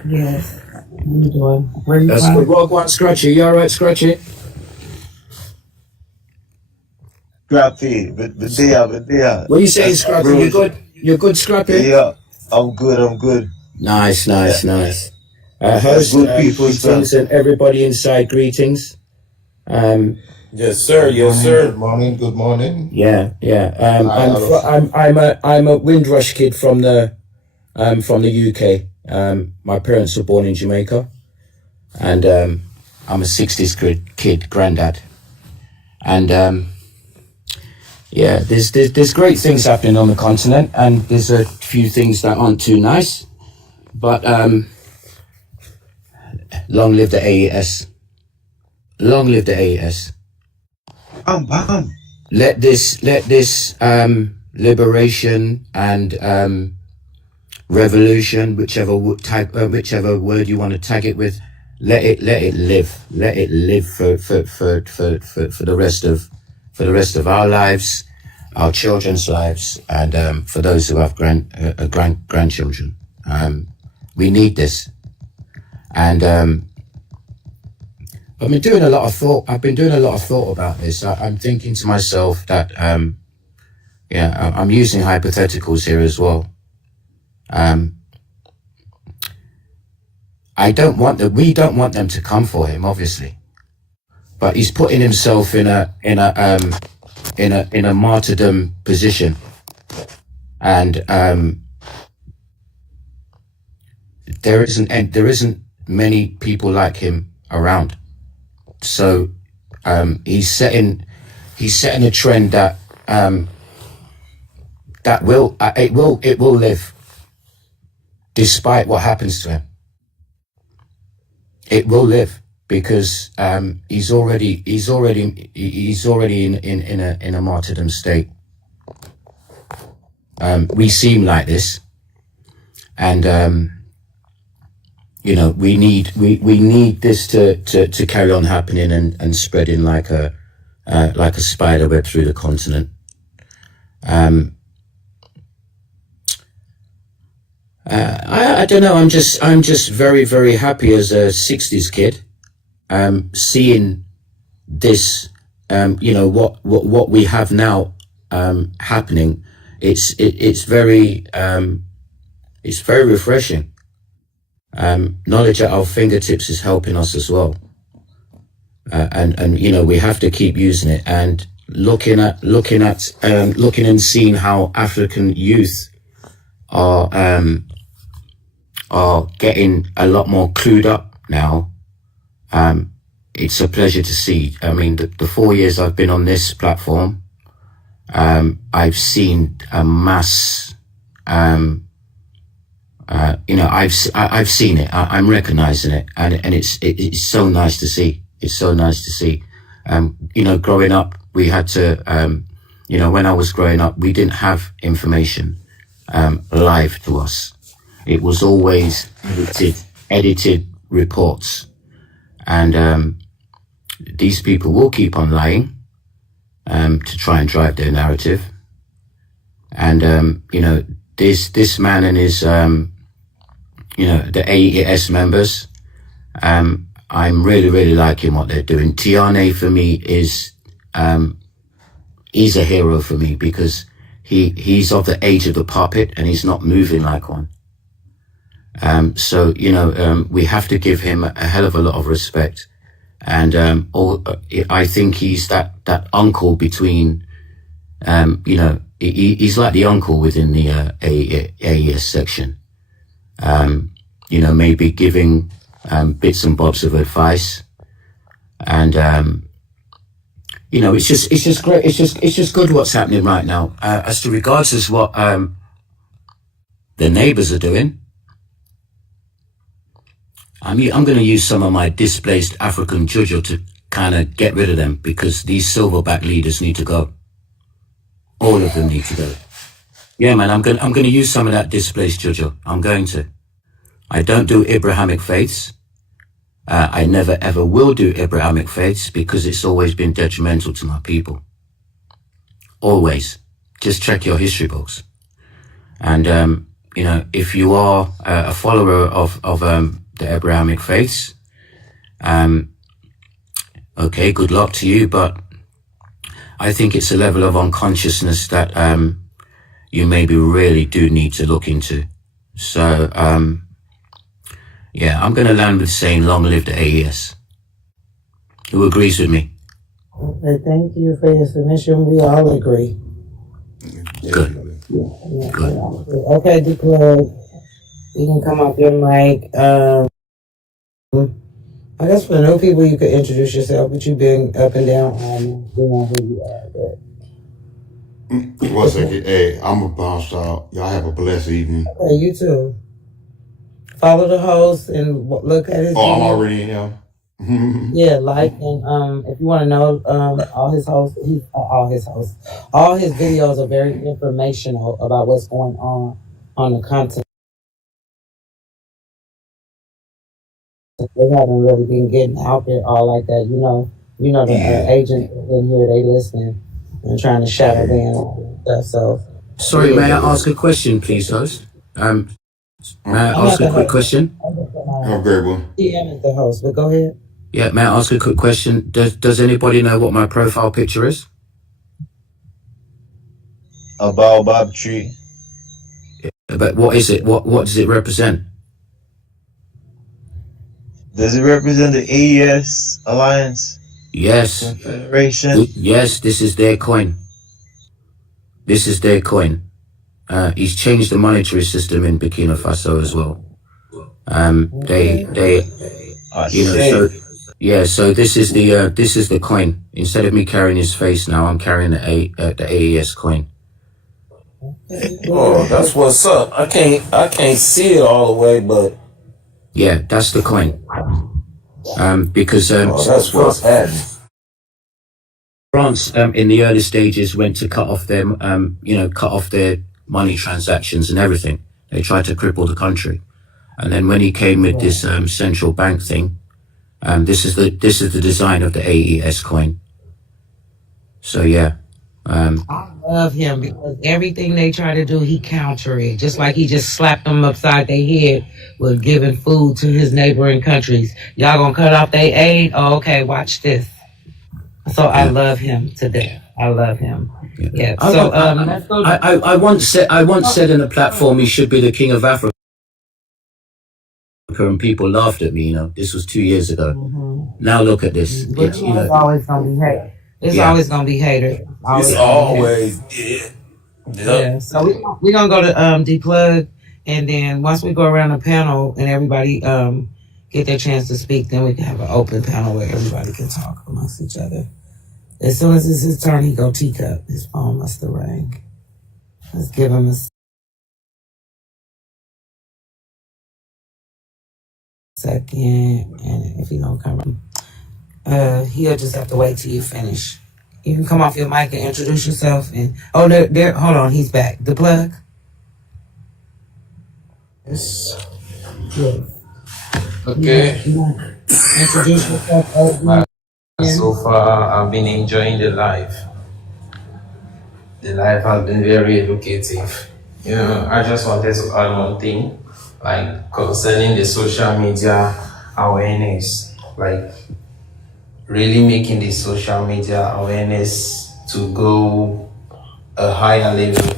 Yes. How you doing? Where you That's from? good. Rogue One, Scratchy. You all right, Scratchy? Scrappy, Videa. What are you saying, Scrappy? You good? You're good, Scrappy? Yeah, I'm good. Nice. That's Host, good people, greetings, and everybody inside, greetings. Yes, sir. Good morning. Yeah. I'm a Windrush kid from the UK. My parents were born in Jamaica, and I'm a 60s kid, granddad. And yeah, there's great things happening on the continent, and there's a few things that aren't too nice. But long live the AES. Long live the AES. Bam. Let this liberation and revolution, whichever word you want to tag it with, let it live for the rest of our lives, our children's lives, and for those who have grandchildren. We need this, and I've been doing a lot of thought about this. I'm thinking to myself that I'm using hypotheticals here as well. We don't want them to come for him, obviously, but he's putting himself in a martyrdom position, and there isn't many people like him around. So he's setting a trend that it will live, despite what happens to him. It will live because he's already in a martyrdom state. We seem like this, and we need this to carry on happening and spreading like a spider web through the continent. I don't know. I'm just very, very happy as a 60s kid, seeing this, what we have now, happening. It's very refreshing. Knowledge at our fingertips is helping us as well. And we have to keep using it and looking and seeing how African youth are getting a lot more clued up now. It's a pleasure to see. I mean, the 4 years I've been on this platform, I've seen a mass, I've seen it. I'm recognizing it, and it's so nice to see. It's so nice to see. Growing up, we had to, when I was growing up, we didn't have information live to us. It was always edited reports, and these people will keep on lying to try and drive their narrative. And this man and his the AES members, I'm really liking what they're doing. Tiane for me is he's a hero for me because he's of the age of the puppet and he's not moving like one. We have to give him a hell of a lot of respect. And I think he's that uncle between, he's like the uncle within the AES section. Maybe giving bits and bobs of advice. And it's just great. It's just good what's happening right now. As to regards as what the neighbors are doing. I'm going to use some of my displaced African Jojo to kind of get rid of them because these silverback leaders need to go. All of them need to go. Yeah, man, I'm going to use some of that displaced Jojo. I'm going to. I don't do Abrahamic faiths. I never ever will do Abrahamic faiths because it's always been detrimental to my people. Always. Just check your history books. And, you know, if you are a follower of the Abrahamic faiths, okay, good luck to you, but I think it's a level of unconsciousness that you maybe really do need to look into. So, yeah, I'm going to land with saying long live the AES. Who agrees with me? Okay, thank you for your submission. We all agree. Good. Yeah, good. Okay, Declare, you can come off your mic. I guess for new people, you could introduce yourself, but you've been up and down on who you are. But 1 second. Hey, I'm a bounce out. Y'all have a blessed evening. okay, you too. Follow the host and look at his. Oh, I'm already in here. Yeah, like and if you want to know all his videos are very informational about what's going on the content. They haven't really been getting out there all like that, you know the agents in here, they listening and trying to shadow ban and stuff. So Sorry, may I ask a question, please, host? May I ask a quick question? Oh, great one. TM is the host, but go ahead. Yeah, may I ask a quick question? Does anybody know what my profile picture is? A baobab tree. But what is it? What does it represent? Does it represent the AES Alliance? Yes. Confederation? Yes, this is their coin. This is their coin. He's changed the monetary system in Burkina Faso as well. So this is the coin. Instead of me carrying his face now, I'm carrying the AES coin. Oh, that's what's up. I can't see it all the way, but yeah, that's the coin. Because that's what's happening. France, in the early stages, went to cut off their money transactions and everything. They tried to cripple the country, and then when he came with this central bank thing, this is the design of the AES coin. So yeah. I love him because everything they try to do, he counter it. Just like he just slapped them upside their head with giving food to his neighboring countries. Y'all gonna cut off their aid? Oh, okay, watch this. So I love him to death. I love him. Yeah. So I once said in a platform he should be the king of Africa, and people laughed at me. This was 2 years ago. Mm-hmm. Now look at this. It's always gonna be hate. It's always gonna be haters. It's always yeah. Yeah. So we're gonna go to deplug, and then once we go around the panel and everybody get their chance to speak, then we can have an open panel where everybody can talk amongst each other. As soon as it's his turn, he go teacup. His phone must have rang. Let's give him a second, and if he don't come, he'll just have to wait till you finish. You can come off your mic and introduce yourself. And there. Hold on, he's back. The plug. Yes. Yes. Okay. Introduce yourself. So far, I've been enjoying the life. The life has been very educative. I just wanted to add one thing, like concerning the social media awareness, like really making the social media awareness to go a higher level.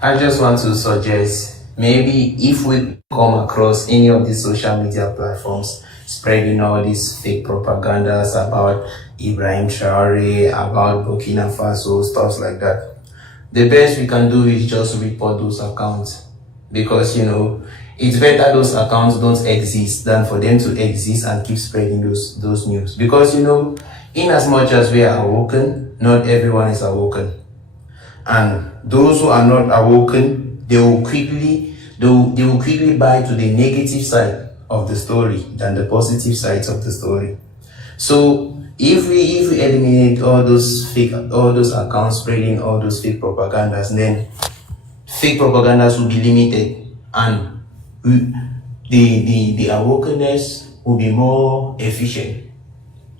I just want to suggest maybe if we come across any of these social media platforms spreading all these fake propagandas about Ibrahim Traore, about Burkina Faso, stuff like that, the best we can do is just report those accounts, because it's better those accounts don't exist than for them to exist and keep spreading those news. Because in as much as we are awoken, not everyone is awoken, and those who are not awoken, they will quickly buy to the negative side of the story than the positive sides of the story. So if we eliminate all those accounts spreading all those fake propagandas, then fake propagandas will be limited, and the awokenness will be more efficient.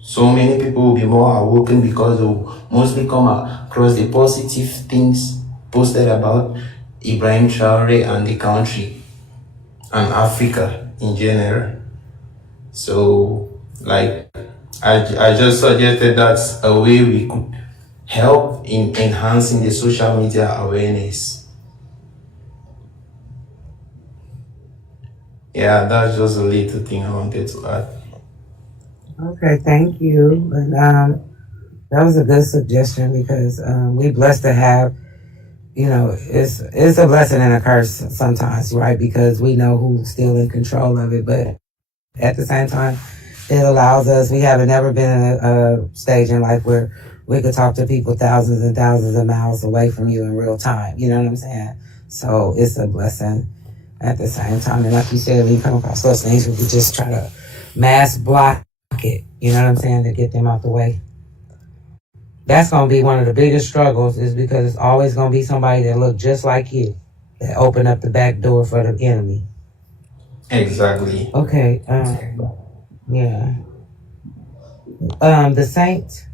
So many people will be more awoken because they will mostly come across the positive things posted about Ibrahim Traore and the country and Africa in general. So, like, I just suggested that's a way we could help in enhancing the social media awareness. Yeah, that's just a little thing I wanted to add. Okay, thank you. And that was a good suggestion because we blessed to have, you know, it's a blessing and a curse sometimes, right? Because we know who's still in control of it, but at the same time, it allows us, we haven't ever been in a stage in life where we could talk to people thousands and thousands of miles away from you in real time. You know what I'm saying? So it's a blessing at the same time. And like you said, when you come across those things, we could just try to mass block it. You know what I'm saying? To get them out the way. That's going to be one of the biggest struggles is because it's always going to be somebody that look just like you that open up the back door for the enemy. Exactly. Okay. Yeah. The Saint.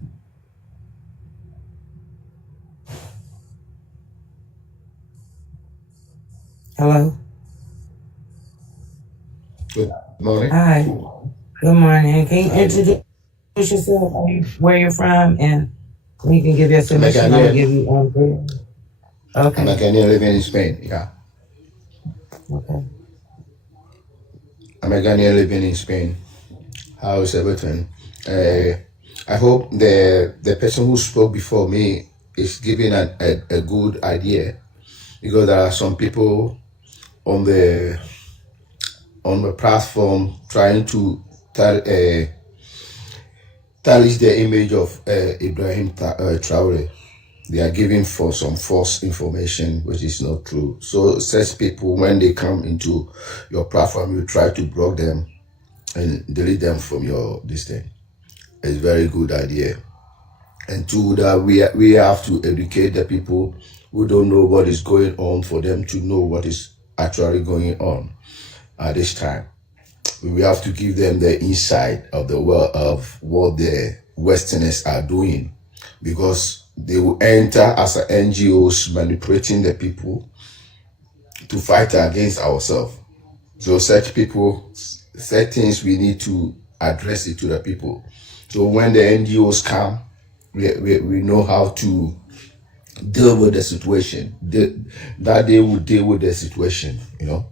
Hello. Good morning. Hi. Good morning. Can you introduce yourself, where you're from, and we can give you a submission. I'm gonna give you prayer. Okay. I'm a Ghanaian living in Spain. Yeah. Okay. I'm a Ghanaian living in Spain. How is everything? I hope the person who spoke before me is giving a good idea, because there are some people on the platform trying to tarnish the image of Ibrahim Traore. They are giving for some false information, which is not true. So such people, when they come into your platform, you try to block them and delete them from your listing. It's a very good idea. And two, that we have to educate the people who don't know what is going on for them to know what is actually going on at this time. We have to give them the insight of the world of what the Westerners are doing, because they will enter as NGOs manipulating the people to fight against ourselves. So such people, such things we need to address it to the people. So when the NGOs come, we know how to deal with the situation. That they will deal with the situation, you know.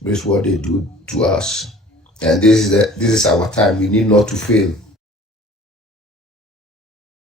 This is what they do to us. And this is our time. We need not to fail.